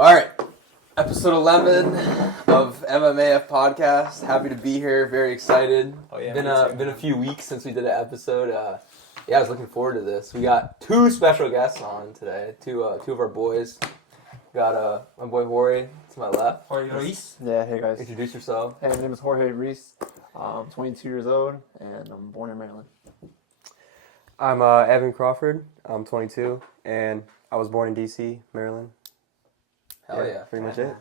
All right, episode 11 of MMAF podcast. Happy to be here. Very excited. Oh yeah, been a few weeks since we did an episode. I was looking forward to this. We got two special guests on today. Two of our boys. We got my boy Jorge to my left. Jorge Ruiz. Yeah, hey guys. Introduce yourself. Hey, my name is Jorge Ruiz. I'm 22 years old, and I'm born in Maryland. I'm Evan Crawford. I'm 22, and I was born in D.C., Maryland. Hell yeah. Pretty much it.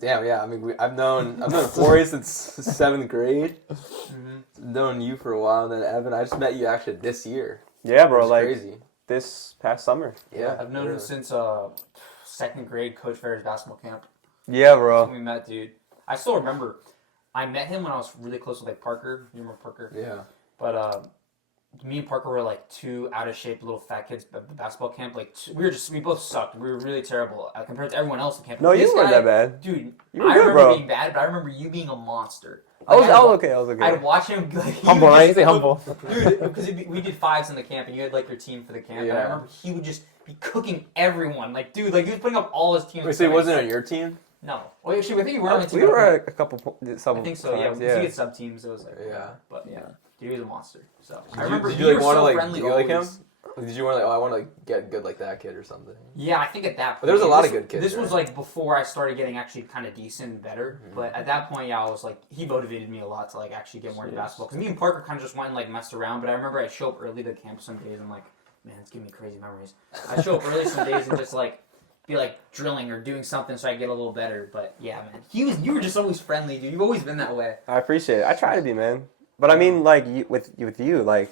Damn, yeah. I mean, I've known Jorge since 7th grade. Mm-hmm. Known you for a while, and then Evan, I just met you actually this year. Yeah, bro. Like crazy. This past summer. Yeah, I've known him since second grade, Coach Ferris basketball camp. Yeah, That's bro. when we met, dude. I still remember. I met him when I was really close with like Parker. You remember Parker? Yeah. But me and Parker were like two out of shape little fat kids at the basketball camp. Like we both sucked. We were really terrible compared to everyone else in camp. No, This you weren't guy, that bad. dude. You were I good, remember bro. being bad, but I remember you being a monster. I was Like, okay. I'd watch him. Like, he Humble, would right? just Say look- humble. Dude, because we did fives in the camp, and you had like your team for the camp. And I Yeah. remember he would just be cooking everyone. Like, dude, like he was putting up all his teams. Wait, so he wasn't on your team? No. Well, actually, I think we were on the team. We were a couple. I think so. Yeah, times, because he had sub teams. It was like, Yeah. But yeah, dude, he was a monster. So Did I remember Did you you were want to so friendly. Do you like him? always. Did you want to I want to get good like that kid or something? Yeah, I think at that point. But there was a lot this- of good kids, This was right? like before I started getting actually kind of decent and better. Mhm. But at that point, yeah, I was like, he motivated me a lot to like actually get more into Jeez. basketball. Because me and Parker kind of just went and like messed around. But I remember I'd show up early to camp some days and like, man, it's giving me crazy memories. I'd show up early some days and just like be like drilling or doing something so I get a little better. But yeah, man, you were just always friendly, dude. You've always been that way. I appreciate it. I try to be, man. But I mean, like with you, like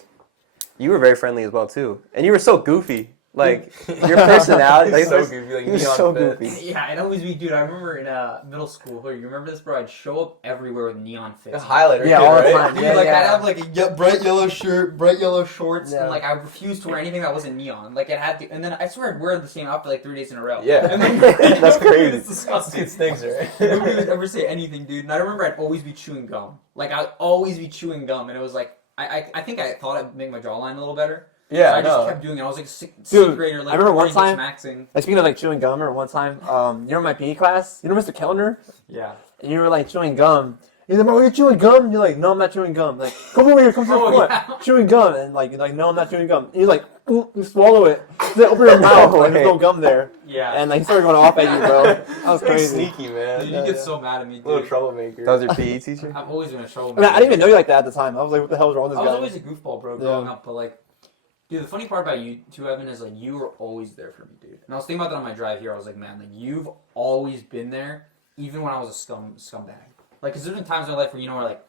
you were very friendly as well too, and you were so goofy. Like your personality, like, so goofy, like he was neon so fits. goofy. Yeah, I'd always be, dude. I remember in middle school. You remember this, bro? I'd show up everywhere with neon fits. A highlighter. Yeah, kid, all the right? time. Dude, Yeah, like yeah. I'd have like a bright yellow shirt, bright yellow shorts, Yeah. and like I refused to wear anything that wasn't neon. Like it had to, and then I swear I'd wear the same outfit like 3 days in a row. Yeah. And then, That's crazy. It's disgusting. It stinks, right? Nobody would ever say anything, dude. And I remember I'd always be chewing gum. Like I'd always be chewing gum, and it was like I think I thought I'd make my jawline a little better. Yeah, So I just no. kept doing it. I was like sixth Dude, grader. Like I remember one already time- maxing. Like speaking of like chewing gum, I remember one time, you know my PE class? You know Mr. Kellner? Yeah. And you were like chewing gum. He's like, "Are you chewing gum?" And you're like, "No, I'm not chewing gum." Like, come over here, come to the Oh, front. yeah. Chewing gum. And like, you're like, "No, I'm not chewing gum." And you're like, "Ooh," you swallow it. Then open your mouth, like there's no gum there. Yeah. And like he started going off at you, bro. That was Pretty crazy. sneaky, man. Dude, you get so mad at me, Little dude. troublemaker. That was your PE teacher. I've always been a I, mean, troublemaker. I didn't even know you like that at the time. I was like, "What the hell is wrong with I this was guy?" always a goofball, bro, growing up. But like, dude, the funny part about you too, Evan, is like you were always there for me, dude. And I was thinking about that on my drive here. I was like, man, like you've always been there, even when I was a scumbag. Like, cause there's been times in my life where where like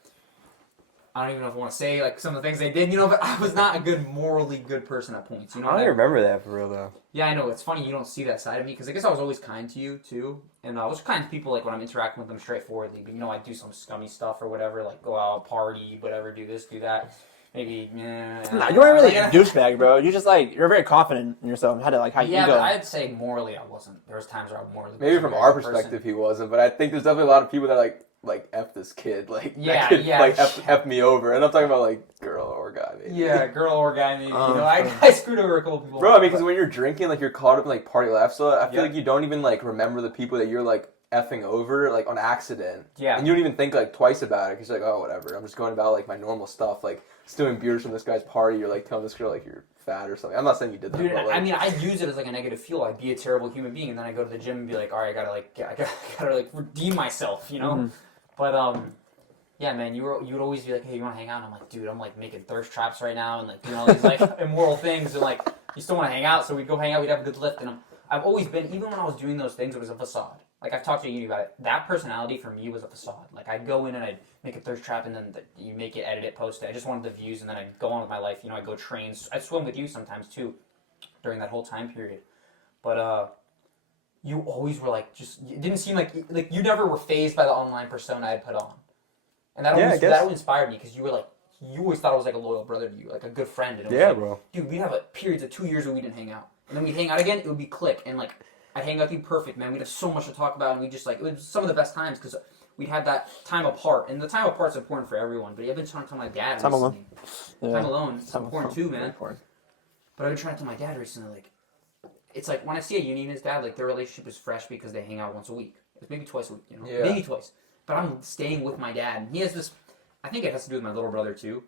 I don't even know if I want to say like some of the things they did, but I was not a good, morally good person at points. You know. I don't what even remember that for real though. Yeah, I know. It's funny you don't see that side of me because I guess I was always kind to you too, and I was kind to people like when I'm interacting with them straightforwardly. But I do some scummy stuff or whatever, like go out, party, whatever, do this, do that. Maybe. Nah, you weren't really a douchebag, bro. You just like you're very confident in yourself and had to like high Yeah, ego. but I'd say morally I wasn't. There was times where I morally. Maybe wasn't from a our very good perspective person. he wasn't, but I think there's definitely a lot of people that like F this kid. Like Yeah, that kid, yeah. like F me over. And I'm talking about like girl or guy maybe. Yeah, girl or guy, maybe. Um, I screwed over a couple people. Bro, I mean, because when you're drinking, like you're caught up in like party life, so I feel Yeah. like you don't even like remember the people that you're like effing over like on accident. Yeah. And you don't even think like twice about it because you're like, oh whatever, I'm just going about like my normal stuff, like stealing beers from this guy's party. You're like telling this girl like you're fat or something. I'm not saying you did that. Dude, but, like, I mean, I use it as like a negative fuel. I'd be a terrible human being, and then I go to the gym and be like, all right, I gotta like redeem myself, Mhm. But yeah, man, you would always be like, hey, you want to hang out? And I'm like, dude, I'm like making thirst traps right now, and like doing all these like immoral things, and like you still want to hang out, so we'd go hang out, we'd have a good lift, and I've always been, even when I was doing those things, it was a facade. Like I've talked to you about it. That personality for me was a facade. Like I'd go in and I'd make a thirst trap, and then you make it, edit it, post it. I just wanted the views, and then I'd go on with my life. I'd go train. I'd swim with you sometimes too, during that whole time period. But you always were like, it didn't seem like you never were fazed by the online persona I had put on, and that always inspired me because you were like, you always thought I was like a loyal brother to you, like a good friend. And it was Yeah, like, bro. dude, we'd have periods of 2 years where we didn't hang out, and then we'd hang out again. It would be click, and like I'd hang out with you perfect, man. We'd have so much to talk about, and we just like it was some of the best times because we'd had that time apart, and the time apart's important for everyone. But I've been trying to tell my dad Time alone. recently. Yeah. Time alone, it's Time important alone. too, man. Important. But I've been trying to tell my dad recently, like, it's like when I see a Uni and his dad, like their relationship is fresh because they hang out once a week. It's maybe twice a week, Yeah. maybe twice. But I'm staying with my dad, and he has this. I think it has to do with my little brother too.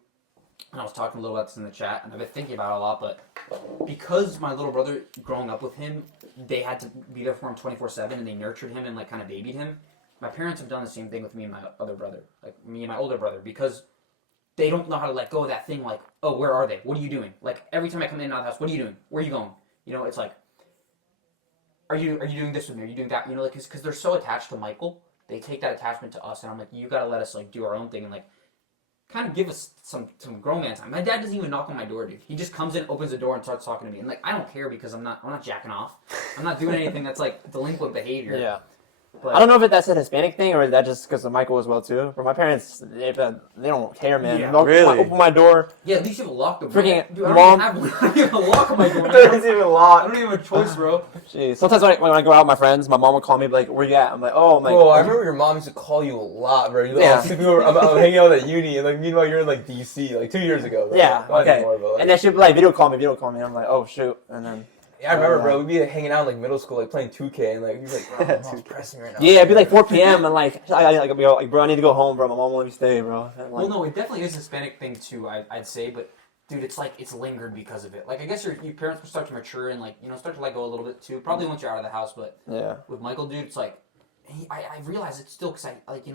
And I was talking a little about this in the chat, and I've been thinking about it a lot. But because my little brother, growing up with him, they had to be there for him 24/7, and they nurtured him and like kind of babied him. My parents have done the same thing with me and my other brother, like me and my older brother, because they don't know how to let go of that thing. Like, oh, where are they? What are you doing? Like every time I come in and out of the house, what are you doing? Where are you going? You know, it's like, are you doing this with me? Are you doing that? You know, like because they're so attached to Michael, they take that attachment to us, and I'm like, you gotta let us like do our own thing and like kind of give us some grown man time. My dad doesn't even knock on my door, dude. He just comes in, opens the door, and starts talking to me. And like I don't care because I'm not jacking off. I'm not doing anything that's like delinquent behavior. Yeah. But I don't know if that's a Hispanic thing or that just because of Michael as well too. But my parents, they don't care, man. Yeah. They'll Really? open my door. yeah, at least you have a lock, though. Freaking Dude, I mom. don't even have a lock on my door. It's even I locked. don't even have a choice, bro. Jeez. Sometimes when I go out with my friends, my mom will call me like, "Where you at?" I'm like, "Oh, I'm like." Bro, I remember your mom used to call you a lot, bro. You're like, Yeah. I'm hanging out at uni, and like meanwhile you're in like DC, like 2 years ago. Bro. Yeah. Not Okay. anymore, but, like, And then she'd be like, video call me. And I'm like, "Oh shoot!" And then. yeah, I remember, bro. We'd be like, hanging out in like middle school, like playing 2K, and like you'd be like, bro, my mom's pressing me right now. Yeah, it'd be like 4 p.m. and like I'd be like, bro, I need to go home, bro. My mom won't let me stay, bro. And, like, Well, no, it definitely is a Hispanic thing too. I'd say, but dude, it's like it's lingered because of it. Like I guess your parents will start to mature and like start to let go a little bit too. Probably once you're out of the house, but yeah. with Michael, dude, it's like I realize it's still because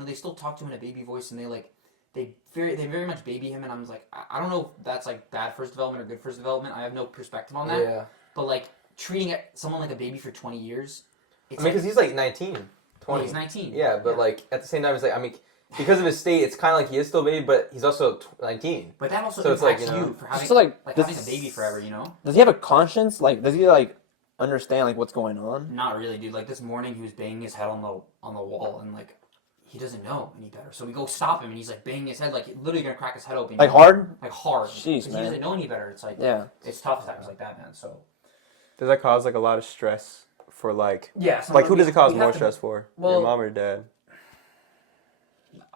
they still talk to him in a baby voice and they very much baby him, and I'm like I don't know if that's like bad for his development or good for his development. I have no perspective on that. Yeah. But like treating someone like a baby for 20 years, I mean, because he's like 19, 20. he's 19. Yeah, but like at the same time, it's like, I mean, because of his state, it's kind of like he is still a baby, but he's also 19. But that also So it's like, impacts you know, you for having So, like, having a this- baby forever. Does he have a conscience? Like, does he like understand like what's going on? Not really, dude. Like this morning, he was banging his head on the wall, and like he doesn't know any better. So we go stop him, and he's like banging his head, like literally gonna crack his head open. Like hard? Like hard. Jeez, 'Cause man. He doesn't know any better. It's like Yeah. it's tough times like that, man. So Does that cause like a lot of stress for like yeah, like who does it cause we more have to- stress for? well- Your mom or your dad?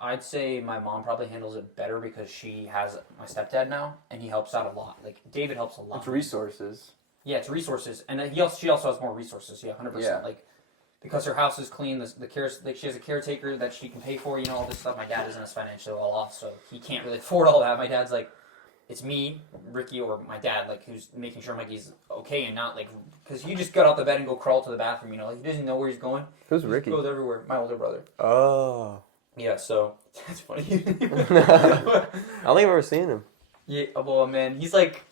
I'd say my mom probably handles it better because she has my stepdad now, and he helps out a lot. Like David helps a lot. It's resources. Yeah, it's resources, and she also has more resources. Yeah, 100%. Yeah. Like because her house is clean, the care, like she has a caretaker that she can pay for. All this stuff. My dad isn't as financially well off, so he can't really afford all that. My dad's like, it's me, Ricky, or my dad, like who's making sure Mikey's okay and not like because you just got out the bed and go crawl to the bathroom. Like he doesn't know where he's going. Who's He Ricky? goes everywhere. My older brother. Oh. Yeah, so that's funny. I don't think I've ever seen him. Yeah, well, man, he's like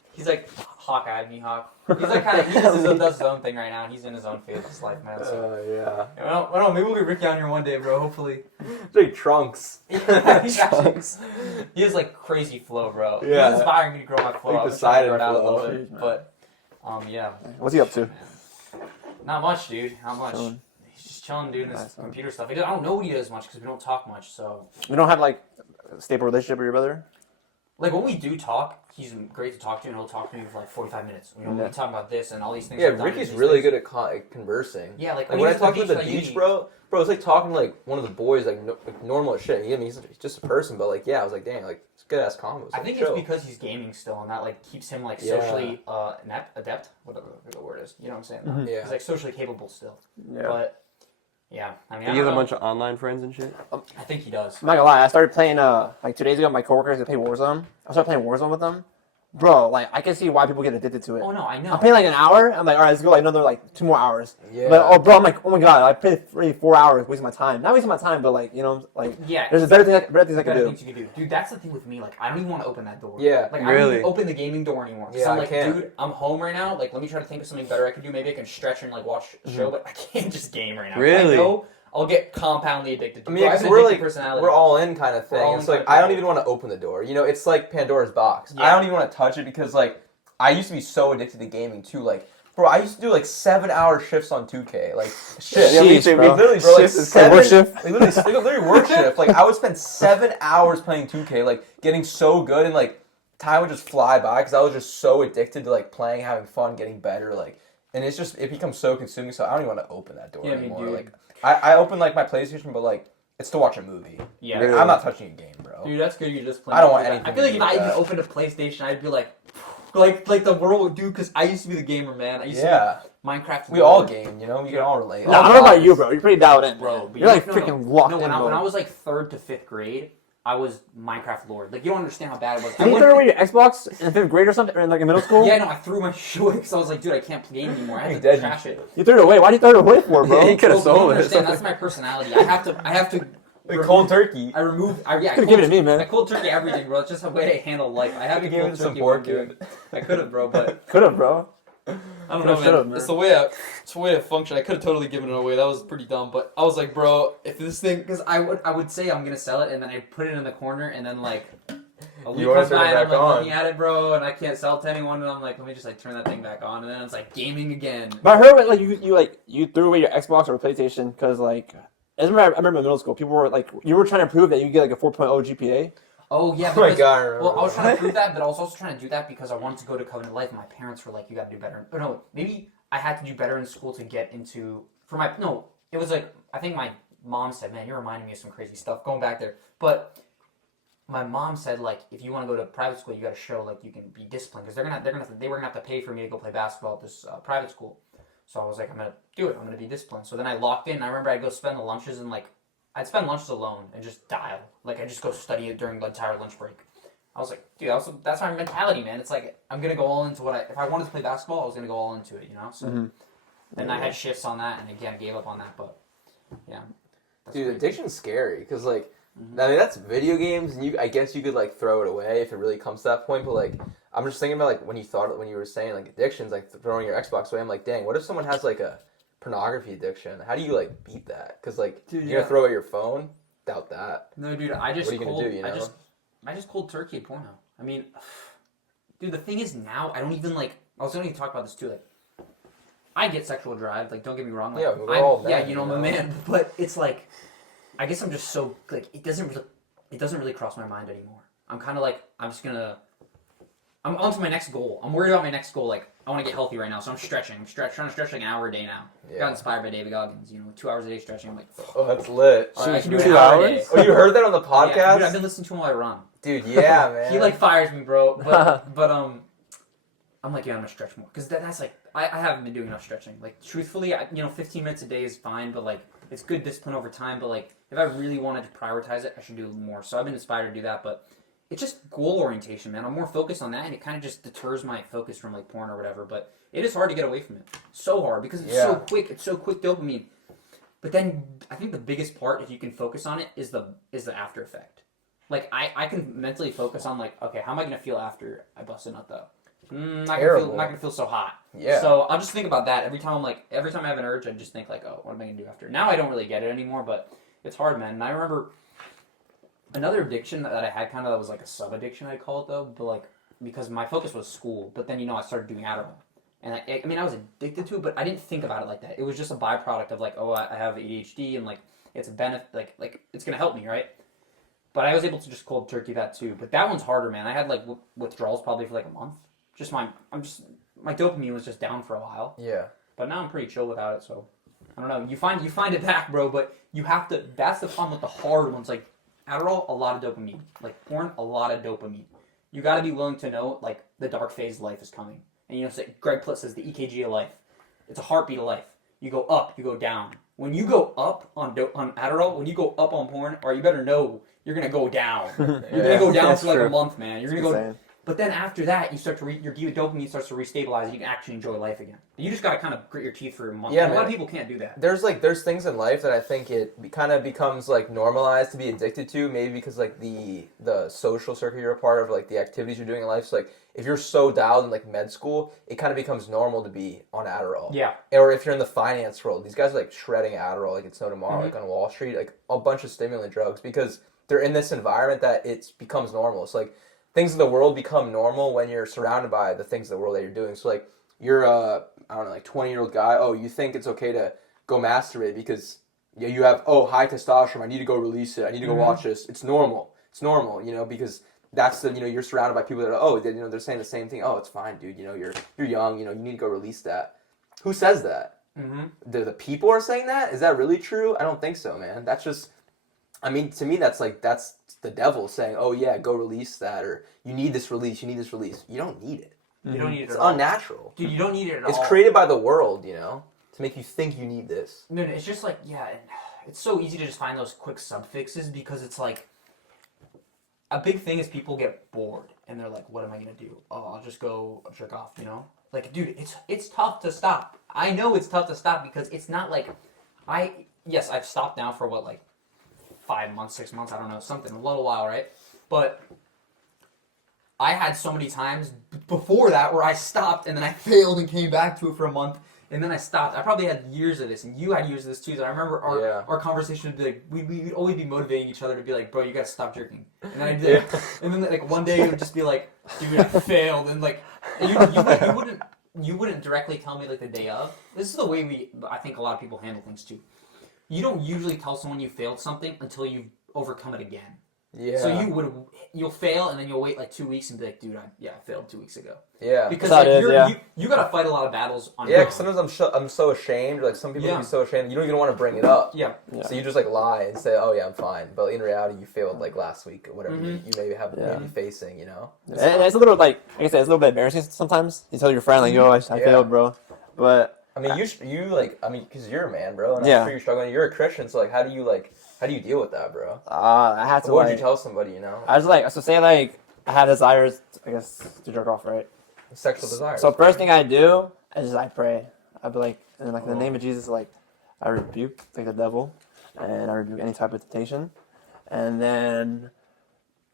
Hawkeye, Mihawk. He's like kind of does his own thing right now. He's in his own phase of his life, man. So Yeah. I don't know. Maybe we'll get Ricky on here one day, bro. Hopefully. It's like Trunks. He's actually, he has like crazy flow, bro. Yeah. He's inspiring me to grow my flow. Like I'm the trying to grow it Poseidon out a flow. little bit, Jeez, man. but yeah, What's he up to? not much, dude. Not much. Chilling. He's just chilling, doing this Nice, man. computer stuff. I don't know what he does much because we don't talk much. So You don't have like a stable relationship with your brother? like when we do talk, he's great to talk to, and he'll talk to me for like 45 minutes. We'll Yeah. be talking about this and all these things. Yeah, I've done Ricky's and really these good at conversing. Yeah, like Like when when I he was talk to at the that beach, uni- bro, it's like talking to like one of the boys, like, like normal as shit. I mean, he's just a person, but like, yeah, I was like, dang, like, it's good ass combos. I like, think chill. it's because he's gaming still, and that like keeps him like Yeah. socially adept, whatever the word is. You know what I'm saying? Mhm. Yeah. He's like socially capable still. Yeah. But yeah, I mean, I He has don't a know. bunch of online friends and shit. I think he does. I'm not gonna lie, I started playing like 2 days ago, my coworkers, they play Warzone. I started playing Warzone with them. Bro, like I can see why people get addicted to it. Oh no, I know. I'm playing like an hour, I'm like, alright, let's go like another like 2 more hours. Yeah. But oh bro, I'm like, oh my god, I played 4 hours, wasting my time. Not wasting my time, but like, like Yeah. there's better things I can better do. things you can do, dude. That's the thing with me. Like, I don't even want to open that door. Yeah, like I don't really. even open the gaming door anymore. 'Cause Yeah, I'm I like, can't. dude, I'm home right now. Like, let me try to think of something better I can do. Maybe I can stretch and like watch a show, but I can't just game right now. Really? I know I'll get compoundly addicted to. I mean, I have because an we're addictive like personality. we're all in kind of We're thing. all It's in like kind of I don't thing. even want to open the door. It's like Pandora's box. Yeah. I don't even want to touch it because like I used to be so addicted to gaming too. Like, bro, I used to do like 7-hour shifts on 2K. Like, shit. Yeah, me too, bro. Literally, bro, like Shift is like work shift. Like, literally work shift. Like, I would spend 7 hours playing 2K, like getting so good, and like time would just fly by because I was just so addicted to like playing, having fun, getting better. Like, and it becomes so consuming. So I don't even want to open that door Yeah, me anymore. dude. Like, I open like my PlayStation, but like it's to watch a movie. Yeah. Like, Really? I'm not touching a game, bro. Dude, that's good. You're just playing. I don't want I anything feel like to if do with I even that. opened a PlayStation, I'd be like, like the world, dude. Because I used to be the gamer, man. I used to be Minecraft. We all game, you know. We can all relate. No, I don't know about you, bro. You're pretty dialed in, bro. You're like freaking locked in. When I was like 3rd to 5th grade, I was Minecraft lord. Like you don't understand how bad it was. Did you throw away your Xbox in 5th grade or something, or in like in middle school? Yeah, no, I threw my shit away because I was like, dude, I can't game anymore. I had You're to trash it. You threw it away. Why did you throw it away for, bro? He could have Bro, you don't sold it. understand. That's my personality. I have to. Like cold turkey. I removed. I Could've given it to me, man. I cold turkey everything, bro. It's just a way to handle life. I have to Give cold it some turkey pork, what I'm doing. I could have, bro, but Could have, bro. I don't Could've, know, should've, man. It's the way I function. I could have totally given it away. That was pretty dumb. But I was like, bro, if this thing, because I would say I'm gonna sell it, and then I put it in the corner, and then like a week You always comes by, turn it and I'm back like on. looking at it, bro, and I can't sell it to anyone, and I'm like, let me just like turn that thing back on, and then it's like gaming again. But I heard like you threw away your Xbox or PlayStation because like I remember in middle school people were like you were trying to prove that you get like a 4.0 GPA. Oh yeah, Oh my because, god. I remember well, I was that. trying to prove that, but I was also trying to do that because I wanted to go to Covenant Life, and my parents were like, "You got to do better." Or no, maybe I had to do better in school to get into it was like I think my mom said, "Man, you're reminding me of some crazy stuff." Going back there, but my mom said like, if you want to go to private school, you got to show like you can be disciplined because they were gonna have to pay for me to go play basketball at this private school. So I was like, I'm gonna do it. I'm gonna be disciplined. So then I locked in. And I remember I'd go spend the lunches and like I'd spend lunches alone and just dial. Like I just go study it during the entire lunch break. I was like, dude, that's my mentality, man. It's like I'm gonna go all into if I wanted to play basketball, I was gonna go all into it, you know. So then I had shifts on that, and again, I gave up on that. But yeah, Dude, crazy. addiction's scary because like I mean that's video games, and I guess you could like throw it away if it really comes to that point. But like I'm just thinking about like when you were saying like addictions, like throwing your Xbox away. I'm like, dang, what if someone has like a pornography addiction? How do you like beat that? Because like Dude, you're gonna throw away your phone? Doubt that. No, dude, I just What are you gonna cold. do, you know? I just cold turkey at porno. I mean, dude, the thing is now I don't even like. I was going to talk about this too. Like, I get sexual drive. Like, don't get me wrong. Like, Yeah, we're all men, yeah, you know, I'm you a know? man. But it's like, I guess I'm just so like it doesn't really cross my mind anymore. I'm kind of like I'm on to my next goal. I'm worried about my next goal. Like, I want to get healthy right now, so I'm stretching. Trying to stretch like an hour a day now. Yeah. Got inspired by David Goggins. 2 hours a day stretching. I'm like, Oh, that's lit. all right, I can do it 2 an hour a day. hours? Oh, you heard that on the Yeah, podcast? dude, I've been listening to him while I run. Dude, yeah, man. He like fires me, bro. But I'm like, yeah, I'm gonna stretch more because that's like I haven't been doing enough stretching. Like truthfully, 15 minutes a day is fine, but like it's good discipline over time. But like if I really wanted to prioritize it, I should do more. So I've been inspired to do that, but it's just goal orientation, man. I'm more focused on that, and it kind of just deters my focus from like porn or whatever. But it is hard to get away from it. So hard because it's so quick. It's so quick dopamine. But then I think the biggest part, if you can focus on it, is the after effect. Like I can mentally focus on like, okay, how am I gonna feel after I bust a nut though? Not gonna feel so hot. Yeah. So I'll just think about that every time I have an urge, I just think like, oh, what am I gonna do after? Now I don't really get it anymore, but it's hard, man. And I remember another addiction that I had that was like a sub addiction, I'd call it though, but like because my focus was school, but then I started doing Adderall. And I mean, I was addicted to it, but I didn't think about it like that. It was just a byproduct of like, oh, I have ADHD, and like it's a benefit, like it's gonna help me, right? But I was able to just cold turkey that too. But that one's harder, man. I had like withdrawals probably for like a month. My dopamine was just down for a while. Yeah. But now I'm pretty chill without it. So I don't know. You find it back, bro. But you have to. That's the fun with the hard ones. Like Adderall, a lot of dopamine. Like porn, a lot of dopamine. You got to be willing to know like the dark phase of life is coming. And Greg Plitt says the EKG of life. It's a heartbeat of life. You go up, you go down. When you go up on Adderall, when you go up on porn, or you better know you're gonna go down. You're gonna go down That's for like true. a month, man. You're gonna go. Insane. But then after that, you start to your dopamine starts to restabilize, and you can actually enjoy life again. You just gotta kind of grit your teeth for a month. Yeah, And a lot man. of people can't do that. There's things in life that I think it kind of becomes like normalized to be addicted to, maybe because like the social circle you're a part of, like the activities you're doing in life. So like if you're so dialed in like med school, it kind of becomes normal to be on Adderall. Yeah. Or if you're in the finance world, these guys are like shredding Adderall like it's no tomorrow, Mhm. like on Wall Street, like a bunch of stimulant drugs because they're in this environment that it becomes normal. It's like things in the world become normal when you're surrounded by the things in the world that you're doing. So like you're a, I don't know, like 20-year-old guy. Oh, you think it's okay to go masturbate because you have high testosterone. I need to go release it. I need to go watch this. It's normal. It's normal, because that's the you're surrounded by people that are they're saying the same thing. Oh, it's fine, dude. You're young. You need to go release that. Who says that? Mm-hmm. The people are saying that. Is that really true? I don't think so, man. That's just. I mean, to me, that's the devil saying, "Oh yeah, go release that," or "You need this release. You need this release." You don't need it. You don't need it It's at all. unnatural. Dude, you don't need it at all. It's created by the world, you know, to make you think you need this. No, it's just like, yeah, and it's so easy to just find those quick sub fixes because it's like, a big thing is people get bored and they're like, what am I going to do? Oh, I'll just go jerk off, you know? Like, dude, it's tough to stop. I know it's tough to stop because it's not like, yes, I've stopped now for what, like 5 months, 6 months, I don't know, something, a little while, right? But I had so many times before that where I stopped and then I failed and came back to it for a month and then I stopped. I probably had years of this, and you had years of this too. So I remember our conversation would be like, we'd always be motivating each other to be like, bro, you gotta stop jerking. And then I'd be like, and then like one day it would just be like, dude, I failed, and like you wouldn't directly tell me like the day of. This is the way I think a lot of people handle things too. You don't usually tell someone you failed something until you've overcome it again. Yeah. So you'll fail and then you'll wait like 2 weeks and be like, dude, I failed 2 weeks ago. Yeah. Because That's like, how it is, you gotta fight a lot of battles on Yeah, your because own. sometimes I'm so ashamed. Like some people can be so ashamed, you don't even want to bring it up. Yeah. So you just like lie and say, "Oh yeah, I'm fine," but in reality, you failed like last week or whatever you maybe have maybe facing. You know. And it's a little like I said, it's a little bit embarrassing sometimes. You tell your friend like, "Yo, I failed, bro," but I mean, you like because you're a man, bro, and Yeah. I'm sure you're struggling. You're a Christian, so like, how do you deal with that, bro? I had to What would like. you tell somebody? You know, I was like, so say like I had desires, I guess, to jerk off, right? sexual desire. So first thing I do is I pray. I'd be like, in the name of Jesus, like I rebuke like the devil, and I rebuke any type of temptation, and then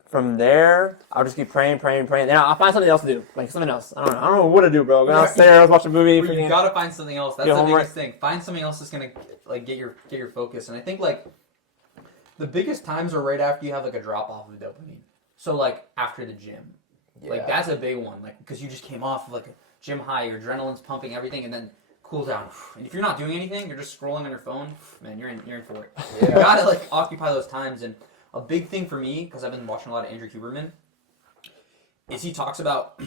from there I'll just keep praying. Then I'll find something else to do, like something else. I don't know what to do, bro. Go downstairs, watch a movie. But you gotta find something else. That's Get the homework. biggest thing. Find something else that's gonna like get your focus. And I think like the biggest times are right after you have like a drop off of dopamine. So like after the gym, like that's a big one. Like because you just came off of like a gym high, your adrenaline's pumping, everything, and then cool down. And if you're not doing anything, you're just scrolling on your phone. Man, you're in for it. Yeah. You gotta like occupy those times. And a big thing for me, because I've been watching a lot of Andrew Huberman, is he talks about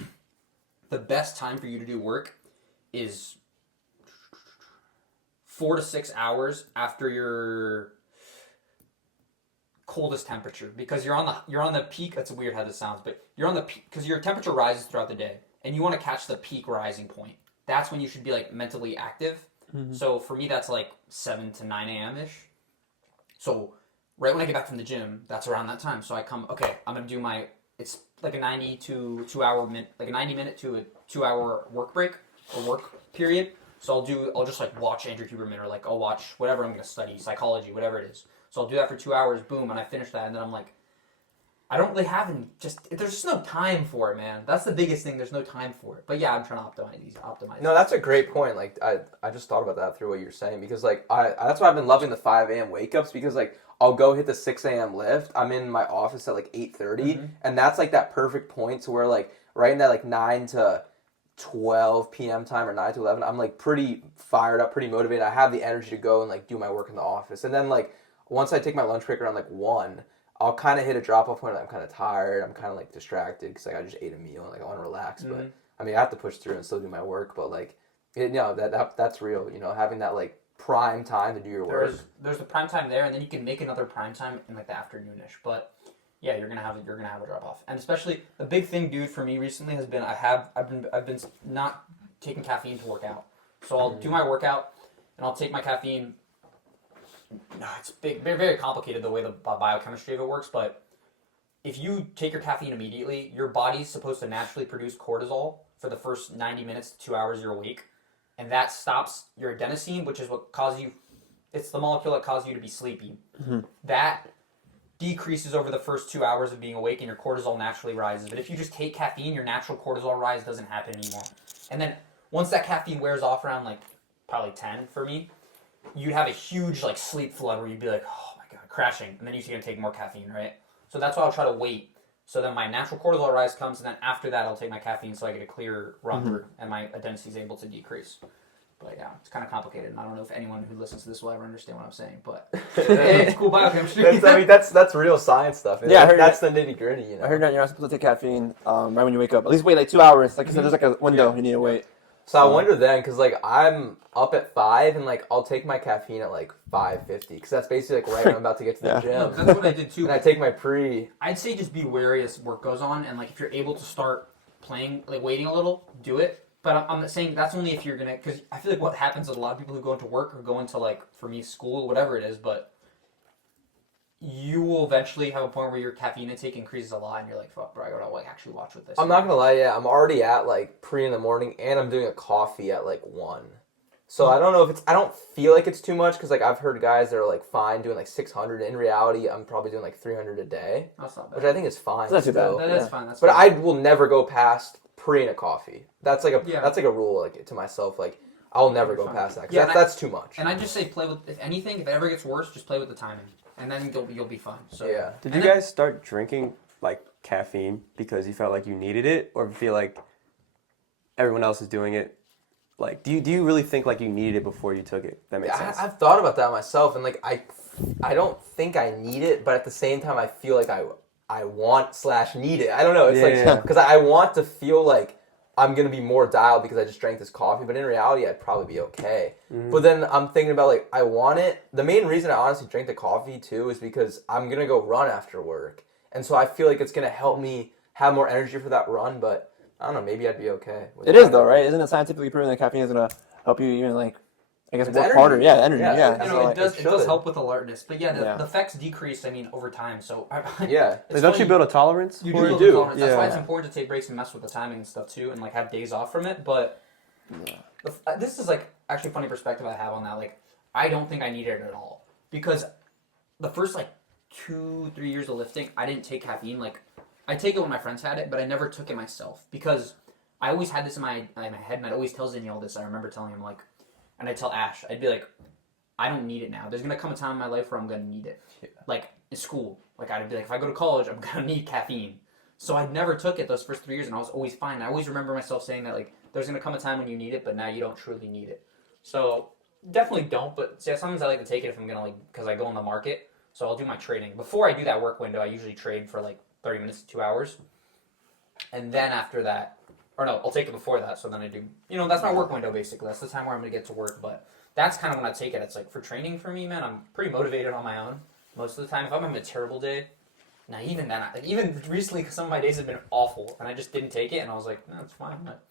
the best time for you to do work is 4 to 6 hours after your coldest temperature, because you're on the peak. That's weird how this sounds, but you're on the peak because your temperature rises throughout the day, and you want to catch the peak rising point. That's when you should be like mentally active. Mm-hmm. So for me, that's like 7 to 9 a.m. ish. So right when I get back from the gym, that's around that time. So I come, okay, I'm gonna do it's like a 90 to 2 hour like a 90 minute to a 2 hour work break or work period. So I'll just like watch Andrew Huberman, or like I'll watch whatever I'm gonna study, psychology, whatever it is. So I'll do that for 2 hours, boom, and I finish that, and then I'm like, I don't really have there's just no time for it, man. That's the biggest thing. There's no time for it. But yeah, I'm trying to optimize. No, that's a great point. Like I just thought about that through what you're saying, because like that's why I've been loving the 5 a.m. wake ups, because like I'll go hit the 6 a.m. lift. I'm in my office at like 8:30, and that's like that perfect point to where like right in that like 9 to 12 p.m. time or 9 to 11, I'm like pretty fired up, pretty motivated. I have the energy to go and like do my work in the office, and then like once I take my lunch break around like 1. I'll kind of hit a drop-off point. I'm kind of tired. I'm kind of like distracted because like I just ate a meal and like I want to relax. But I mean, I have to push through and still do my work. But like, that's real. You know, having that like prime time to do your work. There's the prime time there, and then you can make another prime time in like the afternoonish. But yeah, you're gonna have a drop-off, and especially the big thing, dude, for me recently has been I've been not taking caffeine to work out. So I'll do my workout, and I'll take my caffeine. No, it's big, very, very complicated the way the biochemistry of it works, but if you take your caffeine immediately, your body's supposed to naturally produce cortisol for the first 90 minutes to 2 hours you're awake, and that stops your adenosine, which is what causes you, it's the molecule that causes you to be sleepy. Mm-hmm. That decreases over the first 2 hours of being awake, and your cortisol naturally rises. But if you just take caffeine, your natural cortisol rise doesn't happen anymore. And then once that caffeine wears off around like probably 10 for me, you'd have a huge like sleep flood where you'd be like, oh my god, crashing, and then you're gonna take more caffeine, right? So that's why I'll try to wait. So then my natural cortisol rise comes, and then after that I'll take my caffeine so I get a clear run through, and my adenosine is able to decrease. But yeah, it's kind of complicated, and I don't know if anyone who listens to this will ever understand what I'm saying, but it's cool biochemistry. that's real science stuff. Yeah, I heard that's the nitty gritty. You know? I heard that you're not supposed to take caffeine right when you wake up. At least wait like 2 hours. Like I said, there's like a window you need to wait. So I wonder then, because like I'm up at 5, and like I'll take my caffeine at like 5:50, because that's basically like right when I'm about to get to the gym. That's what I did too. And I take my pre. I'd say just be wary as work goes on, and like if you're able to start playing, like waiting a little, do it. But I'm not saying that's only if you're gonna, because I feel like what happens with a lot of people who go into work or go into like, for me, school, whatever it is, but you will eventually have a point where your caffeine intake increases a lot, and you're like, fuck, bro, I gotta like actually watch with this. I'm not gonna lie, I'm already at like pre in the morning, and I'm doing a coffee at like 1. So I don't know if I don't feel like it's too much, because like I've heard guys that are like fine doing like 600. In reality, I'm probably doing like 300 a day. That's not bad. Which I think is fine. That's not too still. bad. That's fine. That's But fine. I will never go past pre in a coffee. That's like a rule like to myself. Like I'll never go past that, because that's too much. And I just say play with, if anything, if it ever gets worse, just play with the timing, and then you'll be fine. So yeah. Did you guys start drinking like caffeine because you felt like you needed it, or feel like everyone else is doing it? Like, do you really think like you needed it before you took it? That makes sense. I've thought about that myself, and like I don't think I need it, but at the same time I feel like I want / need it. I don't know. It's because I want to feel like I'm gonna be more dialed because I just drank this coffee, but in reality I'd probably be okay. Mm-hmm. But then I'm thinking about like I want it. The main reason I honestly drink the coffee too is because I'm gonna go run after work, and so I feel like it's gonna help me have more energy for that run. But I don't know, maybe I'd be okay. It is though, right? Isn't it scientifically proven that caffeine is gonna help you even like, I guess, work harder? Yeah, energy. Yeah. You know, it does help with alertness, but the effects decrease. I mean, over time. So don't you build a tolerance? You do build a tolerance. That's why it's important to take breaks and mess with the timing and stuff too, and like have days off from it. But this is like actually a funny perspective I have on that. Like, I don't think I need it at all, because the first like 2-3 years of lifting, I didn't take caffeine. Like, I take it when my friends had it, but I never took it myself, because I always had this in my head, and I'd always tell Danielle this. I remember telling him, like, and I'd tell Ash, I'd be like, I don't need it now. There's going to come a time in my life where I'm going to need it. Yeah. Like, in school. Like, I'd be like, if I go to college, I'm going to need caffeine. So I never took it those first 3 years, and I was always fine. I always remember myself saying that, like, there's going to come a time when you need it, but now you don't truly need it. So definitely don't, but see, sometimes I like to take it if I'm going to, like, because I go in the market. So I'll do my trading. Before I do that work window, I usually trade for, like, 30 minutes to 2 hours. And then after that, or no, I'll take it before that. So then I do, that's my work window basically. That's the time where I'm going to get to work. But that's kind of when I take it. It's like for training for me, man, I'm pretty motivated on my own most of the time. If I'm having a terrible day, now even then, like even recently, because some of my days have been awful and I just didn't take it. And I was like, no, it's fine. But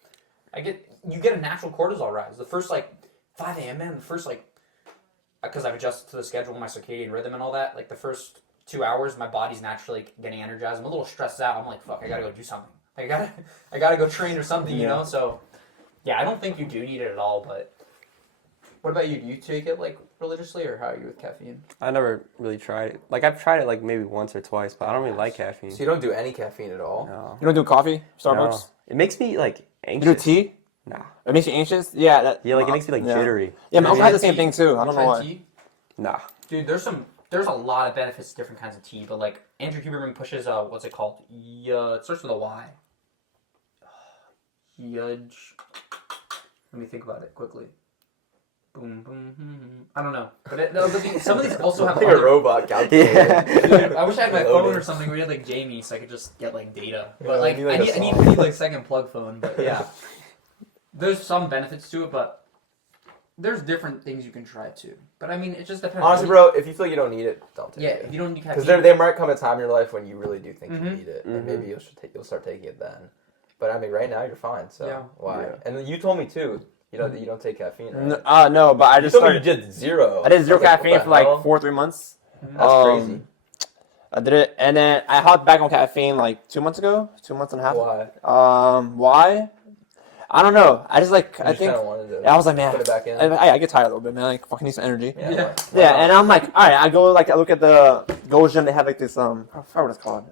you get a natural cortisol rise. The first like 5 a.m., man, the first like, because I've adjusted to the schedule, my circadian rhythm and all that, like the first 2 hours, my body's naturally getting energized. I'm a little stressed out. I'm like, fuck, I gotta go do something. I gotta go train or something, So, yeah, I don't think you do need it at all. But what about you? Do you take it like religiously, or how are you with caffeine? I never really tried it. Like I've tried it like maybe once or twice, but I don't really like caffeine. So you don't do any caffeine at all? No. You don't do coffee, Starbucks? No. It makes me like anxious. You do tea? Nah. It makes you anxious? Yeah. It makes me like jittery. Yeah, I had the same thing too. I don't know why. Tea? Nah. Dude, there's a lot of benefits to different kinds of tea, but like Andrew Huberman pushes what's it called? It starts with a Y. Yudge. Let me think about it quickly. Boom, boom, I don't know. But some of these also have like a robot calculator. Dude, I wish I had my phone or something where you had like Jamie, so I could just get like data. But like I need like second plug phone. But yeah, there's some benefits to it, but there's different things you can try too. But I mean, it just depends. Honestly, bro, if you feel like you don't need it, don't take it. Yeah, if you don't need caffeine, because there might come a time in your life when you really do think you need it, and maybe you'll start taking it then. But I mean, right now you're fine. So why? Yeah. And then you told me too. You know that you don't take caffeine, right? No, but I just started. You did zero. I did zero caffeine for like 4-3 months. That's crazy. I did it, and then I hopped back on caffeine like 2 months ago, 2 months and a half. Why? Why? I don't know. I just like I was like, man, put it back in. I get tired a little bit, man. Like, fucking need some energy. Yeah. And I'm like, all right. I go like I look at the Gold Gym. They have like this I forgot what it's called.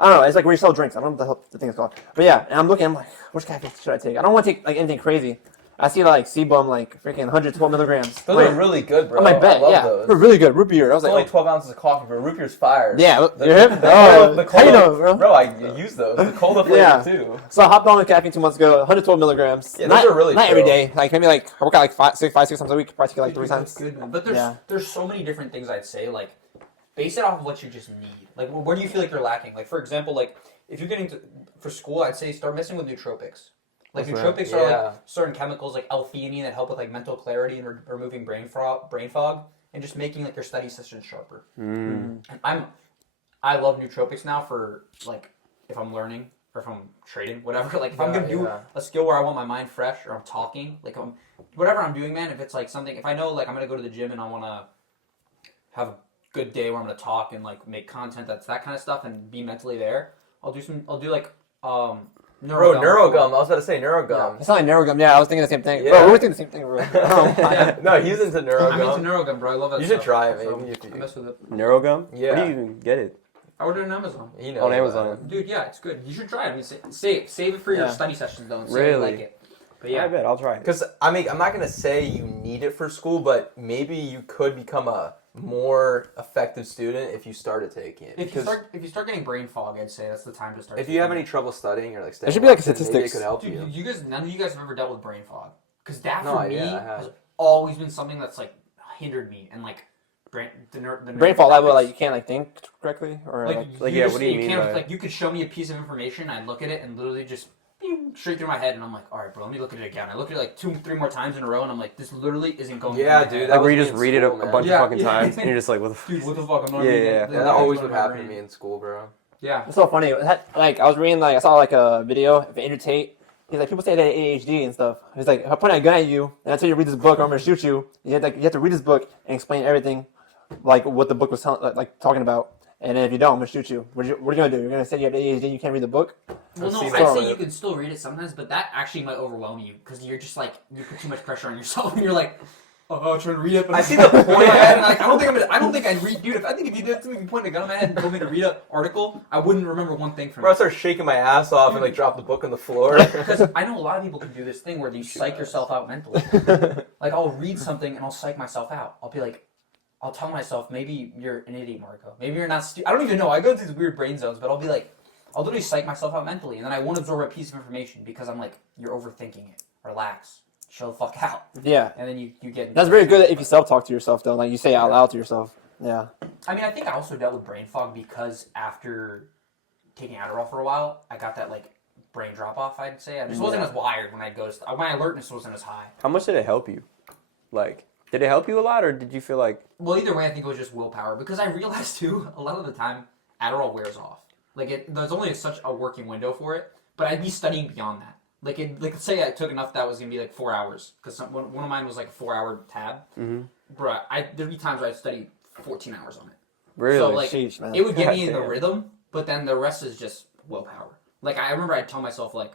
I don't know. It's like where you sell drinks. I don't know what the thing is called. But yeah, and I'm looking. I'm like, which caffeine should I take? I don't want to take like anything crazy. I see like CBum like freaking 112 milligrams. Those are really good, bro. I'm like, bet, I love those. They're really good. Root beer. I was it's like, only 12 ounces of coffee, but root beer's fire. Yeah, the cola, how you know, bro? Bro, I use those. The cola flavor too. So I hopped on with caffeine 2 months ago. 112 milligrams. Yeah, those are really not chill. every day. Like maybe like I work out like five, six times a week. Probably take it like 3 times. Good, man. But there's so many different things I'd say. Like, base it off of what you just need. Like, where do you feel like you're lacking? Like, for example, like if you're getting for school, I'd say start messing with nootropics. Like nootropics are like certain chemicals like L-theanine that help with like mental clarity and removing brain fog and just making like your study sessions sharper. And I love nootropics now for like if I'm learning or if I'm trading, whatever. Like if I'm gonna do a skill where I want my mind fresh or I'm talking, like whatever I'm doing, man. If it's like something, if I know like I'm gonna go to the gym and I want to have a good day where I'm gonna talk and like make content that's that kind of stuff and be mentally there, I'll do like Neurogum. I was about to say neurogum. It's not like neurogum. Yeah, I was thinking the same thing. Yeah. Bro, we were thinking the same thing, bro. No, he's into neurogum. I'm into neurogum, bro. I love that. You stuff. should try it, So, maybe. I mess with it. Neurogum? Yeah. Where do you even get it? I ordered it on Amazon. He knows On about Amazon. it. Dude, yeah, it's good. You should try it. I mean, save it for your study sessions, though. And say you Really? like it. But Yeah, I yeah, bet. I'll try it. Because, I mean, I'm not going to say you need it for school, but maybe you could become a more effective student if you started taking it. if you start getting brain fog, I'd say that's the time to start. If you have any trouble studying or like There should staying be, like, up, then maybe it statistics. could help Dude, you. none of you guys have ever dealt with brain fog, because that No, for me yeah, I have. has always been something that's like hindered me and like the Brain fog level, like you can't like think correctly, or like, like you yeah, just, what do you mean can't by- like you could show me a piece of information, I'd look at it and literally just straight through my head, and I'm like, all right, bro, let me look at it again. I look at it like 2-3 more times in a row, and I'm like, this literally isn't going. Yeah, through my dude, head. that Like where you was just me in read it a school, man. bunch Yeah, of fucking yeah. times, and you're just like, what the Dude, what the fuck? I'm not Yeah, reading yeah. it. Yeah, that always would happen to me in school, bro. Yeah. it's so funny. Like I was reading, like I saw like a video of Andrew Tate. He's like, people say they have ADHD and stuff. He's like, if I point a gun at you and I tell you to read this book or I'm gonna shoot you, you have to read this book and explain everything, like what the book was like talking about. And then if you don't, I'm gonna shoot you. What are you gonna do? You're gonna say you have ADHD and you can't read the book? Well, no, seen I'd that. say you can still read it sometimes, but that actually might overwhelm you because you're just like you put too much pressure on yourself, and you're like, oh, I'm trying to read it. But I see the point. And like, I don't think I'd read, dude. I think if you did it to me, if you pointed a gun on my head and told me to read an article, I wouldn't remember one thing from Bro, I it. start shaking my ass off and like drop the book on the floor. Because I know a lot of people can do this thing where you psych yourself out mentally. Like I'll read something and I'll psych myself out. I'll be like, I'll tell myself, maybe you're an idiot, Marco. Maybe you're not stupid. I don't even know. I go into these weird brain zones, but I'll be like, I'll literally psych myself out mentally, and then I won't absorb a piece of information because I'm like, you're overthinking it. Relax. Chill the fuck out. Yeah. And then you get... That's very good if you self-talk to yourself, though. Like you say it out loud to yourself. Yeah. I mean, I think I also dealt with brain fog because after taking Adderall for a while, I got that, like, brain drop-off, I'd say. I just wasn't as wired when I'd go to... My alertness wasn't as high. How much did it help you? Like, did it help you a lot, or did you feel like... Well, either way, I think it was just willpower. Because I realized, too, a lot of the time, Adderall wears off. Like, there's only such a working window for it, but I'd be studying beyond that. Like, let's say I took enough that was going to be, like, 4 hours. Because one of mine was, like, a 4-hour tab. Mm-hmm. Bruh, there'd be times where I'd study 14 hours on it. Really? So, like, Sheesh, man. it would get me in the Goddamn. rhythm, but then the rest is just willpower. Like, I remember I'd tell myself, like,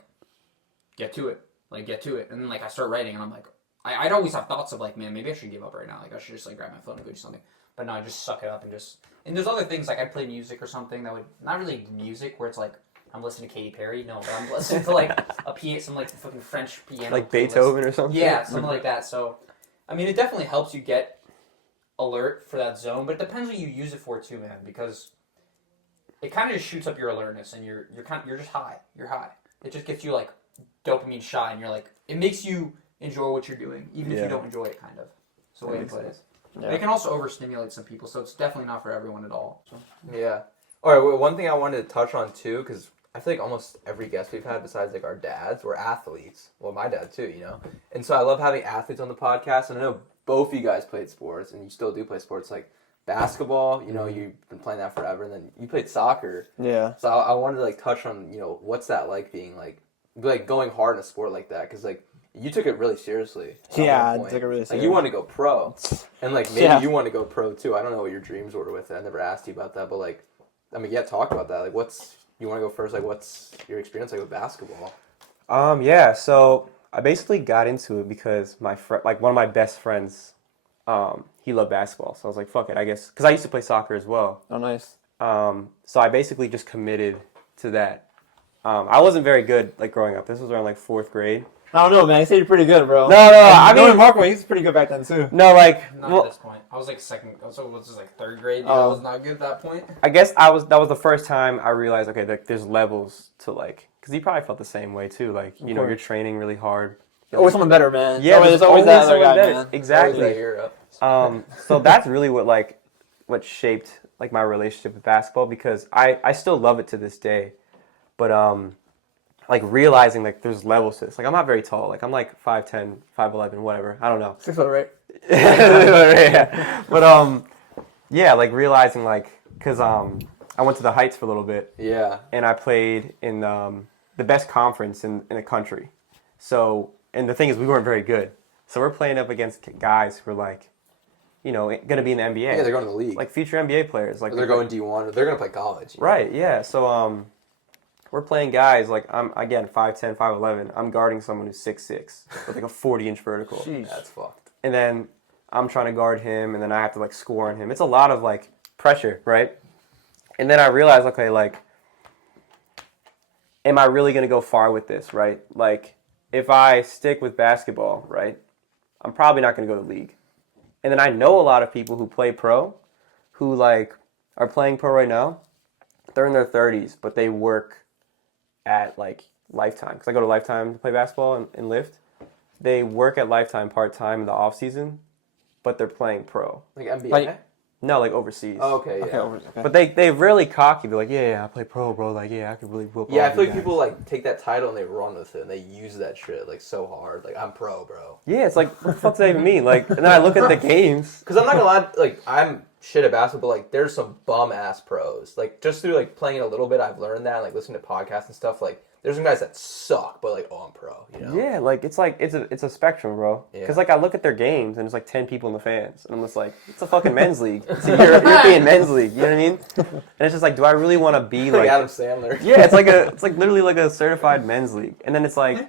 get to it. Like, get to it. And then, like, I start writing, and I'm like... I'd always have thoughts of like, man, maybe I should give up right now. Like, I should just like grab my phone and go do something. But no, I just suck it up and just. And there's other things like I'd play music or something that would not really music where it's like I'm listening to Katy Perry. No, but I'm listening to like some like fucking French piano. Like playlist. Beethoven or something? Yeah, something like that. So, I mean, it definitely helps you get alert for that zone, but it depends what you use it for too, man. Because it kind of just shoots up your alertness, and you're just high. You're high. It just gets you like dopamine shot, and you're like it makes you enjoy what you're doing, even if you don't enjoy it, kind of. So way to put it. Yeah. It can also overstimulate some people, so it's definitely not for everyone at all. So. Yeah. All right. Well, one thing I wanted to touch on too, because I feel like almost every guest we've had, besides like our dads, were athletes. Well, my dad too, you know. And so I love having athletes on the podcast. And I know both of you guys played sports, and you still do play sports, like basketball. You know, you've been playing that forever, and then you played soccer. Yeah. So I wanted to like touch on, you know, what's that like being like going hard in a sport like that? Because like. You took it really seriously. Yeah, I took it really Like, seriously. you want to go pro. And, like, maybe Yeah. you want to go pro, too. I don't know what your dreams were with it. I never asked you about that. But, like, I mean, yeah, talk about that. Like, you want to go first? Like, what's your experience like with basketball? Yeah, so I basically got into it because one of my best friends, he loved basketball. So I was like, fuck it, I guess. Because I used to play soccer as well. Oh, nice. So I basically just committed to that. I wasn't very good, like, growing up. This was around, like, 4th grade. I don't know, man. You said you're pretty good, bro. No, I mean... Marco, he's pretty good back then, too. No, like... Not well, at this point. I was like second. So was this like 3rd grade? Dude, Oh. I was not good at that point. I guess that was the first time I realized, okay, like, there's levels to, like... Because you probably felt the same way, too. Like, you know, course. you're training really hard. Always someone better, man. Yeah, there's always that other guy, man. Exactly. Always that hero. So that's really what shaped like my relationship with basketball, because I still love it to this day, but like realizing like there's levels to this. Like I'm not very tall. Like I'm like 5'10", 5'11", whatever. I don't know. 6 foot, right? Yeah. But yeah, like realizing like because I went to the Heights for a little bit, Yeah. and I played in the best conference in the country. So, and the thing is, we weren't very good. So we're playing up against guys who are like, going to be in the NBA. Yeah, they're going to the league. Like future NBA players. Like they're going D1. They're going to play college. Right, yeah. So we're playing guys, like I'm, again, 5'10", 5'11". I'm guarding someone who's 6'6", with like a 40-inch vertical. Jeez. That's fucked. And then I'm trying to guard him, and then I have to like score on him. It's a lot of like pressure, right? And then I realized, okay, like, am I really going to go far with this, right? Like, if I stick with basketball, right, I'm probably not going to go to the league. And then I know a lot of people who play pro, who like are playing pro right now. They're in their 30s, but they work at like Lifetime. Because I go to Lifetime to play basketball and lift. They work at Lifetime part-time in the off-season, but they're playing pro. Like NBA? Like- No, like overseas. Oh, okay, yeah. Okay. But they're really cocky. They're like, yeah, I play pro, bro. Like, yeah, I could really whoop Yeah, all I feel you like guys. people like take that title and they run with it and they use that shit like so hard. Like, I'm pro, bro. Yeah, it's like, what the fuck does that even mean? Like, and then I look at the games. Because I'm not gonna lie, like, I'm shit at basketball, but like, there's some bum ass pros. Like, just through like playing it a little bit, I've learned that. And, like, listening to podcasts and stuff. Like, there's some guys that suck, but like, oh, I'm pro. You know? Yeah, like it's a spectrum, bro. Yeah. Because like I look at their games and there's like 10 people in the fans, and I'm just like, it's a fucking men's league. It's a European men's league. You know what I mean? And it's just like, do I really want to be Like like? Adam Sandler. Yeah, it's like literally like a certified men's league, and then it's like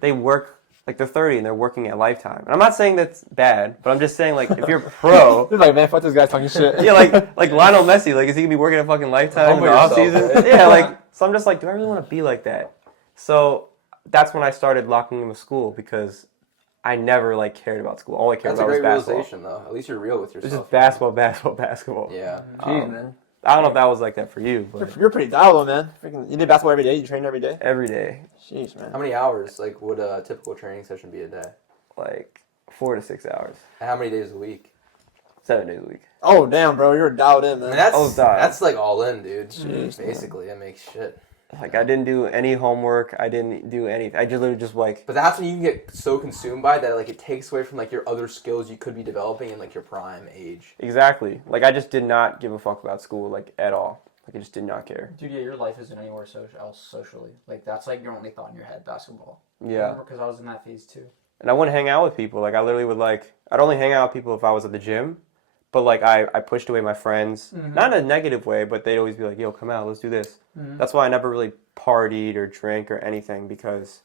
they work. Like they're 30 and they're working at Lifetime. And I'm not saying that's bad, but I'm just saying like if you're pro, It's like, man, fuck this guy's talking shit. yeah, like Lionel Messi, like is he gonna be working at fucking Lifetime in Humble the off yourself, season? right? Yeah, like so I'm just like, do I really want to be like that? So that's when I started locking into school because I never like cared about school. All I cared That's a about was great basketball. realization, though. At least you're real with It was yourself. just basketball. Yeah. Jeez, man. I don't know if that was like that for you, but You're pretty dialed, though, man. Freaking, you did basketball every day. You train every day. every day, Jeez, man. How many hours, like, would a typical training session be a day? like 4 to 6 hours, And how many days a week? 7 days a week. Oh, damn, bro. You're dialed in, I man. mean, that's Oh, God. that's like all in, dude. Jeez, Basically, that makes shit. Like I didn't do any homework. I didn't do anything. I just literally just like. But that's when you can get so consumed by it that like it takes away from like your other skills you could be developing in like your prime age. Exactly. Like I just did not give a fuck about school like at all. Like I just did not care. Dude, yeah, your life isn't anywhere else socially. Like, that's like your only thought in your head, basketball. Yeah. Because I was in that phase too. And I wouldn't hang out with people. Like I literally would like. I'd only hang out with people if I was at the gym. But like I pushed away my friends, not in a negative way, but they'd always be like, "Yo, come out, let's do this." That's why I never really partied or drank or anything because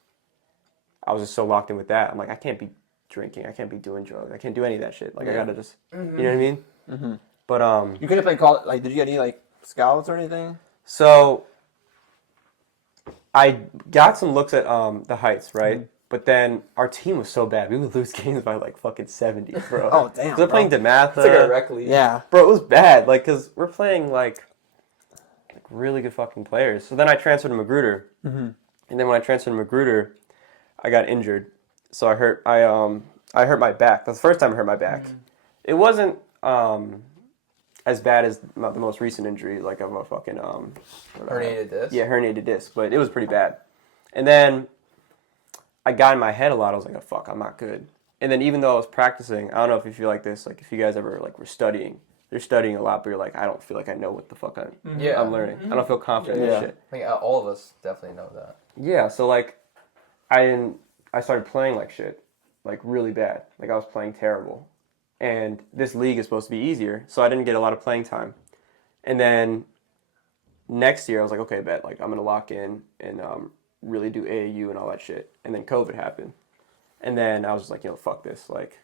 I was just so locked in with that. I'm like, I can't be drinking, I can't be doing drugs, I can't do any of that shit. Like I gotta just, you know what I mean? Mm-hmm. But You couldn't play college. Like, did you get any like scouts or anything? so I got some looks at the Heights, right? But then our team was so bad, we would lose games by like fucking 70, bro. Oh, damn, They're bro. playing DeMatha. It's like a rec league. Yeah. Bro, it was bad. Like, cause we're playing like really good fucking players. So then I transferred to Magruder, and then when I transferred to Magruder, I got injured. So I hurt my back. That's the first time I hurt my back. It wasn't as bad as the most recent injury, like of a fucking Herniated disc. yeah, herniated disc, but it was pretty bad. And then I got in my head a lot. I was like, oh, fuck, I'm not good. And then even though I was practicing, I don't know if you feel like this, like if you guys ever like were studying, you're studying a lot, but you're like, I don't feel like I know what the fuck Yeah. I'm learning. I don't feel confident in Yeah. this shit. I think all of us definitely know that. Yeah, so like I started playing like shit, like really bad. Like I was playing terrible. And this league is supposed to be easier, so I didn't get a lot of playing time. And then next year I was like, okay, bet, like I'm gonna lock in and really do AAU and all that shit. And then COVID happened. And then I was just like, you know, fuck this. Like,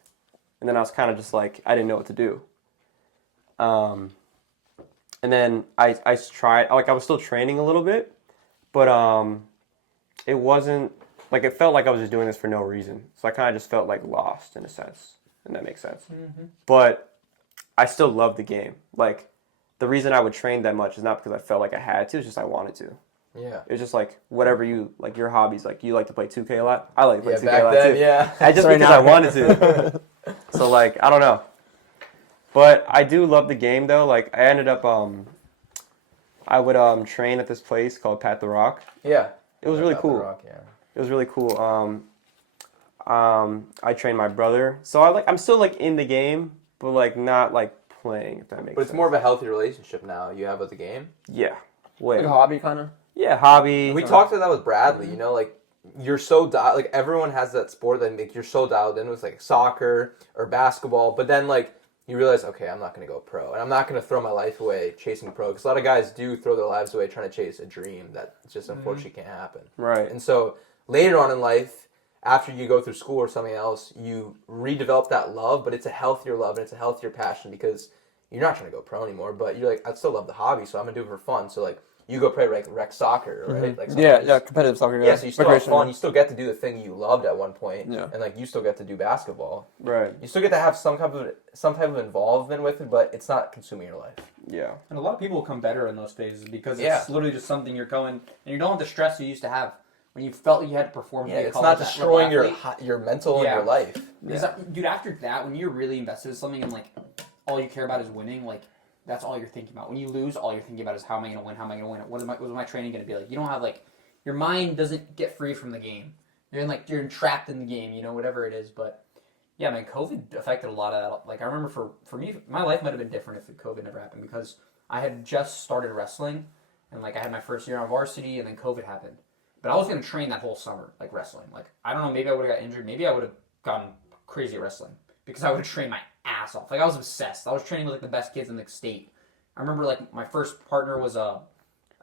and then I was kind of just like, I didn't know what to do. And then I tried, like I was still training a little bit, but it wasn't, like it felt like I was just doing this for no reason. So I kind of just felt like lost in a sense, and that makes sense. But I still love the game. Like the reason I would train that much is not because I felt like I had to, it's just I wanted to. Yeah. It was just like whatever you like your hobbies. Like you like to play 2K a lot. I like to play Yeah, 2K back a lot then, too. yeah. I just Sorry, because now. I wanted to. So like I don't know, but I do love the game though. Like I ended up I would train at this place called Pat the Rock. Yeah. It was really About the cool. Rock, yeah. It was really cool. I trained my brother, so I'm still like in the game, but like not like playing. If that makes sense. But it's more of a healthy relationship now you have with the game. Yeah, way. Like a hobby, kind of. Yeah, hobby. We talked about that with Bradley. You know, like you're so like everyone has that sport that like you're so dialed in with like soccer or basketball, but then like you realize, okay, I'm not gonna go pro, and I'm not gonna throw my life away chasing pro because a lot of guys do throw their lives away trying to chase a dream that just unfortunately can't happen. Right. And so later on in life, after you go through school or something else, you redevelop that love, but it's a healthier love and it's a healthier passion because you're not trying to go pro anymore, but you're like, I still love the hobby, so I'm gonna do it for fun. So like. You go play like rec soccer, right? Like competitive soccer. Yeah, so you still have fun. You still get to do the thing you loved at one point, Yeah. and like you still get to do basketball. Right. You still get to have some type of involvement with it, but it's not consuming your life. Yeah. And a lot of people become better in those phases because it's Yeah. literally just something you're going, and you don't have the stress you used to have when you felt you had to perform. Yeah, to be a it's college not destroying athlete. your mental and Yeah. your life. Because, dude, after that, when you're really invested in something and like all you care about is winning, like. That's all you're thinking about. When you lose, all you're thinking about is how am I going to win? How am I going to win? What is my training going to be like? You don't have like your mind doesn't get free from the game. You're entrapped in the game. You know, whatever it is. But yeah, man, COVID affected a lot of that. Like I remember for me, my life might have been different if COVID never happened because I had just started wrestling and like I had my first year on varsity and then COVID happened. But I was going to train that whole summer like wrestling. Like I don't know, maybe I would have got injured. Maybe I would have gone crazy at wrestling because I would have trained my ass off. Like I was obsessed. I was training with like the best kids in the state. I remember like my first partner was I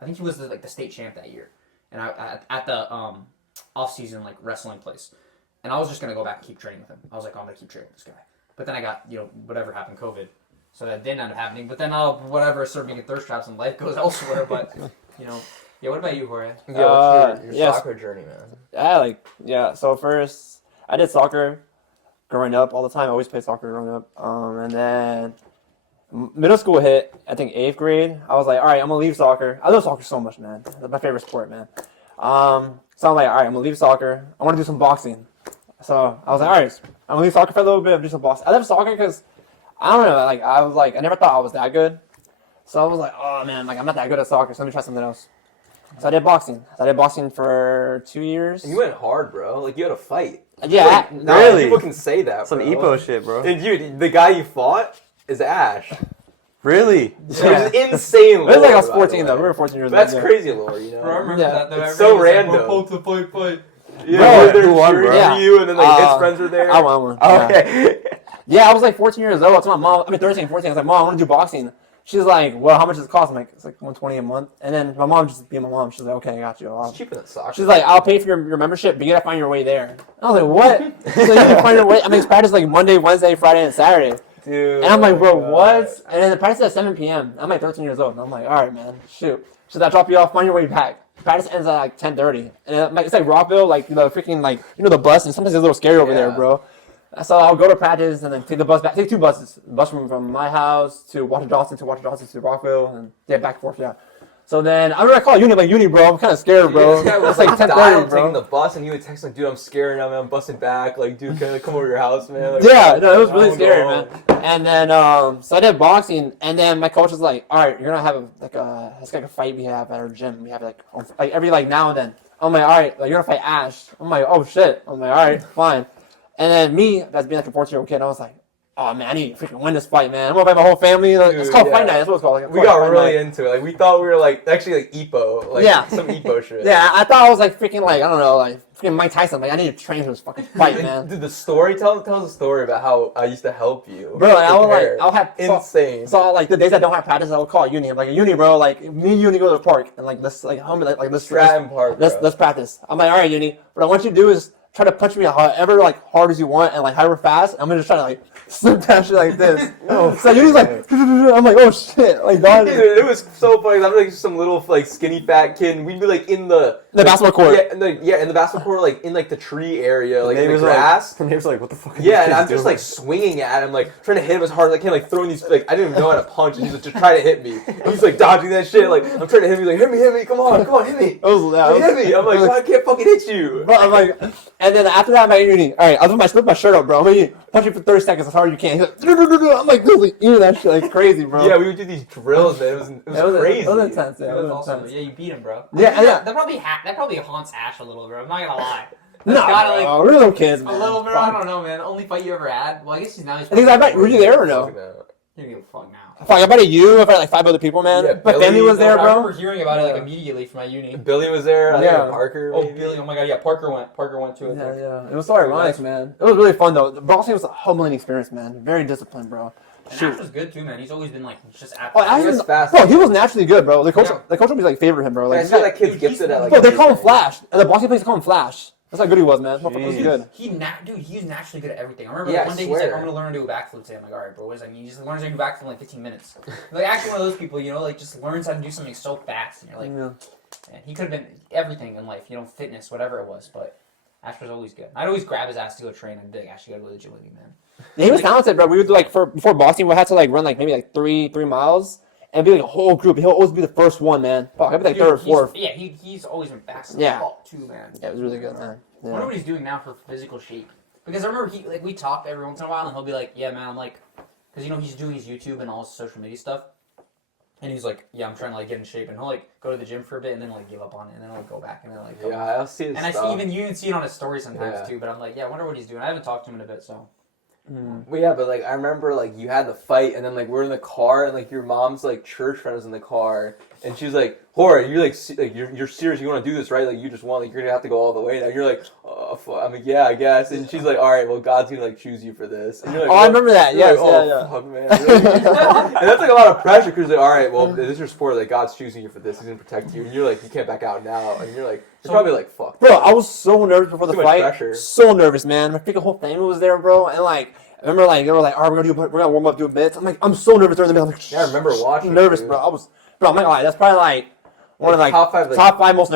think he was the state champ that year, and I at the off season like wrestling place, and I was just gonna go back and keep training with him. I was like, oh, I'm gonna keep training with this guy. But then I got whatever happened, COVID, so that didn't end up happening. But then I started making thirst traps and life goes elsewhere. But yeah. What about you, Jorge? Yeah, what's your soccer journey, man? So first I did soccer. Growing up all the time, I always played soccer growing up. And then middle school hit, I think 8th grade. I was like, all right, I'm going to leave soccer. I love soccer so much, man. It's my favorite sport, man. So I'm like, all right, I'm going to leave soccer. I want to do some boxing. So I was like, all right, I'm going to leave soccer for a little bit and do some boxing. I left soccer because, I don't know, I never thought I was that good. So I was like, oh, man, like I'm not that good at soccer, so let me try something else. So I did boxing. For 2 years. And you went hard, bro. Like you had a fight. Yeah, really? People can say that. Some bro. EPO shit, bro. And dude, the guy you fought is Ash. Really? Yeah. It was insane. It was like I was lore, by 14 the though. way. We were 14 years old. That's yeah. crazy lore, you know. Bro, I remember Yeah. that though. It's so random. Fight. Yeah, Bro, they're who won, cheering bro? for Yeah. you, and then like his friends were there. I won. Oh, okay. Yeah, I was like 14 years old. I told my mom, 13, 14. I was like, Mom, I want to do boxing. She's like, well, how much does it cost? I'm like, it's like $120 a month. And then my mom just being my mom. She's like, okay, I got you. It's cheaper than soccer. She's like, I'll pay for your membership, but you gotta find your way there. I was like, what? She's like, you gotta find your way. I mean, it's practice like Monday, Wednesday, Friday, and Saturday. Dude. And I'm like, bro, God. what? And then the practice at 7 p.m. I'm like 13 years old. And I'm like, all right, man, shoot. She's like, I'll drop you off, find your way back. Practice ends at like 10:30. And it's like Rockville, like, freaking, like, the bus, and sometimes it's a little scary over there, bro. So I'll go to practice and then take the bus back. Take 2 buses. The bus from my house to Walter Johnson to Rockville, and back and forth, yeah. So then I remember I called uni, bro. I'm kind of scared, bro. This guy was It's like 10:30, bro. taking the bus, and he would text like, dude, I'm scared. I'm busting back. Like, dude, can I come over to your house, man? Like, Yeah, no, it was really I scary, wanna man. go And then, so I did boxing, and then my coach was like, all right, you're gonna have it's like a fight we have at our gym. We have like every like now and then. I'm like, all right, like, you're gonna fight Ash. I'm like, oh shit. I'm like, all right, fine. And then me, as being like a 14-year-old kid, I was like, oh man, I need to freaking win this fight, man. I'm gonna fight my whole family. Like, it's Dude, called yeah. fight night. That's what it's called. Like, We got fight really night. into it. Like, we thought we were like actually like EPO, like Yeah. some EPO shit. Yeah, I thought I was like freaking like I don't know, like freaking Mike Tyson. Like I need to train for this fucking fight, man. Dude, the story tell us a story about how I used to help you, Bro, and prepare. I'll have insane. So like the days I don't have practice, I'll call uni. I'm like, uni, bro, like me and uni go to the park and like let's like homie let's Stratton Park, bro. let's practice. I'm like, all right, uni. What I want you to do is try to punch me however like hard as you want and like however fast. I'm gonna just try to like slip that shit like this. So uni's like, I'm like, oh shit, like dog. Dude, it was so funny. I'm like some little like skinny fat kid, and we'd be like in the basketball court. Yeah, in the basketball court, like in like the tree area, like in the Neighbors grass. The neighbors like, what the fuck? Are Yeah, these and I'm kids just doing? like swinging at him, like trying to hit him as hard as I can, like throwing these, like I didn't even know how to punch, and he's like just trying to hit me. And he's like dodging that shit, like I'm trying to hit me, like hit me, come on, hit me, hit me. I'm like, well, I can't fucking hit you. Bro, I'm like, and then after that, I'm at uni. All right, I'll slip my shirt up, bro. I'm like, punch you for 30 seconds as hard as you can. He's like, I'm like, dude, eating that shit like crazy, bro. Yeah, we would do these drills, man. It was crazy. It was intense. Yeah, That it was was awesome. intense. Yeah, you beat him, bro. Yeah, yeah. That probably haunts Ash a little, bro. I'm not gonna lie. No, gotta, bro, we're little kids, A man. little bit. I don't know, man. Only fight you ever had. Well, I guess he's now. I think were you there or no? Fucking hell. You don't give a fuck now. Fuck, I invited you. I invited like 5 other people, man. Yeah, My Billy, family was there, I bro. remember hearing about it like immediately from my uni. Billy was there. I think Yeah. Parker. Oh, maybe. Billy! Oh my God! Yeah, Parker went. Parker went too. I Yeah, think. yeah. It was so ironic, man. It was really fun though. The boxing was a humbling experience, man. Very disciplined, bro. And Ash was good too, man. He's always been like just at. Oh, Ash He was was fast. bro. He was naturally good, bro. The coach, Yeah. the coach would be like favorite him, bro. Like, I this saw guy- that kid's Dude, gifted at like. bro, they call him everything. Flash. At the boxing place, they call him Flash. That's how good he was, man. Motherfucker was Jeez. good. Dude, he's naturally good at everything. I remember Yeah, like, I one day he's like, swear. I'm gonna learn to do a backflip today. I'm like, all right, bro. What does that mean? He just learns how to do a backflip in like 15 minutes. Like actually one of those people, you know, like just learns how to do something so fast, and you're like, Yeah. man, he could have been everything in life, you know, fitness, whatever it was. But Ash was always good. I'd always grab his ass to go train and be like, Ash, you gotta go to the gym with me, man. Yeah, he was talented, bro. We would do like before boxing, we had to like run like maybe like three miles and be like a whole group. He'll always be the first one, man. Fuck, I'd be like Dude, third or fourth. he's always been fast. Yeah. Too, man. Yeah, it was really good, man. I wonder what he's doing now for physical shape. Because I remember we talk every once in a while, and he'll be like, "Yeah, man, I'm like," because you know he's doing his YouTube and all his social media stuff, and he's like, "Yeah, I'm trying to like get in shape," and he'll like go to the gym for a bit, and then like give up on it, and then like go back, and then like. Go Yeah, back. I'll see his And I stuff. see you can see it on his story sometimes Yeah. too. But I'm like, yeah, I wonder what he's doing. I haven't talked to him in a bit, so. Well, yeah, but like I remember like you had the fight, and then like we're in the car, and like your mom's like church friend was in the car, and she's like, "Jorge, you're like you're serious? You want to do this, right? Like you just want like you're gonna have to go all the way now." You're like, "Oh, fuck." I'm like, "Yeah, I guess." And she's like, "All right, well, God's gonna like choose you for this." And you're like, Oh, I remember that. You're Yes, like, yeah. Fuck, man. Really? And that's like a lot of pressure because like, all right, well, this is your sport. Like God's choosing you for this. He's gonna protect you, and you're like, you can't back out now, and you're like, you're probably like, fuck. Bro, I was so nervous before the Too much fight. pressure. So nervous, man. My freaking whole family was there, bro. And like, I remember like they were like, "All right, we're gonna warm up, do bits." I'm like, I'm so nervous during the bit. I'm like, Yeah, I remember watching. nervous, dude. bro. I'm not gonna lie. That's probably like one of like top five, like- top five most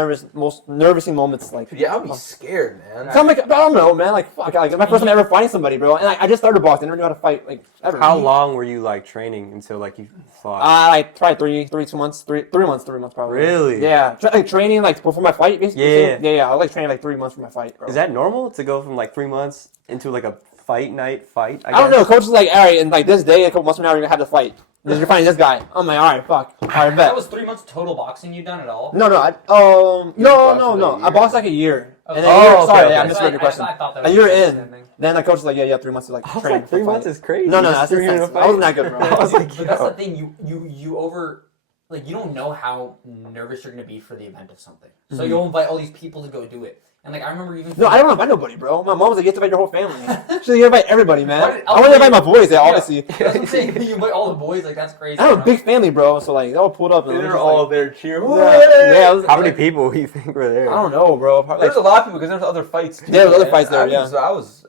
nervousing moments. Like, Yeah, I'd be scared, man. so I'm like, I don't know, man. Like, fuck, like, it's my first time ever fighting somebody, bro. And like, I just started boxing. I never knew how to fight, like, ever. How long were you like training until like you fought? Like, probably 2 months, 3 months probably. Really? Yeah. Like, training, like, before my fight, basically. Yeah. Yeah. I was, like, training, like, 3 months for my fight, bro. Is that normal to go from like 3 months into like a fight night fight? I don't know. Coach was like, all right, and like this day, a couple months from now, you're gonna have the fight. You're fighting this guy. I'm like, all right, fuck. All right, bet. That was 3 months total boxing you've done at all. No. boxed like a I year. boxed like a year. Okay. And then a year, Oh, sorry, okay, yeah, I okay. misread your question. I thought that A was year the in. same thing. Then the coach was like, yeah, 3 months to like I was train. like 3 for months fight. is crazy. No, Just that's threw you in a intense. I fight? wasn't that good, bro. I was like, But that's yo. the thing. You over, like you don't know how nervous you're gonna be for the event of something. So you'll invite all these people to go do it, and like I remember even. No, I don't invite nobody, bro. My mom was like, you have to invite your whole family. She's like, you invite everybody, man. Why did- I want to invite my boys, yeah, Yeah. obviously. That's what I'm saying. You invite all the boys, like that's crazy. I have a big family, bro, so like, they all pulled up. And They're just, all like, there cheering. yeah, it was, How many people do you think were there? I don't know, bro. Probably, There's a lot of people because there's other fights too. Yeah, there's other man. fights there, yeah.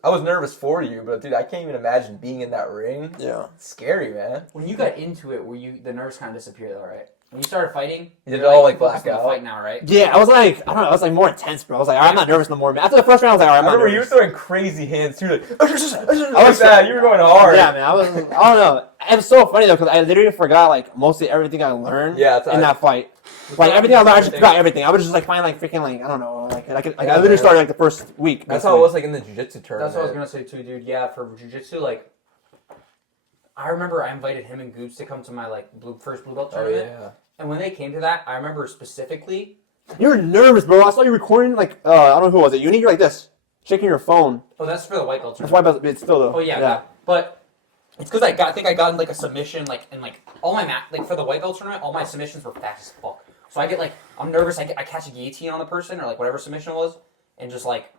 I was nervous for you, but dude, I can't even imagine being in that ring. yeah. It's scary, man. When you got into it, were you the nerves kind of disappeared, though, right? When you started fighting, You did you're it all, like, focused on black the out? fight now, right? Yeah, I was like, I don't know, I was like more intense, bro. I was like, all right, I'm not nervous no more, man. After the first round, I was like, all right, I'm I not remember you were nervous. throwing crazy hands too, like, I like was that. You were going hard. Yeah, man, I don't know. It was so funny though, because I literally forgot like mostly everything I learned Yeah, it's- in that fight. Like everything I learned, I just forgot everything. I was just like finding like freaking like I don't know, like I Yeah, literally man. started like the first week. That's how it was like in the jiu-jitsu tournament. That's what I was gonna say too, dude. Yeah, for jiu-jitsu, like, I remember I invited him and Goops to come to my like first blue belt Oh tournament, yeah. and when they came to that, I remember specifically. You were nervous, bro. I saw you recording like I don't know who was it. You're like this, shaking your phone. Oh, that's for the white belt That's tournament. why, but it's still though. Oh yeah. But it's because I think I got in like a submission, like and like all my like for the white belt tournament, all my submissions were fast as fuck. So I get like I'm nervous. I catch a guillotine on the person or like whatever submission was, and just like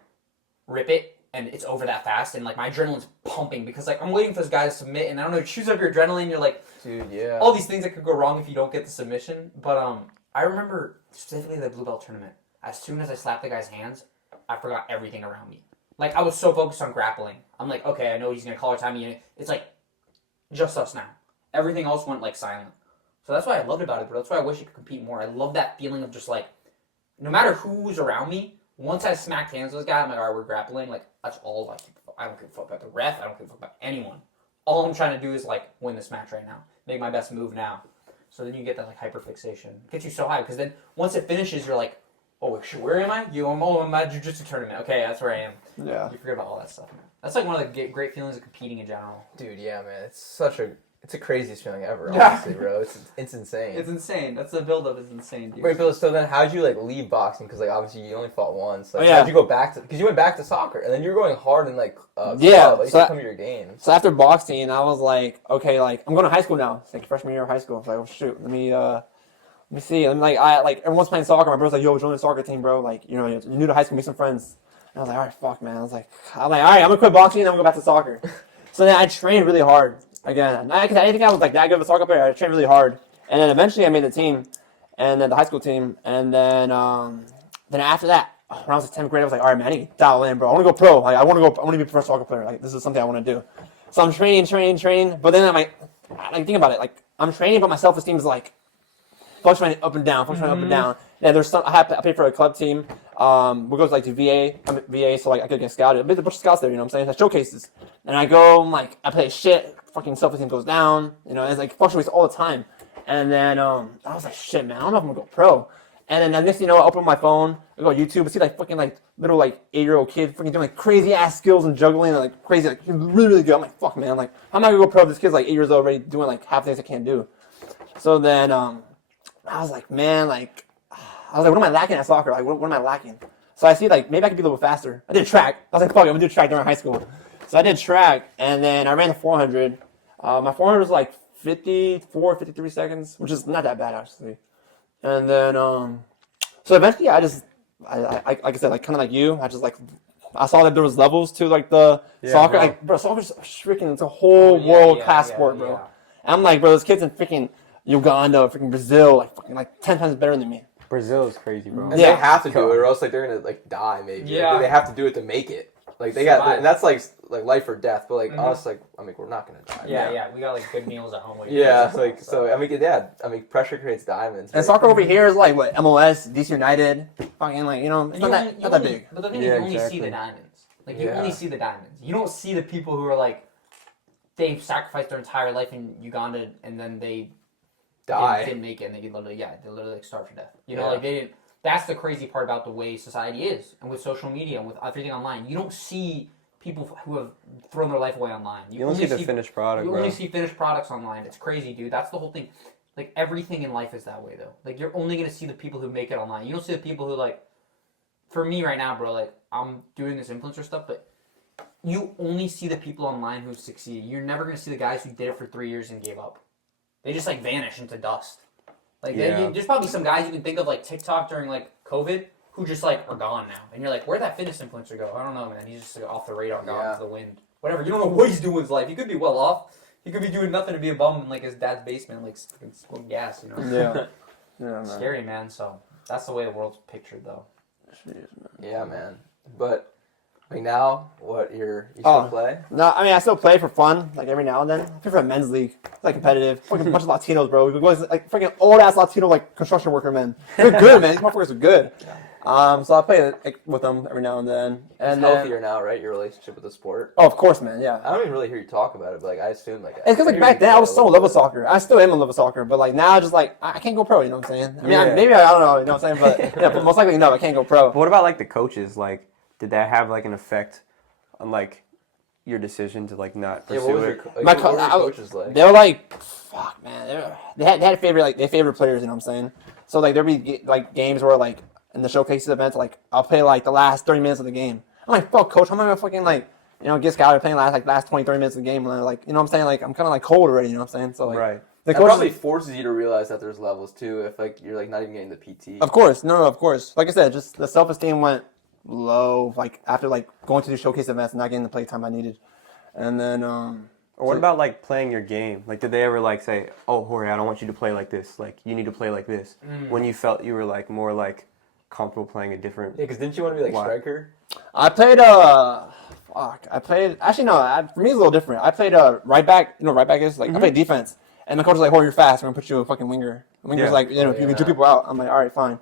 rip it, and it's over that fast, and like my adrenaline's pumping because like I'm waiting for this guy to submit, and I don't know, it chews up your adrenaline. You're like, Dude, yeah. all these things that could go wrong if you don't get the submission. But I remember specifically the blue belt tournament. As soon as I slapped the guy's hands, I forgot everything around me. Like I was so focused on grappling. I'm like, okay, I know he's gonna collar time me. It's like just us now. Everything else went like silent. So that's why I loved about it, bro. That's why I wish I could compete more. I love that feeling of just like, no matter who's around me, once I smacked hands with this guy, I'm like, all right, we're grappling. Like that's all I keep. I don't give a fuck about the ref. I don't give a fuck about anyone. All I'm trying to do is like win this match right now. Make my best move now. So then you get that like hyperfixation. It gets you so high because then once it finishes, you're like, oh shit, where am I? I'm in my jiu-jitsu tournament. Okay, that's where I am. Yeah. You forget about all that stuff, man. That's like one of the great feelings of competing in general. Dude, yeah, man. It's It's the craziest feeling ever, Yeah. honestly, bro. It's insane. It's insane. That's the buildup is insane, dude. Wait, Bill, so then how'd you, like, leave boxing? Because, like, obviously you only fought once. Like, Oh, yeah. how'd you go back to... Because you went back to soccer, and then you were going hard in, like, club. Yeah, Like, you so should come to your games. So after boxing, I was like, okay, like I'm going to high school now. It's like freshman year of high school. It's like, oh shoot, let me see. I'm like, everyone's playing soccer. My brother's like, yo, join the soccer team, bro. Like, you know, you're new to high school, make some friends. And I was like, all right, fuck, man. I was like, all right, I'm gonna quit boxing and I'm gonna go back to soccer. So then I trained really hard again. I didn't think I was like that good of a soccer player. I trained really hard, and then eventually I made the team, and then the high school team, and then after that, when I was in 10th grade, I was like, all right, man, I need to dial in, bro. I want to go pro. Like, I want to be a pro soccer player. Like, this is something I want to do. So I'm training, but then I'm like, think about it. Like, I'm training, but my self-esteem is like fluctuating up and down. Yeah, I pay for a club team. We go to like to VA, so like I could get scouted. There's a bunch of scouts there, you know what I'm saying? It's like showcases. And I go, like, I play shit, fucking self-esteem goes down, you know, it's like fluctuates all the time. And then I was like, shit, man, I don't know if I'm gonna go pro. And then the next thing you know, I open my phone, I go on YouTube, I see like fucking like little like 8-year-old kid fucking doing like crazy ass skills and juggling and like crazy, like really, really good. I'm like, fuck, man, like, how am I gonna go pro if this kid's like 8 years old already doing like half things I can't do? So then I was like, man, like, what am I lacking at soccer? Like, what am I lacking? So I see, like, maybe I could be a little faster. I did track. I was like, fuck it, I'm gonna do track during high school. So I did track, and then I ran the 400. My 400 was like 53 seconds, which is not that bad, actually. And then, so eventually I like I said, like, kind of like you, I saw that there was levels to, like, the soccer. Bro. Like, bro, soccer's freaking, it's a whole world-class sport, bro. Yeah. And I'm like, bro, those kids in freaking Uganda, freaking Brazil, like, fucking, like, 10 times better than me. Brazil is crazy, bro. And they have to do it, or else like they're gonna like die. Maybe. Yeah. Like, they have to do it to make it. Like they got, and that's like life or death. But like us, like I mean, we're not gonna die. Yeah. We got like good meals at home. Yeah, like so. I mean, pressure creates diamonds. And soccer over here is like what MLS, DC United, fucking like it's not that big. But the thing is, you only see the diamonds. Like you only see the diamonds. You don't see the people who are like they've sacrificed their entire life in Uganda and then they didn't make it and they literally like starve to death. You know, like they didn't. That's the crazy part about the way society is, and with social media and with everything online. You don't see people who have thrown their life away online. You only see the finished product, You bro. only see finished products online. It's crazy, dude. That's the whole thing. Like, everything in life is that way, though. Like, you're only going to see the people who make it online. You don't see the people who, like... For me right now, bro, like, I'm doing this influencer stuff, but you only see the people online who succeed. You're never going to see the guys who did it for 3 years and gave up. They just, like, vanish into dust. Like, there's probably some guys you can think of, like, TikTok during, like, COVID, who just, like, are gone now. And you're like, where'd that fitness influencer go? I don't know, man. He's just, like, off the radar, gone to the wind. Whatever. You don't know what he's doing with his life. He could be well off. He could be doing nothing to be a bum in, like, his dad's basement, like, smoking gas, you know? Yeah. Scary, man. So, that's the way the world's pictured, though. Yeah, man. But like now, you still play? No, I mean I still play for fun, like every now and then. I play for a men's league. It's like competitive. Fucking bunch of Latinos, bro. We go like freaking old ass Latino like construction worker men. They're good, man. These motherfuckers are good. So I play like, with them every now and then. And it's healthier now, right? Your relationship with the sport. Oh, of course, man. Yeah. I don't even really hear you talk about it, but like I assume like. It's because like back then I was so in love with soccer. I still am in love with soccer, but like now just like I can't go pro. You know what I'm saying? I mean, maybe I don't know. You know what I'm saying? But yeah, but most likely no, I can't go pro. But what about like the coaches? Like, did that have like an effect on like your decision to like not pursue what was it? your, What were your coaches like? They were like, fuck, man. They had favorite players. You know what I'm saying? So like there'd be like games where like in the showcases events, like I'll play like the last 30 minutes of the game. I'm like, fuck, coach, how am I gonna fucking like, get scouted playing last 20, 30 minutes of the game? And I'm like, you know what I'm saying? Like I'm kind of like cold already. You know what I'm saying? So like, right. The That probably forces you to realize that there's levels too. If like you're like not even getting the PT. Of course, no, of course. Like I said, just the self-esteem went low. Like after like going to the showcase events and not getting the play time I needed, and then Or what about like playing your game? Like, did they ever like say, "Oh, Jorge, I don't want you to play like this. Like, you need to play like this." When you felt you were like more like comfortable playing a different. Yeah, because didn't you want to be like striker? I played actually no. For me, it's a little different. I played right back. You know, what right back is like I played defense, and my coach was like, "Jorge, you're fast. We're gonna put you a fucking winger." Winger's like, you can two people out. I'm like, all right, fine.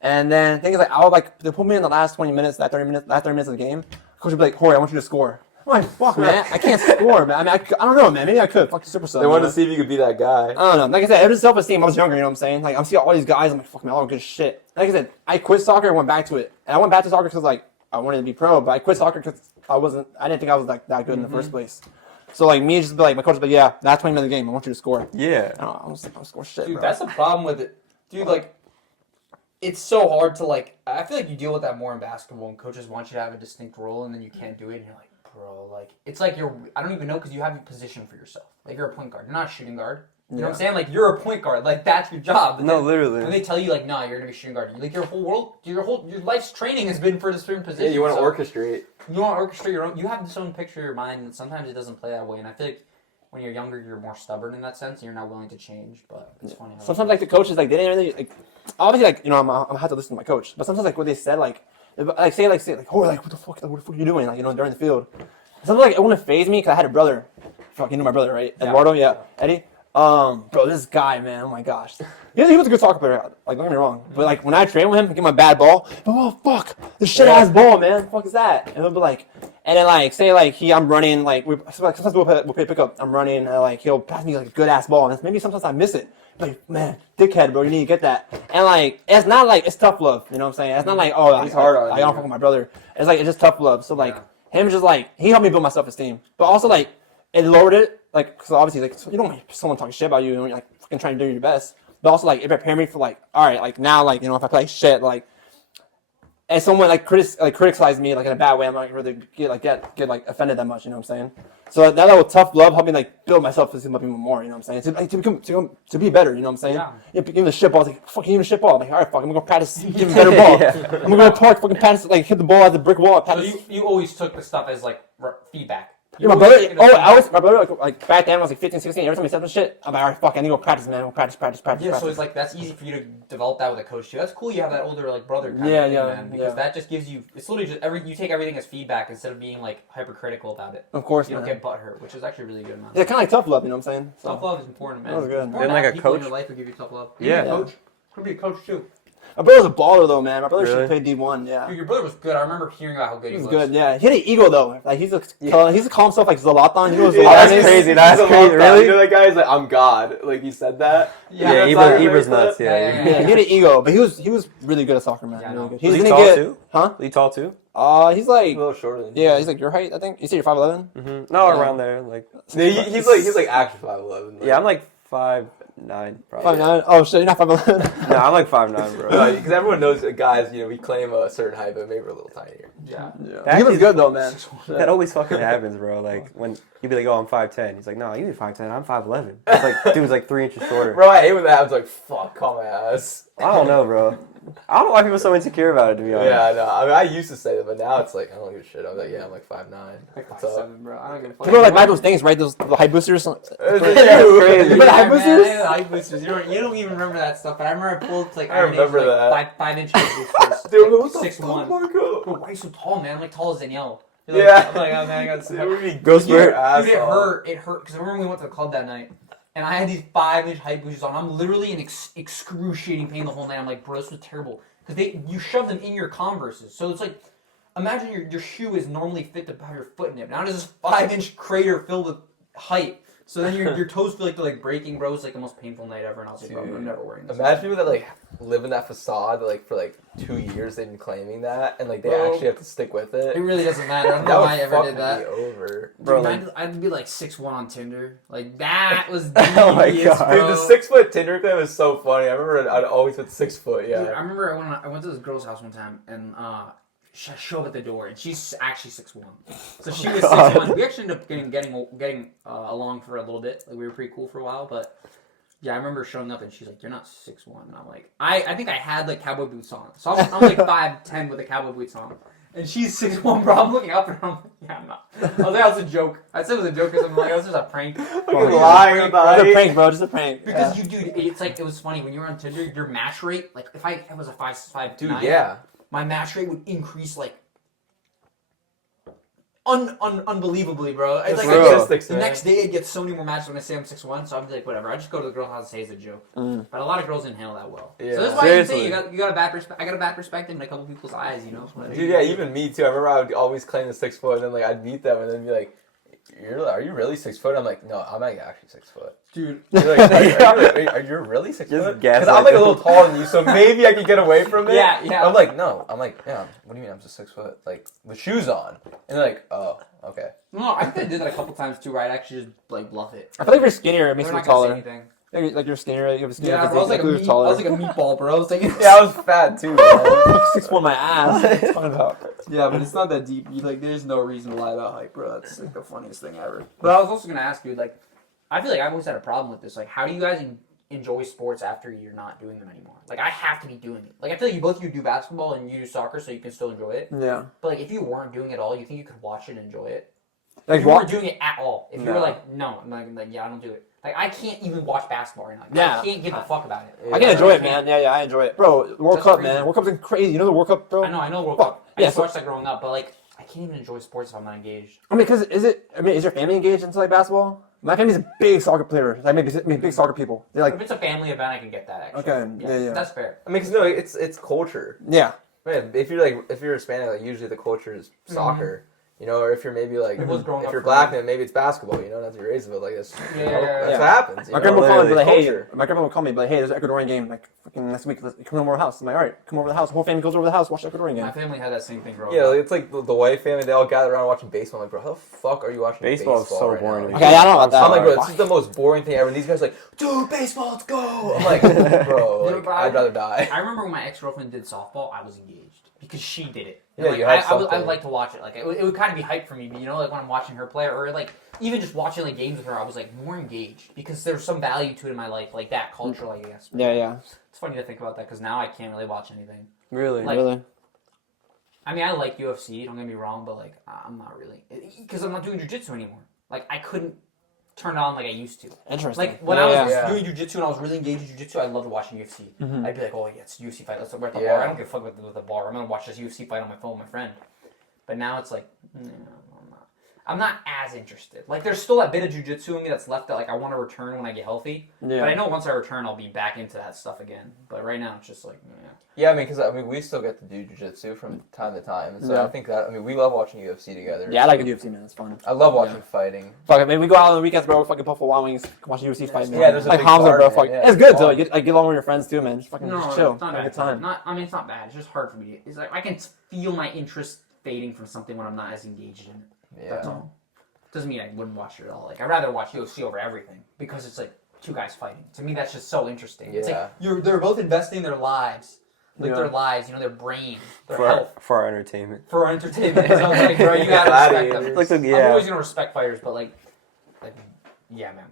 And then the thing is like I would like they put me in the last 20 minutes, last 30 minutes of the game. Coach would be like, Jorge, I want you to score. I'm like, fuck, man, I can't score, man. I mean, I don't know, man. Maybe I could. Fuck super sub. They wanted to see if you could be that guy. I don't know. Like I said, it was self-esteem. I was younger, you know what I'm saying? Like, I'm seeing all these guys. I'm like, fuck, man, all good shit. Like I said, I quit soccer and went back to it. And I went back to soccer because, like, I wanted to be pro. But I quit soccer because I didn't think I was, like, that good in the first place. So like me just be like my coach would be like, yeah, that's 20 minutes of the game. I want you to score. Yeah. I don't score shit, Dude, bro. that's the problem with it. Dude, like, it's so hard to, like, I feel like you deal with that more in basketball, and coaches want you to have a distinct role, and then you can't do it, and you're like, bro, like, it's like I don't even know, because you have a position for yourself. Like, you're a point guard. You're not a shooting guard. You know what I'm saying? Like, you're a point guard. Like, that's your job. But No, then, literally. when they tell you, like, nah, you're going to be a shooting guard, like, your whole world, your life's training has been for a certain position. Yeah, you want to so orchestrate. You want to orchestrate your own, you have this own picture in your mind, and sometimes it doesn't play that way, and I feel like when you're younger, you're more stubborn in that sense, and you're not willing to change, but it's funny. How Sometimes like the coaches like they didn't really like. Obviously, like I'm gonna have to listen to my coach, but sometimes like what they said like say oh like what the fuck are you doing like during the field. Sometimes like it wouldn't faze me because I had a brother. Fuck, you know my brother, right? Yeah. Eduardo, yeah. Eddie. Bro, this guy, man, oh my gosh. He was a good soccer player, like, don't get me wrong. But, like, when I train with him, I give him a bad ball. Oh, fuck, this shit-ass ball, man. The fuck is that? And he'll be like, and then, like, say, like, I'm running, like, sometimes we'll play pickup. I'm running, and, like, he'll pass me, like, a good-ass ball. And maybe sometimes I miss it. Like, man, dickhead, bro, you need to get that. And, like, it's not, like, it's tough love, you know what I'm saying? It's not like, oh, He's hard on I you. don't fuck with my brother. It's, like, it's just tough love. So, like, him just, like, he helped me build my self-esteem. But also, like, it lowered it. Like, because obviously, like, you don't want someone talking shit about you, and you're like fucking trying to do your best. But also, like, it prepared me for like, all right, like now, like if I play shit, like, and someone like criticized me like in a bad way, I'm not really get like offended that much. You know what I'm saying? So that little tough love helped me like build my self-esteem up even more. You know what I'm saying? To be better. You know what I'm saying? Yeah. Give me the shit ball. I was like, fuck, give me the shit ball. I'm like, all right, fuck, I'm gonna go practice giving better ball. I'm gonna go to the park, fucking practice, like hit the ball at the brick wall. So you always took the stuff as like feedback. Yeah, my brother, my brother, like back then, I was like 15, 16. Every time he said some shit, I'm like, all right, fuck, I need to go practice, man. I'll practice. Yeah, so it's like that's easy for you to develop that with a coach too. That's cool. You have that older like brother kind of thing, man, because that just gives you. It's literally just you take everything as feedback instead of being like hypercritical about it. Of course, you man. don't get butthurt, which is actually really good, man. Yeah, kind of like tough love, you know what I'm saying? Tough love is important, man. That was good. Important Then, like, to have a people in coach- your life who give you tough love. Yeah. Coach. Could be a coach too. My brother was a baller though, man. My brother should Really? play D1. Yeah. Dude, your brother was good. I remember hearing about how good He he was was. good, yeah. He had an ego though. Like he's a call himself like Zlatan. You know what Yeah, Zlatan that's is? crazy. That's crazy. Really? You know that guy's like, I'm God. Like he said that. Yeah, Ibra's nuts. Yeah. Yeah, he had an ego, but he was really good at soccer, man. Yeah, I really know. good. He's gonna tall too? Huh? Are you tall too? He's A like little shorter than you. yeah, he's like your height. I think you said you're 5'11". Mm-hmm. No, around there. Like, He's like actually 5'11". yeah, I'm like 5'9", probably. 5'9". Oh shit, you're not 5'11". No, I'm like 5'9", bro. Because everyone knows that guys, we claim a certain height, but maybe we're a little tinier. Yeah. Yeah. He was good though, man. That always fucking happens, bro. Like when you'd be like, "Oh, I'm 5'10", he's like, "No, you be 5'10". I'm 5'11". It's like dude's like 3 inches shorter. Bro, I hate when that happens. Like, fuck, call my ass. I don't know, bro. I don't know why people are so insecure about it. To be honest. Yeah, I know. I mean, I used to say that, but now it's like I don't give a shit. I'm like, yeah, I'm like 5'9". Like What's up? 5'7", bro. I don't give a fuck. People like buy those things, right? Those the height boosters. It's Crazy. you. But high boosters? Man, height boosters. You don't even remember that stuff. But I remember I pulled like I remember that. 5'inch height boosters. Dude, like, what the 6'1". fuck, Marco? Bro, why are you so tall, man? I'm like tall as Danielle. Yeah. I'm like, oh man, I got Dude, we'd be Ghost your Bird. ass Dude, it off. hurt, because I remember we went to the club that night, and I had these 5-inch height boosters on. I'm literally in excruciating pain the whole night. I'm like, bro, this was terrible. Because you shove them in your Converses. So it's like, imagine your shoe is normally fit to have your foot in it. Now there's this 5-inch crater filled with height. So then your toes feel like they're like breaking, bro. It's like the most painful night ever, and I was like, bro, I'm never wearing this. Imagine people that like live in that facade like for like 2 years they've been claiming that and like they Bro. actually have to stick with it. It really doesn't matter. I don't That know would why I ever fucking did that. be over. Bro, Dude, I'd be like 6'1" on Tinder. Like, that was Oh my devious, God. Dude, bro. the 6 foot Tinder thing was so funny. I remember I'd always put 6 foot. Yeah. Dude, I remember I went to this girl's house one time, and I show up at the door, and she's actually 6'1". So she was 6'1". We actually ended up getting along for a little bit. Like, we were pretty cool for a while, but yeah, I remember showing up, and she's like, "You're not 6'1". And I'm like, I think I had like cowboy boots on, so I'm like 5'10" with the cowboy boots on. And she's 6'1", bro. I'm looking up, and I'm like, yeah, I'm not. I was like, that was a joke. I said it was a joke, because I'm like, that was just a prank. Fucking lying about Just a it. prank, bro. Just a prank. Because it's like, it was funny when you were on Tinder, your match rate, like if I was a 5'9", Dude, yeah. my match rate would increase like unbelievably, bro. It's like Statistics, the man. next day I'd get so many more matches when I say I'm 6'1", so I'd be like, whatever. I just go to the girl house and say it's a joke. But a lot of girls didn't handle that well. Yeah. So that's why Seriously. you got a bad perspective. I got a bad perspective in a couple people's eyes, you know. Dude, yeah, even me too. I remember I would always claim the 6 foot and then like I'd beat them and then be like, are you really 6 foot? I'm like, no, I'm not actually 6 foot. Dude. You're like, are you really 6 Just foot? gaslight Because I'm like a them. little taller than you, so maybe I could get away from it. Yeah, yeah. I'm like, no. I'm like, yeah. What do you mean I'm just 6 foot? Like with shoes on, and they're like, oh, okay. No, I think I did that a couple times too, where I'd actually just like bluff it. I feel like if you're skinnier, it makes They're you not gonna say taller. anything. Like you're skinnier, you have a skinnier Yeah, bro, I was like physique, I was a meatball, bro. I was taking. Yeah, I was fat too. Man. 6'1" my ass. What are you talking about? Yeah, but it's not that deep. You like, there's no reason to lie about height, bro. That's like the funniest thing ever. But I was also gonna ask you, like, I feel like I've always had a problem with this. Like, how do you guys enjoy sports after you're not doing them anymore? Like, I have to be doing it. Like, I feel like you do basketball and you do soccer, so you can still enjoy it. Yeah. But like, if you weren't doing it all, you think you could watch it and enjoy it? Like If you weren't doing it at all. If you were No. like, no, I'm like, yeah, I don't do it. Like, I can't even watch basketball right now. Yeah. I can't give a fuck about it. I can enjoy it, man. Yeah, I enjoy it, bro. World That's Cup, crazy. man. World Cup's been crazy. You know the World Cup, bro? I know World Fuck. Cup. I Yeah, used to so- watch that growing up, but like, I can't even enjoy sports if I'm not engaged. I mean, is your family engaged into like basketball? My family's a big soccer player. Like maybe big soccer people. They're If like, it's a family event, I can get that, actually. Okay, yeah. That's fair. I mean, 'cause no, it's culture. yeah. Man, if you're Hispanic, like usually the culture is soccer. You know, or if you're maybe like, It was growing if up you're for black, me. then maybe it's basketball. You know, that's your raised, but like that's, you know, Yeah. that's Yeah. what happens. You My know? grandma would call me, be like, hey, Culture. my grandma would call me, be like, hey, there's an Ecuadorian game, like, fucking next week. Come over our house. I'm like, all right, come over to the house. The whole family goes over to the house, watch the Ecuadorian My game. family had that same thing growing Yeah, up. like, it's like the white family. They all gather around watching baseball. I'm like, bro, how the fuck are you watching Baseball is so right boring now? to Like, me. Okay, I don't know about that. I'm like, bro, Fuck. this is the most boring thing ever. And these guys are like, dude, baseball, let's go. I'm like, bro, Yeah, like, but I'd rather die. I remember when my ex-girlfriend did softball, I was engaged because she did it. Yeah, like, you had I would something. like to watch it. Like it would kind of be hype for me, but you know, like when I'm watching her play, or like even just watching like games with her, I was like more engaged because there's some value to it in my life, like that cultural, I guess. Yeah. It's funny to think about that because now I can't really watch anything. Really? Like- Really? I mean, I like UFC. Don't get me wrong, but like I'm not really because I'm not doing jiu-jitsu anymore. Like I couldn't turn it on like I used to. Interesting. Like when Yeah, I was yeah. doing jiu-jitsu and I was really engaged in jiu-jitsu, I loved watching UFC. Mhm. I'd be like, oh yeah, it's a UFC fight. Let's we're at the Yeah. bar. I don't give a fuck with the bar. I'm gonna watch this UFC fight on my phone with my friend. But now it's like, no, I'm not as interested. Like there's still that bit of jiu-jitsu in me that's left that like I want to return when I get healthy. Yeah. But I know once I return, I'll be back into that stuff again. But right now, it's just like, yeah. Yeah, I mean, because we still get to do jiu-jitsu from time to time. And so Yeah. I think that, we love watching UFC together. Yeah, I like the UFC, man. It's fun. I love watching fighting. Fuck it, man. We go out on the weekends, bro. Fucking Buffalo Wild Wings, watch UFC fight, man. Yeah, there's a like big Hamza, bar, bro. man. Fuck. Yeah, It's good fun. though. Get along with your friends too, man. Just fucking No, just chill. it's not Have a bad. good time. I mean, it's not bad. It's just hard for me. It's like I can feel my interest fading from something when I'm not as engaged in it. That's Yeah. all. Doesn't mean I wouldn't watch it at all. Like I'd rather watch UFC over everything because it's like two guys fighting. To me, that's just so interesting. It's Yeah. like they're both investing their lives, like Yeah. their lives, their brain, their For our, health for our entertainment. for our entertainment. So I was like, bro, you gotta respect them. Gladiators. Like the, I'm yeah. always gonna respect fighters, but like yeah, man.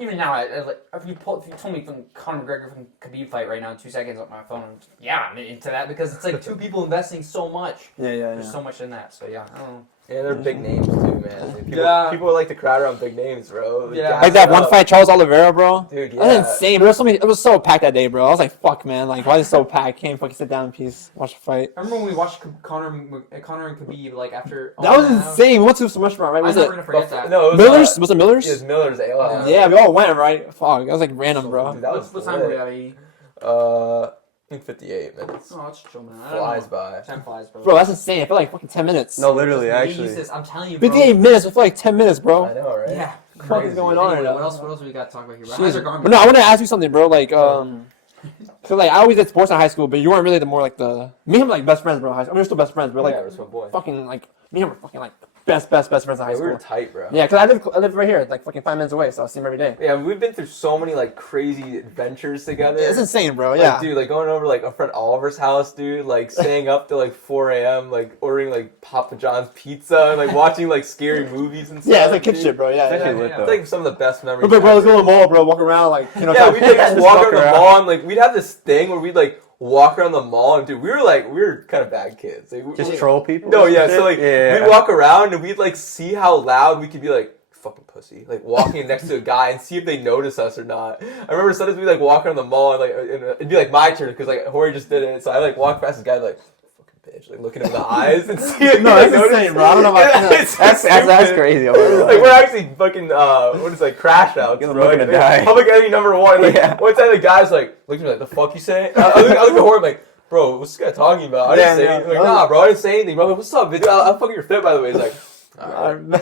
Even now, like if you told me from Conor McGregor from Khabib fight right now in 2 seconds on my phone, I'm into that because it's like two people investing so much. Yeah. There's so much in that. So yeah, I don't know. Yeah, they're big names too, man. People, Yeah. people like to crowd around big names, bro. Yeah. Gas Like that it one up. fight, Charles Oliveira, bro. Dude, yeah. That was insane. There was so many. It was so packed that day, bro. I was like, "Fuck, man! Like, why is it so packed? Can't fucking sit down in peace, watch the fight." I remember when we watched Conor and Khabib like after. That was insane. We went to some restaurant, right? I'm Was never it gonna forget that. No, it was Miller's? Was it Miller's? It was Miller's Ale. Yeah, we all went, right? Fuck, that was like random, bro. Dude, that was What time were we lit. at? I think 58 minutes. Oh, that's chill, man. I don't Flies know. by. Time flies, bro. Bro, that's insane. I feel like fucking 10 minutes. No, literally, actually. Jesus, I'm telling you, bro. 58 minutes. I feel like 10 minutes, I bro. know, right? Yeah. What the fuck is Crazy. going on right Anyway, now? what else do we got to talk about here, bro? Jeez. How's your garment? But no, I want to ask you something, bro. Like, cause like I always did sports in high school, but you weren't really the more like the me and him like best friends, bro. High school. I mean, we're still best friends, bro. Like, Yeah, we're so boy. fucking like me and him were fucking like best friends in high Yeah, we school. were tight, bro. Yeah, cause I live right here, like fucking 5 minutes away, so I see him every day. Yeah, we've been through so many like crazy adventures together. It's insane, bro. Like, Yeah. dude, like going over like our friend Oliver's house, dude, like staying up till like 4 a.m., like ordering like Papa John's pizza and like watching like scary movies and stuff. Yeah, it's like kid dude. shit, bro. Yeah, It's yeah. actually lit, yeah. though. It's like some of the best memories. But bro, let's go to ever. the mall, bro. Walk around, like, you know. Yeah, we'd like, just walk around the around. mall and like we'd have this thing where we'd like walk around the mall and dude, we were kind of bad kids. Like, Just troll people? No, yeah. So like Yeah. we'd walk around and we'd like see how loud we could be like fucking pussy, like walking next to a guy and see if they notice us or not. I remember sometimes we'd like walk around the mall and like it'd be like my turn because like Jorge just did it, so I like walk past this guy like fucking bitch, like looking him in the eyes and see if No, he that's notices. insane, bro. I don't know about that. It's so That's stupid. crazy. Like we're actually fucking what is it, like crash outs, You're bro. looking to Like, die. public enemy number one. Like Yeah. one time the guy's like looked at me like the fuck you say? I look at Jorge like, bro, what's this guy talking about? I didn't Yeah, say yeah. anything. Like, nah, bro, I didn't say anything, bro. Like, what's up, dude? I fucking your fit, by the way. He's like, And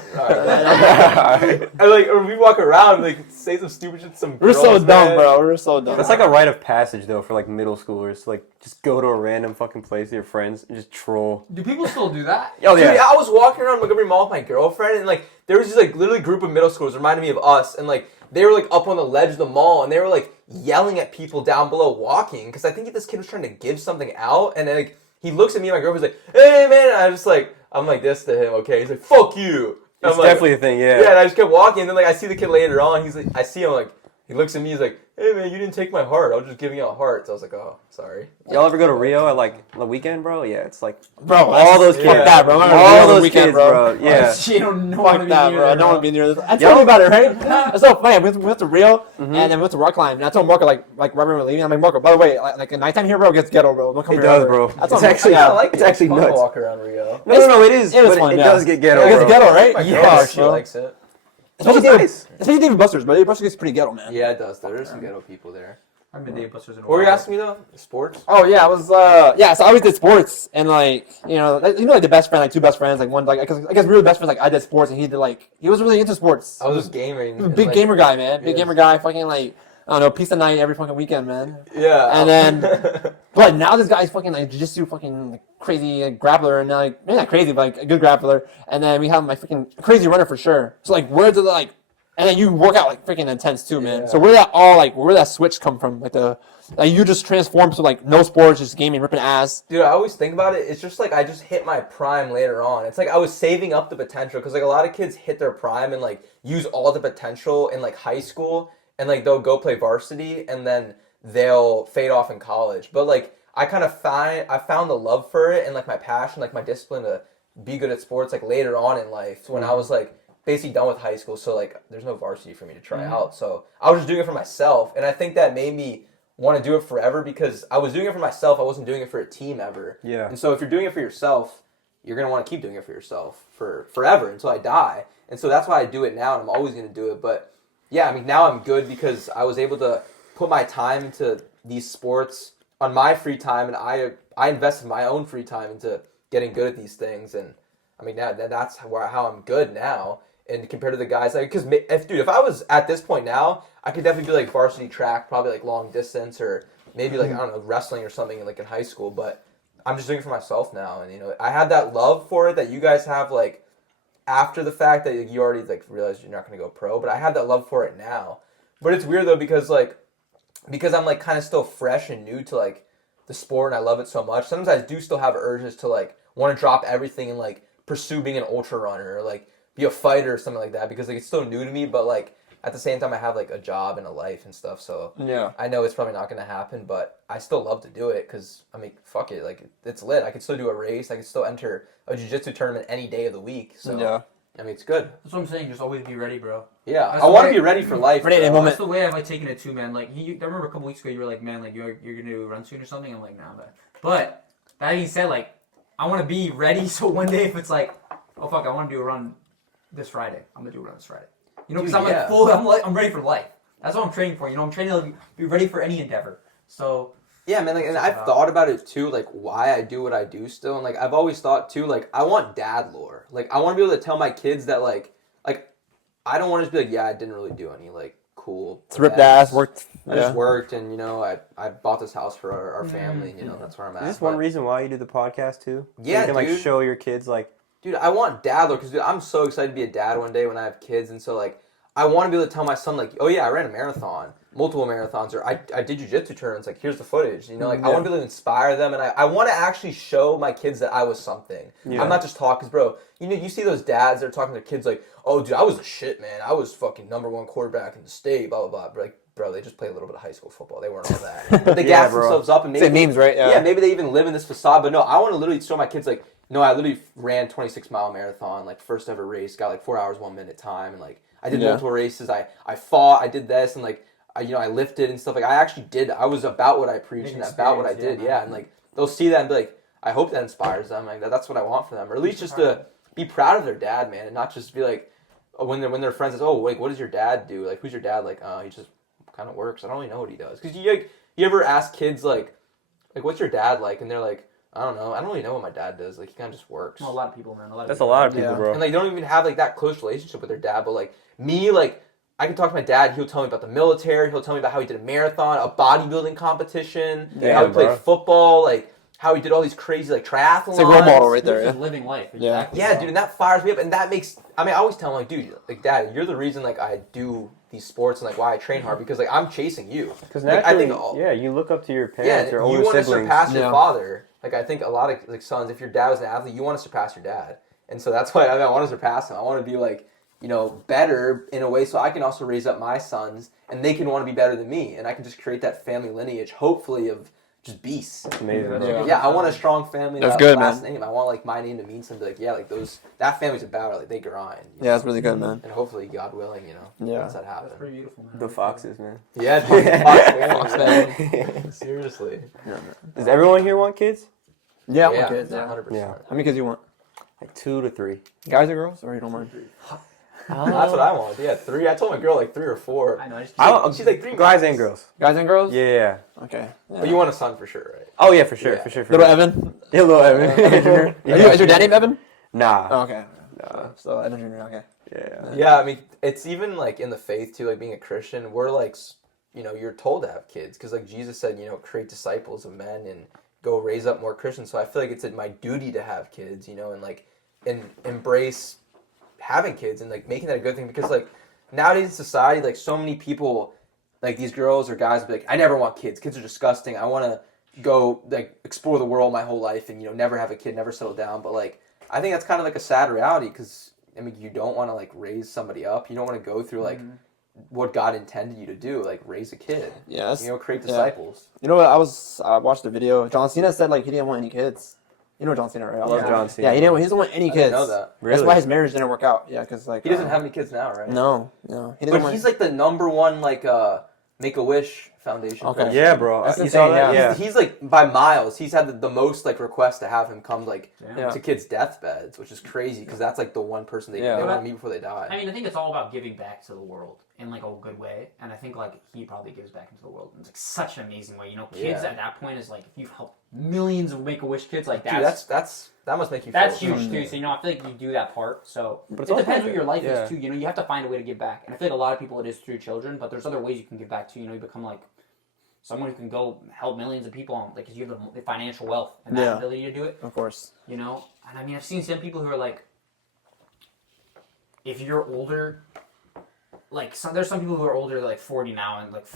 like, or we walk around, like, say some stupid shit to some We're girls, so dumb, man. bro. We're so dumb. That's like a rite of passage though for like middle schoolers. Like just go to a random fucking place with your friends and just troll. Do people still do that? Oh Dude, yeah. I was walking around Montgomery Mall with my girlfriend, and like there was this like literally group of middle schoolers reminded me of us, and like they were like up on the ledge of the mall, and they were like yelling at people down below walking, because I think this kid was trying to give something out, and then like he looks at me and my girlfriend's like, "Hey man," and I'm like this to him, okay? He's like, "Fuck you." It's I'm like, definitely a thing, yeah. Yeah, and I just kept walking, and then like I see the kid later on, he's like, I see him like he looks at me, he's like, "Hey man, you didn't take my heart. I was just giving out hearts." I was like, "Oh, sorry." Y'all ever go to Rio at like the weekend, bro? Yeah, it's like Bro, all those kids, fuck that, bro. I'm all going to those weekend, kids, bro. Yeah. Shit, I don't know. Fuck that, bro. I don't want to be near this. I told you about it, right? That's so funny. We went to Rio, and then we went to rock climb. And I told Marco, like right when we were leaving, I'm like, Marco, by the way, like at nighttime here, bro, it gets ghetto, bro. Don't come It here does, ever. bro. I told It's him, actually, yeah. I like it's it. actually fun to nuts. walk around Rio. No, it is. It was but fun, it yeah. does get ghetto, It gets bro. ghetto, right? My Yeah, girl, she bro. likes it. Especially David Buster's, but David Buster's gets pretty ghetto, man. Yeah, it does. There's some ghetto people there. I've been Dave Busters in a What were you while. asking me though? Sports? Oh yeah, I was so I always did sports, and like like the best friend, like two best friends, like one like I guess we were best friends. Like I did sports, and he was really into sports. I was just gaming. He was a and, big like, gamer guy, man. Big yeah. gamer guy, fucking like I don't know, pizza night every fucking weekend, man. Yeah. And then, but now this guy's fucking like jiu-jitsu, fucking like, crazy grappler, and now like maybe not crazy, but like a good grappler. And then we have my freaking crazy runner for sure. So like, where do the like, and then you work out like freaking intense too, man. Yeah. So where that switch come from? Like you just transform to like no sports, just gaming, ripping ass. Dude, I always think about it. It's just like I just hit my prime later on. It's like I was saving up the potential because like a lot of kids hit their prime and like use all the potential in like high school and like they'll go play varsity and then they'll fade off in college. But like I found the love for it and like my passion, like my discipline to be good at sports like later on in life when I was like basically done with high school. So like there's no varsity for me to try out. So I was just doing it for myself, and I think that made me want to do it forever because I was doing it for myself. I wasn't doing it for a team ever. Yeah. And so if you're doing it for yourself, you're going to want to keep doing it for yourself for forever until I die. And so that's why I do it now, and I'm always going to do it. But yeah, I mean, now I'm good because I was able to put my time into these sports on my free time, and I invested my own free time into getting good at these things. And I mean, now that's how I'm good now. And compared to the guys, like, because if I was at this point now, I could definitely be like varsity track, probably like long distance, or maybe like I don't know, wrestling or something like in high school. But I'm just doing it for myself now, and I had that love for it that you guys have like after the fact that you already like realized you're not going to go pro. But I have that love for it now. But it's weird though because I'm like kind of still fresh and new to like the sport, and I love it so much. Sometimes I do still have urges to like want to drop everything and like pursue being an ultra runner or like be a fighter or something like that because like it's still new to me, but like at the same time I have like a job and a life and stuff, so Yeah. I know it's probably not going to happen, but I still love to do it because I mean fuck it, like it's lit. I could still do a race, I could still enter a jiu-jitsu tournament any day of the week, so Yeah. I mean it's good. That's what I'm saying. Just always be ready, bro. Yeah, That's I the want to way- be ready for life. Ready at any bro. moment. That's the way I've like taken it too, man. Like I remember a couple weeks ago, you were like, "Man, like you're gonna run soon or something." I'm like, "Nah, but that being said, like I want to be ready so one day if it's like, oh fuck, I want to do a run this Friday. I'm gonna do a run this Friday. You know, because I'm yeah. like full. I'm ready for life. That's what I'm training for. You know, I'm training to be ready for any endeavor. So Yeah, man, like, and I've thought about it too, like why I do what I do still, and like I've always thought too, like I want dad lore. Like I want to be able to tell my kids that like I don't want to just be like, yeah, I didn't really do any like cool. It's ripped ass, worked. I just worked, and I bought this house for our family, and that's where I'm at. Is this one reason why you do the podcast too? So Yeah, you can like dude. show your kids like. Dude, I want dad lore because I'm so excited to be a dad one day when I have kids, and so like I want to be able to tell my son like, oh yeah, I ran a marathon, multiple marathons, or I did jiu-jitsu tournaments. Like here's the footage, like I want to be able to inspire them, and I want to actually show my kids that I was something. Yeah. I'm not just talking, bro. You see those dads that are talking to their kids like, oh dude, I was the shit, man. I was fucking #1 quarterback in the state, blah blah blah. Like, bro, they just play a little bit of high school football. They weren't all that. But they Yeah, gas bro. themselves up and maybe Say memes, right? yeah, maybe they even live in this facade. But no, I want to literally show my kids like, no, I literally ran 26-mile marathon, like first ever race, got like 4 hours 1 minute time, and like I did multiple races. I fought, I did this, and like I lifted and stuff. Like I actually did. I was about what I preached and about what I did. Yeah, and like they'll see that and be like, I hope that inspires them. Like that's what I want for them, or at least just to be proud of their dad, man, and not just be like when their friends says, oh, like what does your dad do? Like who's your dad? Like he just kind of works. I don't really know what he does. Because you ever ask kids like what's your dad like, and they're like, I don't know. I don't really know what my dad does. Like, he kind of just works. Well, a lot of people, man. That's a lot of people, Yeah. bro. And, like, they don't even have, like, that close relationship with their dad. But, like, me, like, I can talk to my dad. He'll tell me about the military. He'll tell me about how he did a marathon, a bodybuilding competition, Yeah, how he bro. played football, like, how he did all these crazy, like, triathlons. It's like role model right There, there. yeah. Yeah. Living life. Yeah. Exactly, Yeah, bro. dude, and that fires me up. And that makes, I mean, I always tell him, like, dude, like, Dad, you're the reason, like, I do these sports and, like, why I train hard. Because, like, I'm chasing you. Because Like, I naturally, think yeah, you look up to your Yeah, parents, your you older want to siblings. surpass your Yeah. father. Like, I think a lot of like sons, if your dad was an athlete, you want to surpass your dad, and so that's why I want to surpass him. I want to be like, you know, better in a way, so I can also raise up my sons, and they can want to be better than me, and I can just create that family lineage, hopefully of just beasts. That's amazing. Yeah. Yeah, I want a strong family. That's that good, last man. name. I want like my name to mean something. Like, yeah, like that family's about it. Like, they grind. Yeah, that's really good, man. And hopefully, God willing, you know, Yeah. lets that happen. That's pretty beautiful, man. The Foxes, man. Yeah, dude, Fox Fox family. Seriously. Does everyone here want kids? Yeah, I Yeah, want kids. Yeah. 100%. Yeah. How many kids you want? Like 2 to 3. Guys or girls? Or you don't mind? That's what I want. Yeah, 3. I told my girl like 3 or 4. I know. I just She's like 3 guys months. and girls. Guys and girls? Yeah. Okay. But you want a son for sure, right? Oh yeah, for sure, Yeah. for sure. Little Evan? Yeah, little Evan. Evan Jr.? Yeah. Is your dad named Evan? Nah. Oh, okay. Nah. So Evan Jr., okay. Yeah. Yeah, I mean, it's even like in the faith too, like being a Christian, we're like, you know, you're told to have kids because like Jesus said, you know, create disciples of men and go raise up more Christians. So I feel like it's my duty to have kids, you know, and like embrace having kids and like making that a good thing because like nowadays in society, like so many people, like these girls or guys, be like, I never want kids. Kids are disgusting. I want to go like explore the world my whole life and, you know, never have a kid, never settle down. But like, I think that's kind of like a sad reality because I mean, you don't want to like raise somebody up. You don't want to go through like what God intended you to do, like raise a kid. Yeah, that's, You know, create disciples. you know what? I watched a video. John Cena said like he didn't want any kids. You know John Cena, right? I love Yeah. John Cena. Yeah, he didn't want any I kids. didn't know that. Really? That's why his marriage didn't work out. Yeah, because like He doesn't have any kids now, right? No, he didn't But he's like the #1 like Make-A-Wish Foundation. Okay. person. Yeah, bro. That's You insane, saw that? yeah. Yeah. He's like by miles. He's had the most like requests to have him come like Yeah. to kids' deathbeds, which is crazy because that's like the one person they Yeah. want to meet before they die. I mean, I think it's all about giving back to the world in like a good way, and I think like he probably gives back into the world in like such an amazing way. You know, kids Yeah. at that point is like if you've helped millions of Make-A-Wish kids, like Dude, that must make you. that's feel huge good. too. So you know, I feel like you do that part. So But it's it also depends like what your life yeah. is too. You know, you have to find a way to give back, and I feel like a lot of people it is through children, but there's other ways you can give back too. You know, you become like someone who can go help millions of people on like because you have the financial wealth and that Yeah. ability to do it. Of course. You know, and I mean, I've seen some people who are like, if you're older, like there's some people who are older, like 40 now, and like,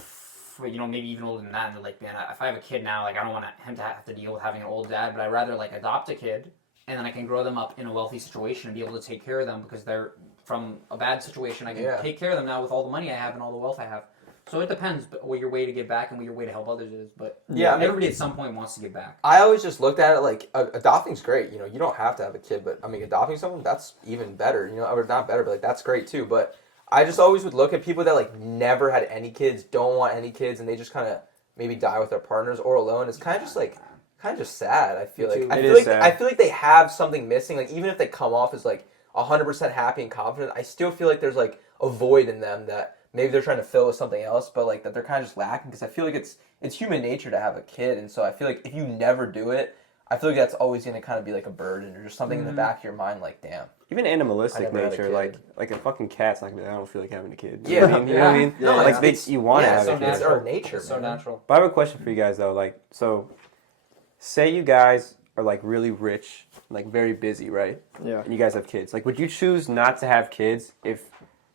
you know, maybe even older than that, and they're like, man, if I have a kid now, like I don't want him to have to deal with having an old dad, but I'd rather like adopt a kid, and then I can grow them up in a wealthy situation and be able to take care of them because they're from a bad situation. I can Yeah. take care of them now with all the money I have and all the wealth I have. So it depends what your way to give back and what your way to help others is, but Yeah, I mean- everybody at some point wants to give back. I always just looked at it like adopting's great. You know, you don't have to have a kid, but I mean, adopting someone that's even better. You know, or not better, but like that's great too. But I just always would look at people that like never had any kids, don't want any kids, and they just kind of maybe die with their partners or alone. It's kind of just like sad. I feel Me like too. It is sad. I feel like they have something missing. Like even if they come off as like 100% happy and confident, I still feel like there's like a void in them that maybe they're trying to fill with something else, but like that they're kind of just lacking because I feel like it's human nature to have a kid, and so I feel like if you never do it, I feel like that's always going to kind of be like a burden or just something in the back of your mind, like damn. Even I animalistic never had a nature, kid. like a fucking cat's not gonna be, I don't feel like having a kid. Yeah, You know what I mean? You know what I mean? No, like it's- you want to yeah, have so a kid. it's our nature, It's so man. natural. But I have a question for you guys though. Like, so say you guys are like really rich, like very busy, right? Yeah. And you guys have kids. Like, would you choose not to have kids if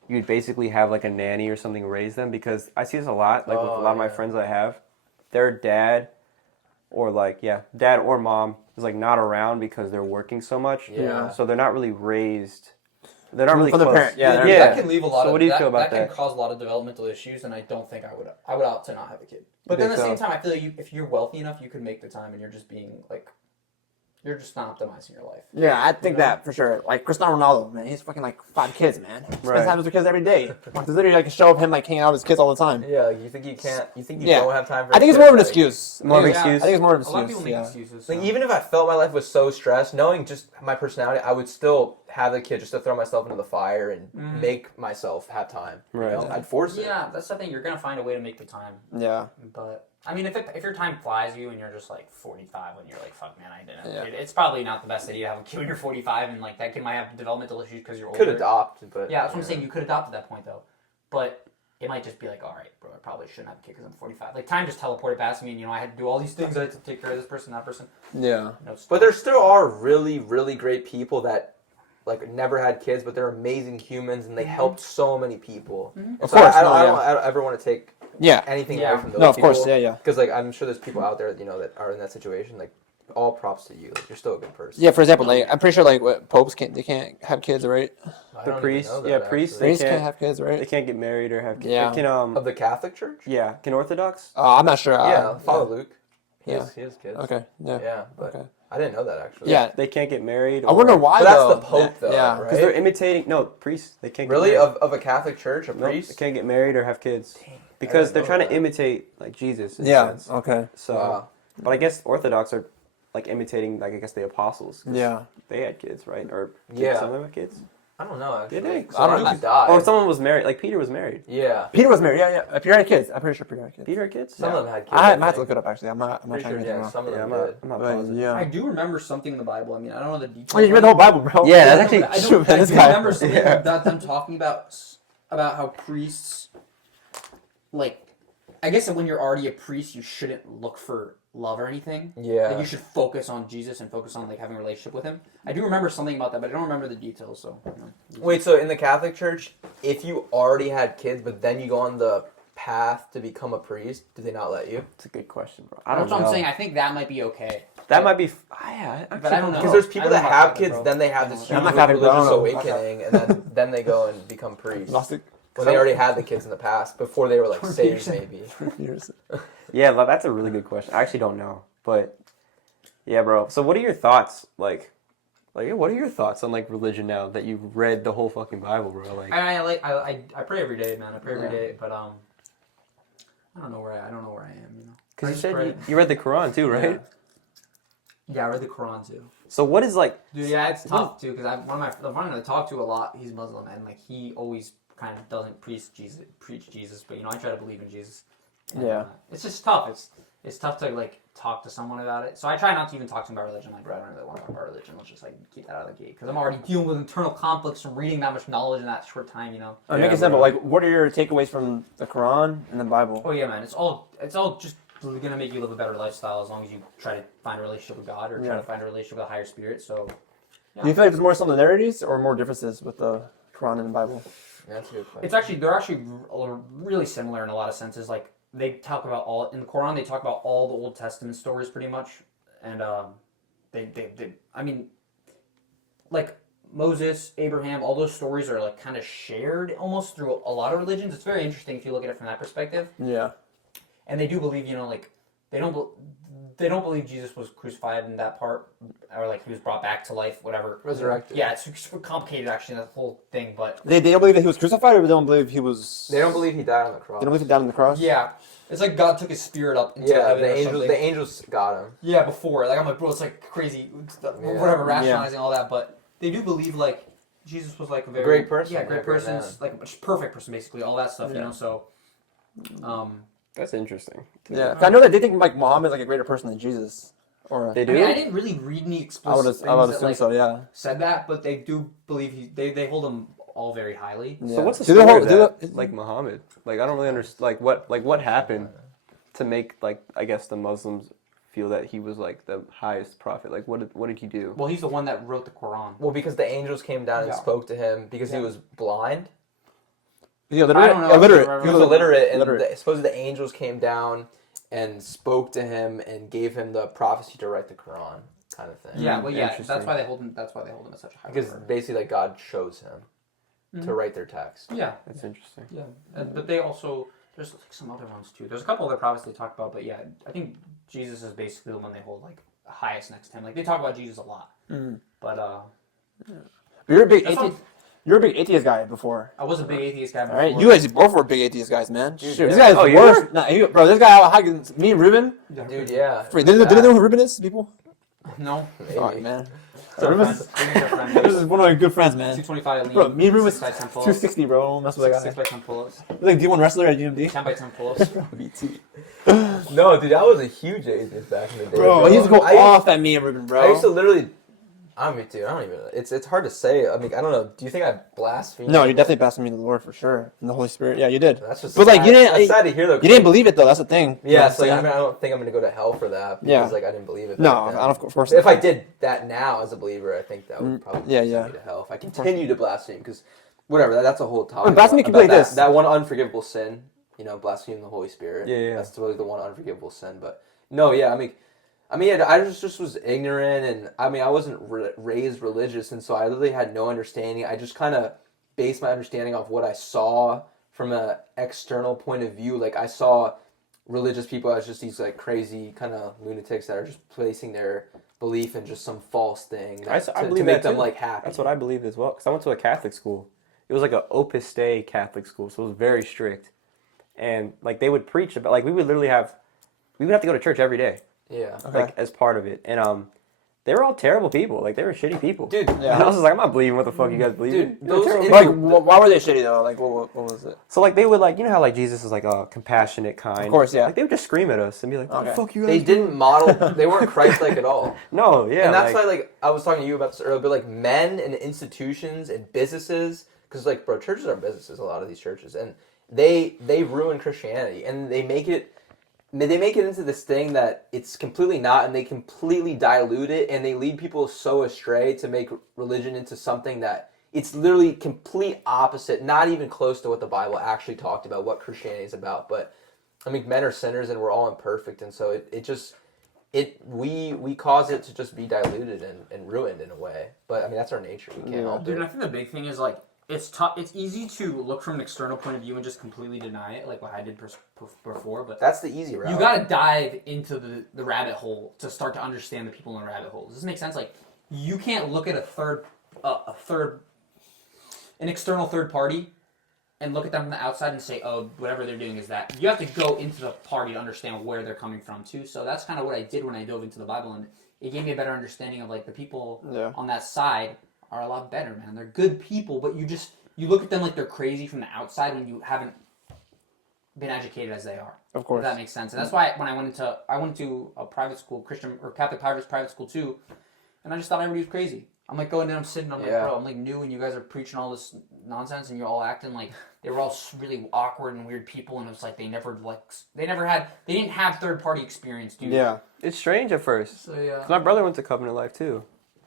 you'd basically have like a nanny or something raise them? Because I see this a lot, like with a lot of my yeah. friends I have, their dad or dad or mom is like not around because they're working so much. Yeah. So they're not really raised. They're not really For the close. parent, yeah, Yeah. That can leave a lot So of. what do you that, feel about that? that? Can cause a lot of developmental issues, and I don't think I would opt to not have a kid. But You then at the think same so? time, I feel like if you're wealthy enough, you could make the time, and you're just being like, you're just not optimizing your life. Yeah, I think that for sure. Like Cristiano Ronaldo, man, he's fucking like 5 kids, man. Spends Right. time with his kids every day. Like, there's literally like a show of him like hanging out with his kids all the time. Yeah, like you think you can't? You think you Yeah. don't have time for? I think it's kids, more of an like- excuse. More of an Yeah. excuse. I think it's more of an A lot of excuse. people make Yeah. excuses. Like so. even if I felt my life was so stressed, knowing just my personality, I would still have the kid just to throw myself into the fire and make myself have time. Right. You know? I'd force it. Yeah, that's the thing. You're gonna find a way to make the time, Yeah. but I mean, if your time flies you and you're just like 45 when you're like, fuck man, I didn't. Yeah. It's probably not the best idea to have a kid when you're 45 and like that kid might have developmental issues because you're older. Could adopt, but Yeah, that's what I'm saying. You could adopt at that point though, but it might just be like, all right, bro, I probably shouldn't have a kid because I'm 45. Like time just teleported past me, and I had to do all these things. I had to take care of this person, that person. Yeah. But there still are really, really great people that like never had kids, but they're amazing humans and they helped so many people. Of So course, I no, don't ever want to take anything Yeah. away from those No, of people. course, yeah. Because like I'm sure there's people out there that are in that situation. Like all props to you. Like, you're still a good person. Yeah, for example, like I'm pretty sure like popes can't have kids, right? I The don't even priests, know that, yeah, priests, actually. Priests can't- can't have kids, They right? can't get married or have kids. Yeah. They can, Of the Catholic Church? yeah. Can Orthodox? I'm not sure. Yeah, Father Luke. He Yeah. has kids. Okay. Yeah. Yeah, but Okay. I didn't know that actually. Yeah. They can't get married. I wonder why But that's though. the Pope though, Yeah. right? Because they're imitating. No, priests. They can't Really? get married. Of a Catholic church, a No, they priest? can't get married or have kids. Dang, Because I they're didn't trying know to that. imitate like Jesus. In a Yeah. sense. Okay. So, Wow. but I guess Orthodox are like imitating like I guess the apostles. 'Cause Yeah. They had kids, right? Or did Yeah. some of them have kids? I don't know actually. Did they? I don't know. I- Luke died. Or someone was married. Like Peter was married. Yeah. Peter was married. Yeah. Peter had kids. I'm pretty sure Peter had kids. Peter had kids. Some of them had kids. I might have to think. look it up actually. I'm not Pretty trying sure, to get yeah, it wrong. some of Yeah, them I'm not. did. I'm not But, positive. yeah. I do remember something in the Bible. I mean, I don't know the details. Oh, you read the whole Bible, bro. Yeah, that's I actually don't- true, man. I This do guy. remember something Yeah. about them talking about how priests, like, I guess that when you're already a priest, you shouldn't look for love or anything. Yeah. Like, you should focus on Jesus and focus on like having a relationship with him. I do remember something about that, but I don't remember the details. So. Wait, so in the Catholic Church, if you already had kids, but then you go on the path to become a priest, do they not let you? That's a good question, bro. I don't That's know. what I'm saying. I think that might be okay. That might be. Yeah, But I don't know. Because there's people I don't that know have about kids, Catholic, then they bro. have I this don't huge I'm not Catholic, bro. I religious don't know. awakening, and then they go and become priests. Gnostic. When they already had the kids in the past, before they were like For saved, years. maybe. Years. Yeah, that's a really good question. I actually don't know, but yeah, bro. So, what are your thoughts? Like, what are your thoughts on like religion now that you've read the whole fucking Bible, bro? Like, I pray every day, man. I pray every Yeah. day, but I don't know where I am. You know. because I you just said pray. you read the Quran too, right? Yeah, I read the Quran too. So, what is like? Dude, yeah, it's tough too because one that I talk to a lot, he's Muslim, and like he always kind of doesn't preach Jesus, but I try to believe in Jesus. And, Yeah. it's just tough. It's tough to like talk to someone about it. So I try not to even talk to him about religion. Like, bro, I don't really want to talk about religion. Let's just like keep that out of the gate because I'm already dealing with internal conflicts from reading that much knowledge in that short time. Make Yeah, it simple. bro. Like, what are your takeaways from the Quran and the Bible? Oh yeah, man. It's all just gonna make you live a better lifestyle as long as you try to find a relationship with God or try Yeah. to find a relationship with a higher spirit. So. Do you feel like there's more similarities or more differences with the Quran and the Bible? That's a good question. They're actually really similar in a lot of senses. Like they talk about in the Quran, they talk about all the Old Testament stories pretty much, and I mean, like Moses, Abraham, all those stories are like kind of shared almost through a lot of religions. It's very interesting if you look at it from that perspective. Yeah. And they do believe, like they don't believe Jesus was crucified in that part, or like he was brought back to life, whatever. Resurrected. Yeah, it's super complicated actually, that whole thing, but. They don't believe that he was crucified, or they don't believe he was. They don't believe he died on the cross. They don't believe he died on the cross. Yeah, it's like God took his spirit up into Yeah, heaven the or angels. something. The angels got him. Yeah, before. Like I'm like, bro, it's like crazy, whatever, rationalizing all that. But they do believe like Jesus was like a very Great person. Yeah, great Yeah, great person, man. like a perfect person, basically. All that stuff, Yeah. So, That's interesting. Yeah. 'Cause I know that they think like Muhammad's like a greater person than Jesus. Or They I do. mean, I didn't really read any I explicit would things assume that like so. Yeah. said that, but they do believe they hold him all very highly. So what's the Do they story hold- of do that? they- Like Muhammad? Like I don't really understand. Like what happened to make like I guess the Muslims feel that he was like the highest prophet? Like what did he do? Well, he's the one that wrote the Quran. Well, because the angels came down and Yeah. spoke to him because he Yeah. was blind. Yeah, I don't know. illiterate. He was illiterate, and Illiterate. supposedly the angels came down and spoke to him and gave him the prophecy to write the Quran, kind of thing. Yeah, well, yeah, Interesting. that's why they hold him. That's why they hold him at such a high Because regard. basically, like God chose him to write their text. Yeah, That's interesting. yeah, but they also there's like some other ones too. There's a couple other prophets they talk about, but yeah, I think Jesus is basically the one they hold like highest next to him. Like they talk about Jesus a lot, but You're a big That's atheist. You're a big atheist guy before. I was a big atheist guy All before. right, you guys both were big atheist guys, man. Dude, Shoot, this yeah. guy's Oh, the you worst. Nah, bro, this guy, me and Ruben. Dude, yeah. Do they know who Ruben is, people? No, Maybe. Fuck, man. Ruiz friend. is one of my good friends, man. 225 lean. Bro, me and Ruiz 6 by 10 pull-ups. 260, bro. That's what I 6 got. by 10 pull-ups. Like D1 wrestler at UMD. 10 by 10 pull-ups. BT. No, dude, I was a huge atheist back in the day. Bro, he used to go I used- off at me and Ruben, bro. I used to literally. I mean, dude, I don't even. It's hard to say. I mean, I don't know. Do you think I blasphemed? No, you definitely blasphemy the Lord for sure. And the Holy Spirit. Yeah, you did. That's just. But, like, sad. you didn't- That's sad to hear though. You didn't believe it, though. That's the thing. Yeah, it's like I don't think I'm gonna go to hell for that because Yeah. like I didn't believe it. No, back then. of course If not. I did that now as a believer, I think that would probably Yeah, send yeah. me to hell. If I continue to blaspheme, because whatever, that's a whole topic. Blasphemy can be about like that, this. That one unforgivable sin, blaspheming the Holy Spirit. Yeah. That's totally the one unforgivable sin. But no, yeah, I just was ignorant, and I mean, I wasn't raised religious, and so I literally had no understanding. I just kind of based my understanding off what I saw from an external point of view. Like I saw religious people as just these like crazy kind of lunatics that are just placing their belief in just some false thing I to believe make that them too. like happy. That's what I believed as well. Because I went to a Catholic school. It was like a Opus Dei Catholic school, so it was very strict. And like they would preach about, like we would have to go to church every day, Yeah. like as part of it. And they were all terrible people. Like they were shitty people. Dude, Yeah. And I was just like, I'm not believing what the fuck you guys believe in. Dude, You're those terrible Like, people. why were they shitty, though? Like, what was it? So like they would like, you know how like Jesus is like a compassionate, kind. Of course, yeah. Like they would just scream at us and be like, what the Okay. fuck you guys they doing? didn't model. They weren't Christ-like at all. No, yeah. And that's like, why, like, I was talking to you about this earlier, but, like, men and institutions and businesses, because, like, bro, churches are businesses, a lot of these churches, and they ruin Christianity, and they make it into this thing that it's completely not, and they completely dilute it, and they lead people so astray to make religion into something that it's literally complete opposite, not even close to what the Bible actually talked about, what Christianity is about. But, I mean, men are sinners, and we're all imperfect, and so we cause it to just be diluted and ruined in a way. But I mean that's our nature. We can't help Dude, and I it. think the big thing is like it's tough. It's easy to look from an external point of view and just completely deny it, like what I did before. But That's the easy route. you gotta dive into the rabbit hole to start to understand the people in the rabbit hole. Does this make sense? Like you can't look at an external third party and look at them from the outside and say, oh, whatever they're doing is that. You have to go into the party to understand where they're coming from too. So that's kind of what I did when I dove into the Bible, and it gave me a better understanding of like the people on that side are a lot better, man. They're good people, but you look at them like they're crazy from the outside when you haven't been educated as they are. Of course. If that makes sense. And that's why when I went to a private school, Christian or Catholic private school too, and I just thought everybody was crazy. I'm like going in, I'm sitting, I'm like, bro, I'm like new, and you guys are preaching all this nonsense, and you're all acting like they were all really awkward and weird people, and it was like they didn't have third party experience, dude. Yeah. it's strange at first. So yeah. 'Cause my brother went to Covenant Life too.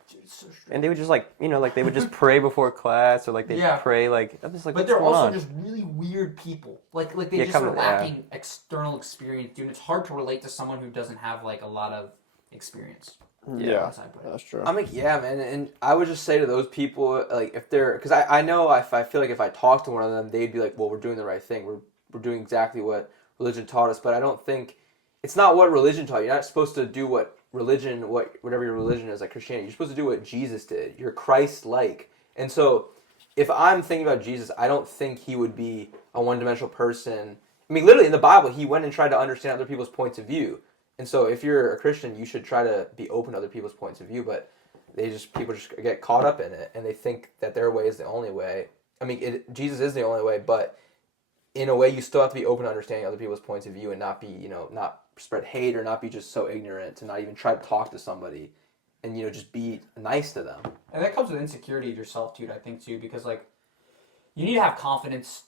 Dude, it's so strange. And they would just like, like they would just pray before class or like they'd Yeah. pray like, I'm just like, But what's they're going also on? just really weird people. Like they Yeah, just are kinda, lacking external experience, dude. It's hard to relate to someone who doesn't have like a lot of experience. Yeah. That's how I put it. That's true. I mean, yeah, man, and I would just say to those people, like, if they're, because I know if I feel like if I talked to one of them, they'd be like, well, we're doing the right thing. We're doing exactly what religion taught us. But I don't think it's not what religion taught you. You're not supposed to do what religion, whatever your religion is, like Christianity. You're supposed to do what Jesus did. You're Christ-like. And so, if I'm thinking about Jesus, I don't think he would be a one-dimensional person. I mean, literally in the Bible, he went and tried to understand other people's points of view. And so, if you're a Christian, you should try to be open to other people's points of view. But people just get caught up in it, and they think that their way is the only way. I mean, Jesus is the only way, but in a way, you still have to be open to understanding other people's points of view and not be, not spread hate or not be just so ignorant to not even try to talk to somebody, and just be nice to them. And that comes with insecurity of yourself, dude, I think, too, because, like, you need to have confidence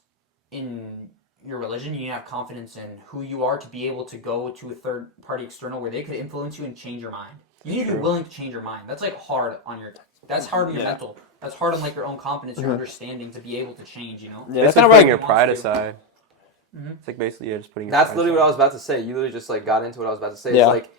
in your religion. You need to have confidence in who you are to be able to go to a third-party external where they could influence you and change your mind. You need to be willing to change your mind. That's, like, hard on your mental. That's hard on, like, your own confidence, your understanding to be able to change, Yeah, It's that's like kind of putting right. your pride wants to. aside. Mhm. It's like basically, just putting your That's pride literally aside. what I was about to say. You literally just like got into what I was about to say. Yeah. It's like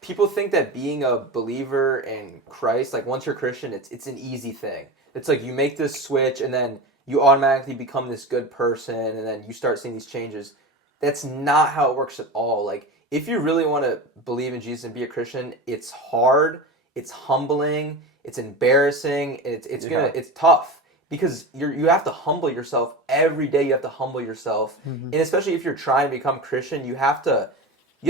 people think that being a believer in Christ, like once you're Christian, it's an easy thing. It's like you make this switch and then you automatically become this good person and then you start seeing these changes. That's not how it works at all. Like if you really want to believe in Jesus and be a Christian, it's hard, it's humbling, it's embarrassing, it's tough. Because you have to humble yourself every day. You have to humble yourself, and especially if you're trying to become Christian, you have to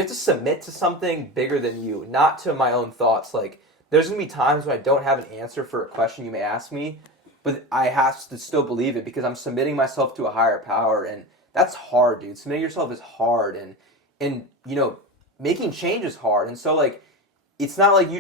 submit to something bigger than you, not to my own thoughts. Like there's going to be times when I don't have an answer for a question you may ask me, but I have to still believe it because I'm submitting myself to a higher power, and that's hard, dude. Submitting yourself is hard, and making change is hard. And so, like, it's not like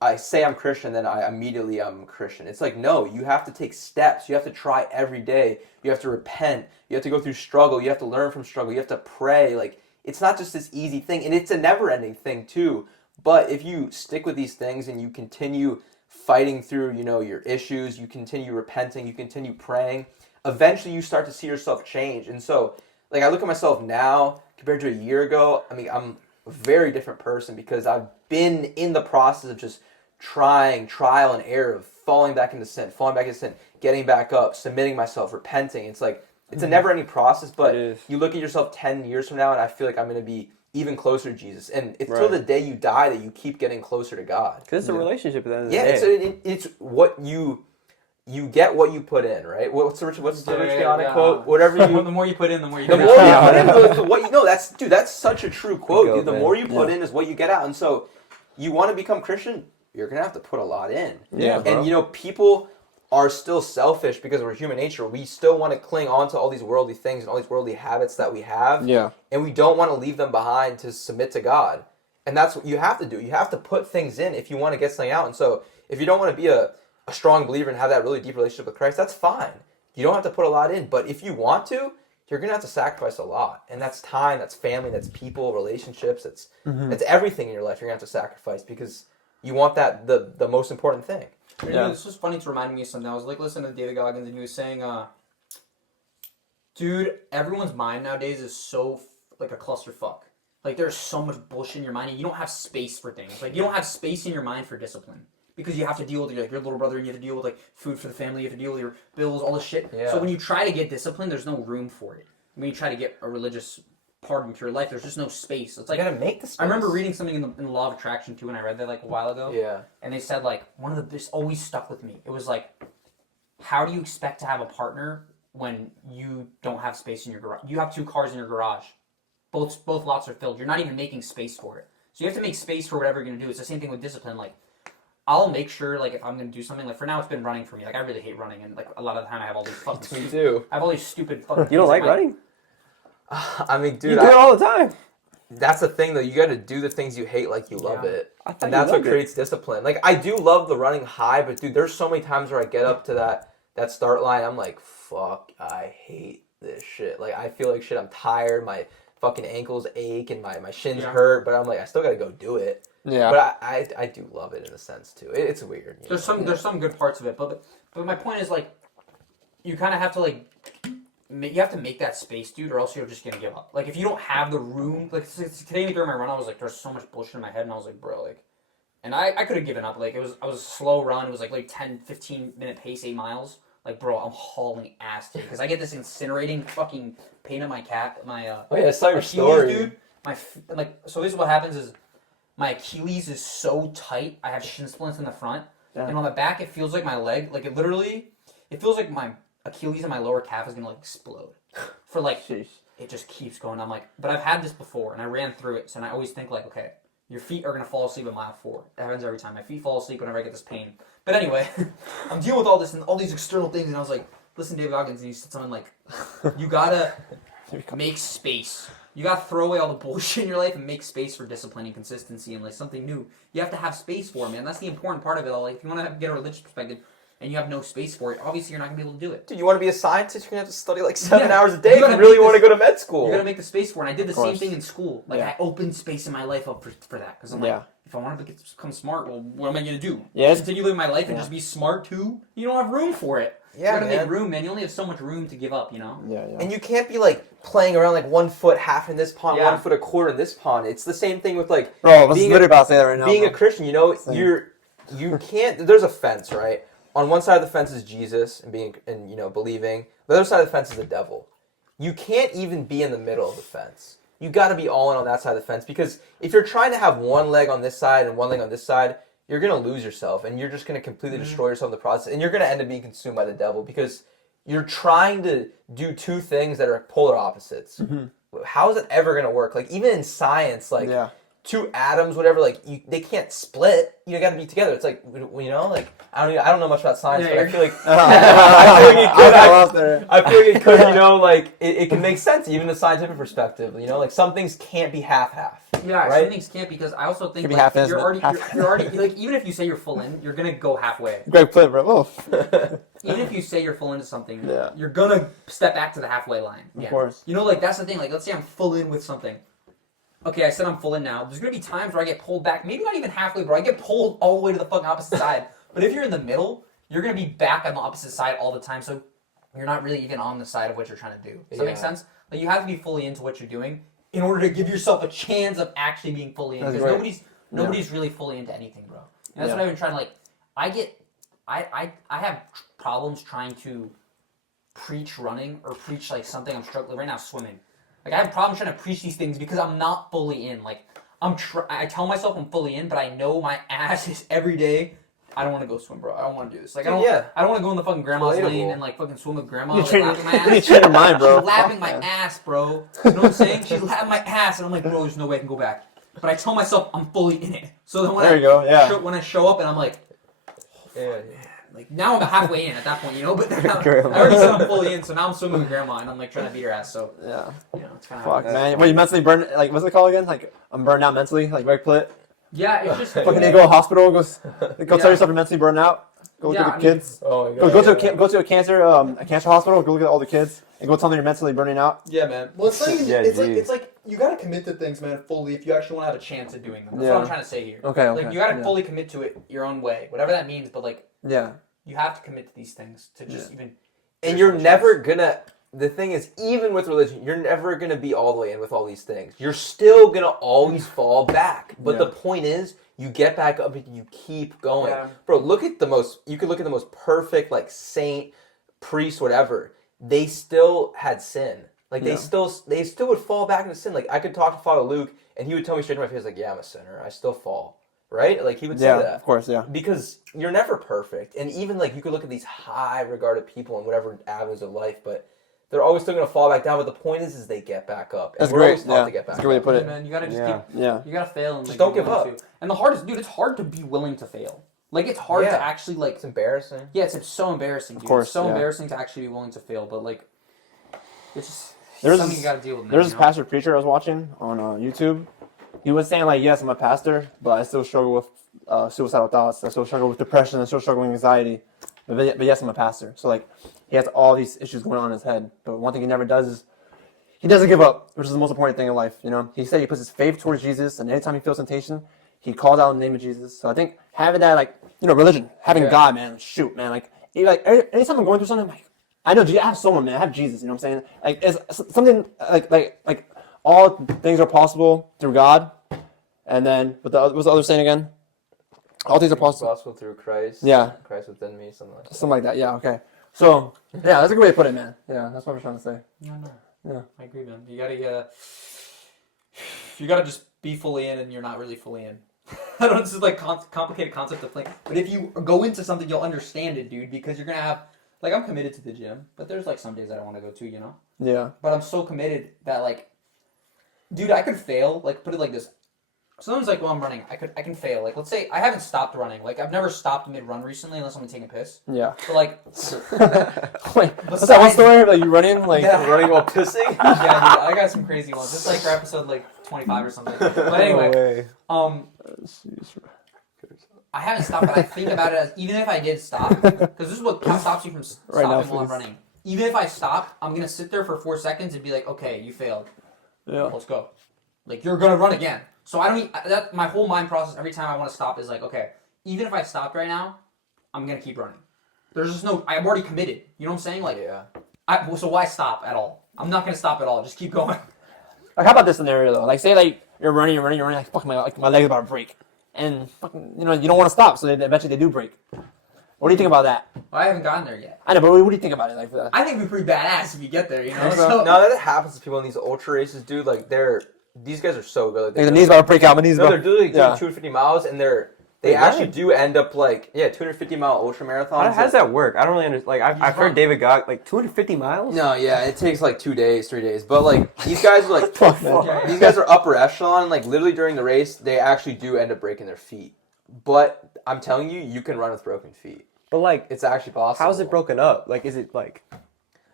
I say I'm Christian, then I immediately am Christian. It's like, no, you have to take steps. You have to try every day. You have to repent. You have to go through struggle. You have to learn from struggle. You have to pray. Like, it's not just this easy thing, and it's a never-ending thing too. But if you stick with these things and you continue fighting through, your issues, you continue repenting, you continue praying, eventually you start to see yourself change. And so, like, I look at myself now compared to a year ago, I mean, I'm a very different person because I've been in the process of just trying, trial and error, of falling back into sin, getting back up, submitting myself, repenting. It's like, it's a never-ending process, but you look at yourself 10 years from now, and I feel like I'm going to be even closer to Jesus. And it's till the day you die that you keep getting closer to God. Because it's a relationship at the end of the day. It's what you get what you put in, right? What's the Rich Guiana quote? Whatever you... The more you put in, the more you get out. That's such a true quote, dude. The more you put in is what you get out. And so, you want to become Christian, you're going to have to put a lot in. Yeah, bro. And, people are still selfish because of our human nature. We still want to cling on to all these worldly things and all these worldly habits that we have. Yeah. And we don't want to leave them behind to submit to God. And that's what you have to do. You have to put things in if you want to get something out. And so if you don't want to be a strong believer and have that really deep relationship with Christ, that's fine. You don't have to put a lot in. But if you want to, you're going to have to sacrifice a lot. And that's time, that's family, that's people, relationships. It's everything in your life you're going to have to sacrifice because you want that the most important thing. This was funny to remind me of something. I was like listening to David Goggins, and he was saying, dude, everyone's mind nowadays is so like a clusterfuck. Like, there's so much bullshit in your mind, and you don't have space for things. Like, you don't have space in your mind for discipline because you have to deal with your little brother, and you have to deal with like food for the family, you have to deal with your bills, all this shit. Yeah. So when you try to get discipline, there's no room for it. When you try to get a religious part into your life, there's just no space. It's like, you gotta make the space. I remember reading something in the Law of Attraction too, and I read that like a while ago. Yeah. And they said like this always stuck with me. It was like, how do you expect to have a partner when you don't have space in your garage? You have 2 cars in your garage, both lots are filled. You're not even making space for it. So you have to make space for whatever you're gonna do. It's the same thing with discipline. Like, I'll make sure, like, if I'm gonna do something, like, for now it's been running for me. Like, I really hate running, and like a lot of the time I have all these fucking. Me too. I have all these stupid fucking. You don't like running? I mean, dude, you do it all the time. That's the thing, though. You got to do the things you hate like you love it. And that's what creates discipline. Like, I do love the running high, but, dude, there's so many times where I get up to that start line, I'm like, fuck, I hate this shit. Like, I feel like shit. I'm tired. My fucking ankles ache and my shins hurt, but I'm like, I still got to go do it. Yeah. But I do love it in a sense, too. It's weird. There's some good parts of it, but my point is, like, you kind of have to, like... You have to make that space, dude, or else you're just gonna give up. Like, if you don't have the room, like today during my run, I was like, there's so much bullshit in my head, and I was like, bro, like, and I could have given up. Like, I was a slow run. It was like 10, 15 minute pace, 8 miles. Like, bro, I'm hauling ass today because I get this incinerating fucking pain in my oh yeah, I saw your story, dude. So this is what happens is my Achilles is so tight. I have shin splints in the front, and on the back it feels like my leg, like it feels like my Achilles and my lower calf is gonna like explode. For like, it just keeps going. I'm like, but I've had this before, and I ran through it, so I always think like, okay, your feet are gonna fall asleep at mile 4. That happens every time. My feet fall asleep whenever I get this pain. But anyway, I'm dealing with all this and all these external things, and I was like, listen, David Goggins, and he said something like, you gotta make space. You gotta throw away all the bullshit in your life and make space for discipline and consistency and like something new. You have to have space for it, man. That's the important part of it all. Like, if you want to get a religious perspective, and you have no space for it, obviously you're not going to be able to do it. Dude, you want to be a scientist? You're going to have to study like 7 hours a day if you really want to go to med school. You're going to make the space for it. And I did the same thing in school. Like, I opened space in my life up for that. Because I'm like, if I want to become smart, well, what am I going to do? Continue living my life and just be smart too? You don't have room for it. Yeah, you got to make room, man. You only have so much room to give up, you know? Yeah. And you can't be like playing around like 1 foot half in this pond, 1 foot a quarter in this pond. It's the same thing with like being about to say that right now. Being a Christian, you know, you can't. There's a fence, right? On one side of the fence is Jesus and believing. The other side of the fence is the devil. You can't even be in the middle of the fence. You got to be all in on that side of the fence because if you're trying to have one leg on this side and one leg on this side, you're going to lose yourself and you're just going to completely destroy yourself in the process and you're going to end up being consumed by the devil because you're trying to do 2 things that are polar opposites. How is it ever going to work? Like, even in science, like, two atoms, whatever, like they can't split. You got to be together. It's like like I don't know much about science, but I feel like I feel like it could, like it can make sense even in a scientific perspective. Like some things can't be half. Yeah, right? some things can't because I also think Could be like, half-assed, you're but already like even if you say you're full in, you're gonna go halfway. Great play, bro. Even if you say you're full into something, Yeah. you're gonna step back to the halfway line. Of course. Like that's the thing. Like let's say I'm full in with something. Okay, I said I'm full in now. There's gonna be times where I get pulled back, maybe not even halfway, bro. I get pulled all the way to the fucking opposite side. But if you're in the middle, you're gonna be back on the opposite side all the time. So you're not really even on the side of what you're trying to do. Does that make sense? Like you have to be fully into what you're doing in order to give yourself a chance of actually being fully in. Because nobody's really fully into anything, bro. And that's what I've been trying to like. I have problems trying to preach running or preach like something I'm struggling right now. Swimming. Like I have problems trying to preach these things because I'm not fully in. Like I tell myself I'm fully in, but I know my ass is every day. I don't want to go swim, bro. I don't want to do this. Like I don't want to go in the fucking grandma's lane and like fucking swim with grandma. You like, train lapping my ass. you train your mind, bro. She's lapping my ass, bro. You know what I'm saying? She's lapping my ass, and I'm like, bro, there's no way I can go back. But I tell myself I'm fully in it. So then when when I show up and I'm like, like now I'm halfway in at that point, But then I already said I'm fully in, so now I'm swimming with grandma and I'm like trying to beat her ass. So it's kind of fuck, man. What you mentally burn? Like what's it called again? Like I'm burned out mentally. Like very plit. Yeah, it's just Fucking you go to the hospital. Go tell yourself you're mentally burned out. Go look at the kids. Oh my God. Go to a cancer hospital. Go look at all the kids and go tell them you're mentally burning out. Yeah, man. Well, it's like it's like you gotta commit to things, man, fully if you actually want to have a chance at doing them. That's what I'm trying to say here. Okay. Like you gotta fully commit to it your own way, whatever that means. But like, you have to commit to these things to just even. And you're never gonna. The thing is, even with religion, you're never gonna be all the way in with all these things. You're still gonna always fall back. But the point is, you get back up and you keep going. Yeah. Bro, you could look at the most perfect, like, saint, priest, whatever. They still had sin. Like, they still would fall back into sin. Like, I could talk to Father Luke, and he would tell me straight to my face, like, yeah, I'm a sinner. I still fall. Right? Like, he would say that. Yeah, of course, yeah. Because you're never perfect. And even, like, you could look at these high-regarded people in whatever avenues of life, but they're always still going to fall back down. But the point is they get back up. And That's we're great. always taught to get back That's a good way to up. put it. Man, you gotta just you gotta fail and just like, don't give up. And the hardest, dude, it's hard to be willing to fail. Like it's hard to actually like. It's embarrassing. Yeah, it's so embarrassing, dude. Of course, it's so embarrassing to actually be willing to fail, but like, it's just There's something you gotta deal with. Man, There's this pastor preacher I was watching on YouTube. He was saying like, yes, I'm a pastor, but I still struggle with suicidal thoughts. I still struggle with depression. I still struggle with anxiety. But yes, I'm a pastor. So like, he has all these issues going on in his head. But one thing he never does is he doesn't give up, which is the most important thing in life. He said he puts his faith towards Jesus, and anytime he feels temptation, he calls out in the name of Jesus. So I think having that, like, religion, having God, man, shoot, man, like anytime I'm going through something, like, I know I have someone, man, I have Jesus. You know what I'm saying? Like, it's something like all things are possible through God. And then, what's the other saying again? All things are possible through Christ. Yeah. Christ within me, something like that. Something like that. Yeah. Okay. So yeah, that's a good way to put it, man. Yeah, that's what I'm trying to say. No. Yeah. I agree, man. You gotta just be fully in, and you're not really fully in. I don't know, this is like complicated concept of playing. But if you go into something, you'll understand it, dude, because you're gonna have, like, I'm committed to the gym, but there's like some days I don't want to go to, Yeah. But I'm so committed that, like, dude, I could fail. Like, put it like this. Sometimes, like, while I'm running, I can fail. Like, let's say I haven't stopped running. Like, I've never stopped mid-run recently unless I'm taking a piss. Yeah. But, like... Wait, what's that one story? Like, you running? Like, running while pissing? Yeah, dude, I got some crazy ones. Just, like, for episode, like, 25 or something. But anyway, I haven't stopped, but I think about it as, even if I did stop, because this is what stops you from stopping while I'm running. Even if I stop, I'm going to sit there for 4 seconds and be like, okay, you failed. Yeah. Let's go. Like, you're going to run again. So I don't my whole mind process every time I want to stop is like, okay, even if I stopped right now, I'm going to keep running. There's just I'm already committed. You know what I'm saying? Like, so why stop at all? I'm not going to stop at all. Just keep going. Like, how about this scenario, though? Like, say, like, you're running, like, fuck, my leg's about to break. And, fucking, you don't want to stop, so eventually they do break. What do you think about that? Well, I haven't gotten there yet. I know, but what do you think about it? Like, I think it'd be pretty badass if you get there, No, that happens to people in these ultra races, dude. Like, these guys are so good. the knees about to break out. My knees they're doing 250 miles, and they're they Wait, actually what? do end up 250-mile ultra marathons. How does that work? I don't really understand. Like I've heard David Gog 250 miles. No, yeah, it takes 2 days, 3 days. But these guys are Yeah. these guys are upper echelon. Literally during the race, they actually do end up breaking their feet. But I'm telling you, you can run with broken feet. But It's actually possible. how is it broken up? Is it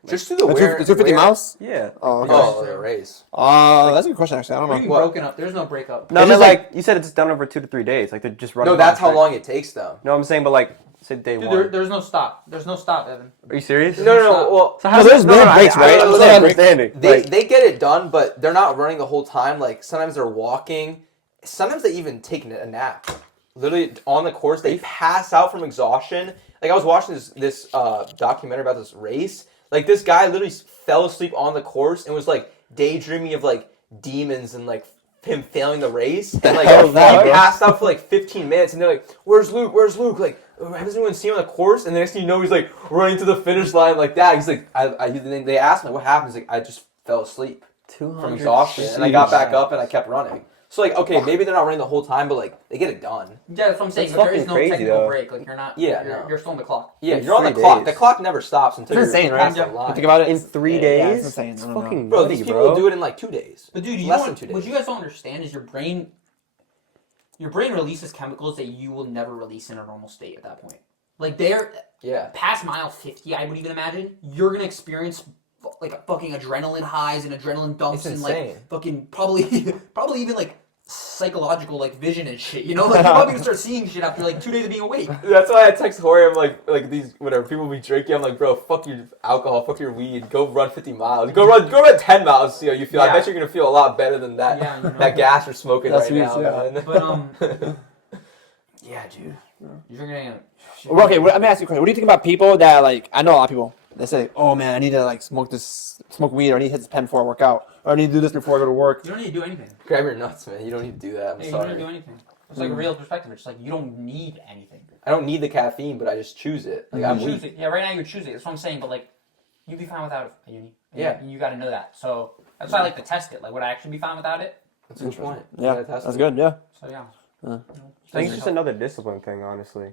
Just through the wear. 250 miles? yeah? Oh, okay. Oh, the race. That's a good question, actually. I don't What know. do you mean What? broken up? There's no breakup. No, I It's mean just you said it's done over 2 to 3 days. They're just running. No, that's how straight. long it takes them. No, I'm saying, but say day Dude, one. there's no stop. There's no stop, Evan. Are you serious? No. Well, So No, there's breaks, right? I don't I'm know, saying, understanding. they get it done, but they're not running the whole time. Sometimes they're walking. Sometimes they even take a nap. Literally on the course, they pass out from exhaustion. I was watching this documentary about this race. This guy literally fell asleep on the course and was daydreaming of demons and him failing the race. And hell is that, he bro? passed out for 15 minutes, and they're like, "Where's Luke? Where's Luke?" Hasn't anyone seen him on the course? And the next thing you know, he's running to the finish line like that. He's they asked him, "What happened?" He's like, "I just fell asleep from exhaustion, and I got back up and I kept running." So okay, maybe they're not running the whole time, but they get it done. Yeah, that's what I'm saying. That's But there is fucking no crazy, technical though. break. You're not. Yeah, you're still on the clock. Yeah, In you're on the 3 clock. days. The clock never stops until It's you're insane, past right? the line. Think about it. In 3 Yeah, days? it's insane. I It's don't know. fucking Bro, nutty, these people bro. do it in 2 days. But dude, Less than 2 days. what you guys don't understand is your brain releases chemicals that you will never release in a normal state at that point. They're Yeah. past mile 50, I would even imagine, you're gonna experience fucking adrenaline highs and adrenaline dumps It's and insane. fucking probably even psychological vision and shit. You're probably gonna start seeing shit after 2 days of being awake. That's why I text Jorge. I'm like these whatever people be drinking. I'm like, bro, fuck your alcohol, fuck your weed. Go run 50 miles. Go run 10 miles. See how you feel. I Yeah. bet you're gonna feel a lot better than that. Yeah, that gas you're smoking That's right Ruiz, now, yeah. man. But yeah, dude, you're gonna. Well, okay, let me ask you a question. What do you think about people that I know a lot of people. They say, "Oh man, I need to smoke weed, or I need to hit this pen before I work out, or I need to do this before I go to work." You don't need to do anything. Grab your nuts, man. You don't need to do that. I'm Yeah, you don't need sorry. to do anything. It's a real perspective. It's you don't need anything. I don't need the caffeine, but I just choose it. I'm You choose weak. it. Yeah, right now you would choose it. That's what I'm saying. But you'd be fine without it at uni. Yeah. You got to know that. So that's why I like to test it. Would I actually be fine without it? That's a good point. Yeah, You gotta test that's it. good. Yeah. So yeah. I think it's just another discipline thing, honestly.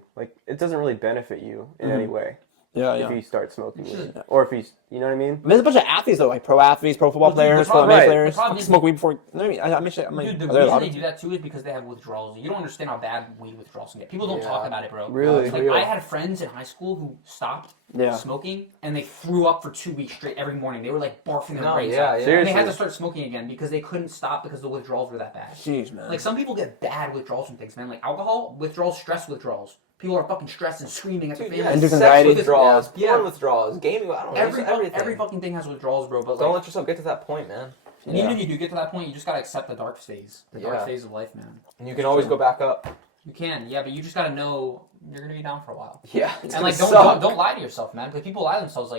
It doesn't really benefit you in any way Yeah, if yeah. you start smoking It's weed. Or if you know what I mean? There's a bunch of athletes though, pro athletes, pro football Well, dude, the players, pro problem- MMA right. players. The problem is- Smoke weed before. I mean, I'm Dude, the are there a reason lot they of- do that too is because they have withdrawals. You don't understand how bad weed withdrawals can get. People don't Yeah. talk about it, bro. Really? I had friends in high school who stopped Yeah. smoking and they threw up for 2 weeks straight every morning. They were barfing their No, brains yeah, out. yeah. And they had Seriously. to start smoking again because they couldn't stop because the withdrawals were that bad. Jeez, man. Some people get bad withdrawals from things, man. Alcohol withdrawals, stress withdrawals. People are fucking stressed and screaming at the Dude, family. yeah, And sex anxiety. withdrawals, Yeah. porn withdrawals, gaming. I don't know. Everything. Every fucking thing has withdrawals, bro. But Don't let yourself get to that point, man. and even if you do get to that point, you just gotta accept the dark phase. The dark Yeah. phase of life, man. And you can always go back up. You can, yeah, but you just gotta know you're gonna be down for a while. Yeah. It's And gonna don't, suck. don't lie to yourself, man. Because people lie to themselves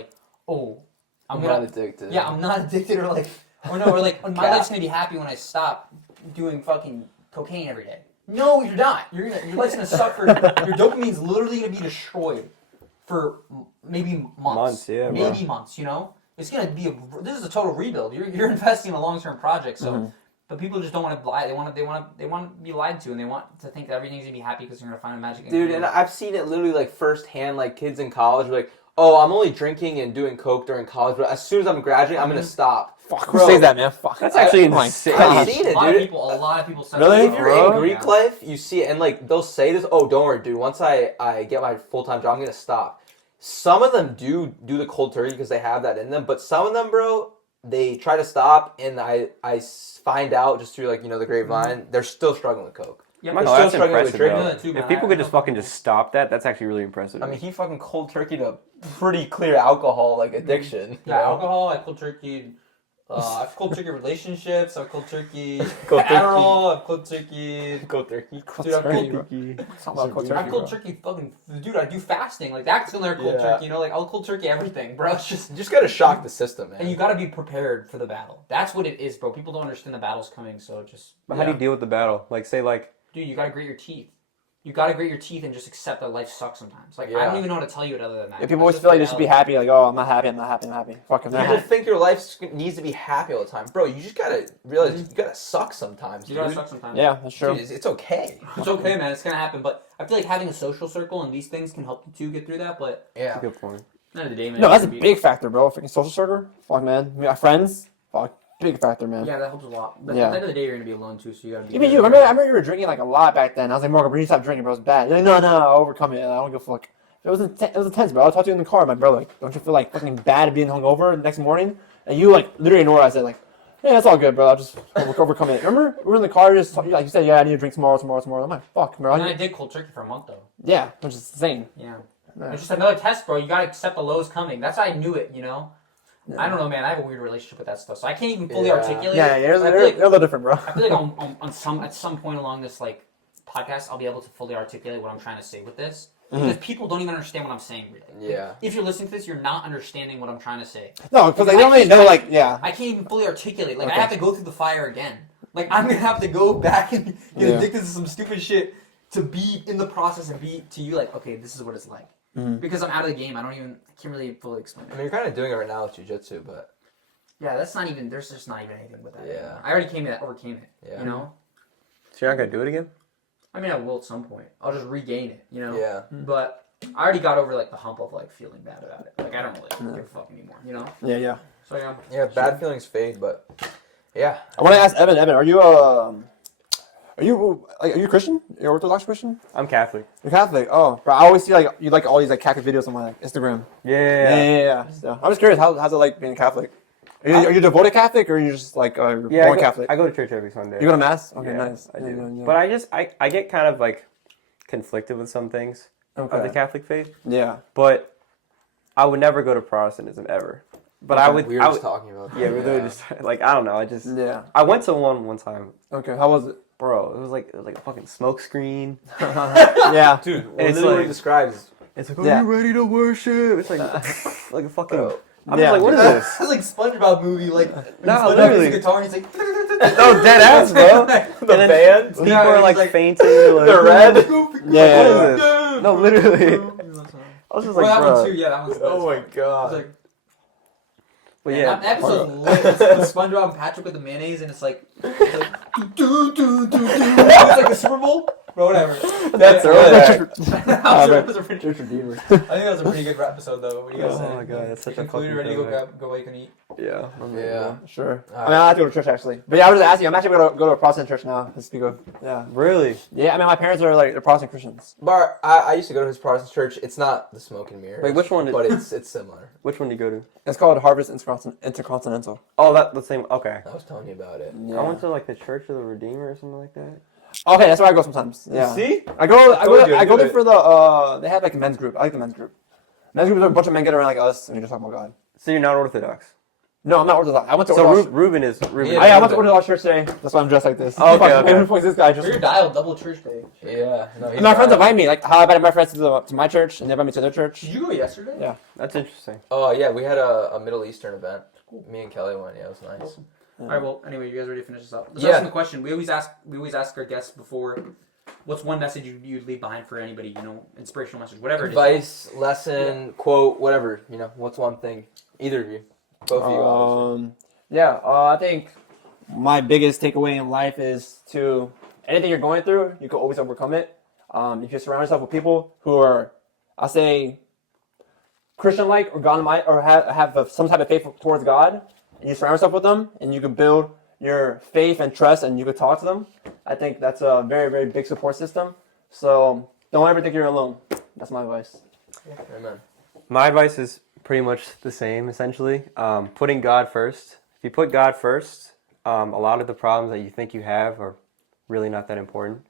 oh, I'm gonna, not addicted. yeah, I'm not addicted, or my life's gonna be happy when I stop doing fucking cocaine every day. No, you're not. Your life's gonna suck for your dopamine's literally gonna be destroyed for maybe months. Yeah, maybe months. It's gonna be this is a total rebuild. You're investing in a long-term project, so. But people just don't want to lie. They want to be lied to, and they want to think that everything's gonna be happy because they're gonna find a magic Dude, and I've seen it literally firsthand. Kids in college are like, "Oh, I'm only drinking and doing coke during college, but as soon as I'm graduating, I'm gonna stop." Fuck, Bro, who says that, man? Fuck. That's actually Oh my insane. God. I've seen it, A lot dude. of people say Really? If you're Bro. in Greek life, you see it, and they'll say this. Oh, don't worry, dude. Once I get my full time job, I'm gonna stop. Some of them do the cold turkey because they have that in them, but some of them, bro, they try to stop, and I find out just through the grapevine, they're still struggling with coke. Yeah, They're but still that's struggling with impressive, drinking. though. Yeah, too, man. If people could just stop that, that's actually really impressive. I mean, he fucking cold turkeyed a pretty clear alcohol addiction. you Yeah, know? alcohol. I cold turkey. I've cold turkey relationships. I've cold turkey Cold turkey. Adderall. I've cold turkey. Cold turkey. Dude, I've cold, I've I've cold turkey fucking. Dude, I do fasting. That's in there cold Yeah. turkey. I'll cold turkey everything, bro. It's just. You just gotta shock the system, man. And you got to be prepared for the battle. That's what it is, bro. People don't understand the battle's coming, so just But how do you deal with the battle? Say dude, you got to grit your teeth. you gotta grit your teeth and just accept that life sucks sometimes. Like, I don't even know how to tell you it other than that. Yeah, people always feel like they should be happy. Like, oh, I'm not happy. I'm not happy. I'm happy. Fuck, I'm not People happy. think your life needs to be happy all the time, bro. You just gotta realize you gotta suck sometimes. You dude. gotta suck sometimes. Yeah, that's true. Dude, it's okay. It's okay, man. It's gonna happen. But I feel like having a social circle and these things can help you too get through that. But Yeah. Good point. at the end of the day, man. No, that's a you- big factor, bro. Freaking social circle. Fuck, man. We got friends. Fuck, big factor, man. Yeah, that helps a lot. But Yeah. at the end of the day, you're gonna be alone too, so you gotta be. Even you, I remember you were drinking like a lot back then. I was like, Morgan, bro, you need to stop drinking, bro. It's bad. You're like, no, I'll overcome it. I don't give a fuck. It was intense, bro. I talked to you in the car, my brother. Like, don't you feel like fucking bad being hungover the next morning? And you like literally ignored. I said like, yeah, that's all good, bro. I'll just overcome it. Remember, we were in the car, just like you said, yeah, I need to drink tomorrow. I'm like, fuck, bro. And then I did cold turkey for a month though. Yeah, which is insane. Yeah. Yeah. It's just another test, bro. You gotta accept the lows coming. That's how I knew it, you know? Yeah. I don't know, man. I have a weird relationship with that stuff, so I can't even fully Yeah. articulate Yeah, it. you're I feel like- a little different, bro. I feel like at some point along this like podcast, I'll be able to fully articulate what I'm trying to say with this. Because people don't even understand what I'm saying, really. Yeah. If you're listening to this, you're not understanding what I'm trying to say. No, because like, they don't really know, like, yeah. I can't even fully articulate. Like, Okay. I have to go through the fire again. Like, I'm gonna have to go back and get Yeah. addicted to some stupid shit to be in the process and be to you like, okay, this is what it's like. Mhm. Because I'm out of the game, I can't really fully explain I it. mean, you're kind of doing it right now with jiu-jitsu, but Yeah, there's just not even anything with that. Yeah. anymore. I already overcame it. Yeah. You know? So you're not gonna do it again? I mean, I will at some point. I'll just regain it, you know? yeah. But I already got over like the hump of like feeling bad about it. Like I don't really give a fuck anymore, you know? Yeah. So yeah. Yeah, bad feelings fade, but yeah. I want to ask Evan, are you are you Christian? You're Orthodox Christian? I'm Catholic. You're Catholic? Oh, bro, I always see like you like all these like Catholic videos on my like, Instagram. Yeah. So, I'm just curious, how's it like being a Catholic? Are you devoted Catholic, or are you just like born Catholic? I go to church every Sunday. You go to mass? Okay, Yeah, nice. I do. Yeah. But I get kind of like conflicted with some things of the Catholic faith. Yeah. But I would never go to Protestantism ever. But I would. We were I just would talking about that. yeah, we were just like I don't know. Yeah. I went to one time, Okay, how was it? bro. It was like a fucking smoke screen. Yeah. Dude, it's literally what like- he describes. It's like, Yeah. are you ready to worship? It's like like a fucking. Bro. I'm Yeah. just like, what is this? It's like SpongeBob movie, like No, literally. guitar and he's like No, dead ass, bro. The And then band? People Yeah, are he's like, like- fainting. Like, The red? Yeah. What is this? No, literally. I was just like, that bro. one too, yeah, that one's Oh my It's god. like, But man, yeah, that episode's lit. It's with SpongeBob and Patrick with the mayonnaise, and it's like, it's like the Super Bowl, bro. Whatever. That's Yeah. right. That was a pretty- Church Redeemer. I think that was a pretty good episode, though. What do you guys say? Oh my god, that's such a Concluded, fucking ready to go throwback. go away and eat. Yeah. Yeah. Sure. I Alright. mean, I have to go to church actually. But yeah, I was just asking. I'm actually going to go to a Protestant church now. To speak of. Yeah. Really? Yeah. I mean, my parents are like they're Protestant Christians. Bar, I used to go to his Protestant church. It's not the smoke and mirrors. Wait, which one? But it's similar. Which one do you go to? It's called Harvest Intercontinental. Oh, that the same. Okay. I was telling you about it. Yeah. I went to like the Church of the Redeemer or something like that. Okay, that's where I go sometimes. Yeah. See? I go Told you, I go do there it. for the they have like a men's group. I like the men's group. Men's group is a bunch of men get around like us and we just talk about God. So you're not Orthodox. No, I'm not Orthodox. I went to So Orthodox. Reuben is Reuben. Yeah. I went to Orthodox church today. That's why I'm dressed like this. Oh, okay, Fuck, okay. who the fuck is this guy? Just You're dialed double church day. Yeah. No, he's and my friends right. invite me, like how I invited my friends to my church and they invite me to their church. Did you go yesterday? Yeah. That's interesting. Oh yeah, we had a Middle Eastern event. Me and Kelly went. Yeah, it was nice. All right. Well, anyway, you guys ready to finish this up? Let's Yeah. ask them a question. We always ask our guests before. What's one message you'd leave behind for anybody? You know, inspirational message, whatever it is. Advice, lesson, quote, whatever. You know, what's one thing? Either of you, both of you. obviously. I think my biggest takeaway in life is to anything you're going through, you can always overcome it. If you surround yourself with people who are, I say, Christian-like or God-like or have some type of faith towards God, and you surround yourself with them, and you can build your faith and trust, and you can talk to them. I think that's a very, very big support system. So don't ever think you're alone. That's my advice. Amen. My advice is pretty much the same, essentially. Putting God first. If you put God first, a lot of the problems that you think you have are really not that important.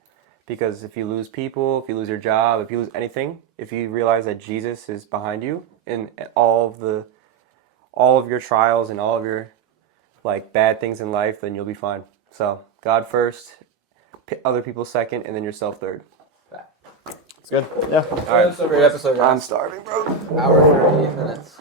Because if you lose people, if you lose your job, if you lose anything, if you realize that Jesus is behind you in all of your trials and all of your like bad things in life, then you'll be fine. So God first, other people second, and then yourself third. It's good. Yeah. All right, great episode, guys. starving, bro. Hour 38 minutes.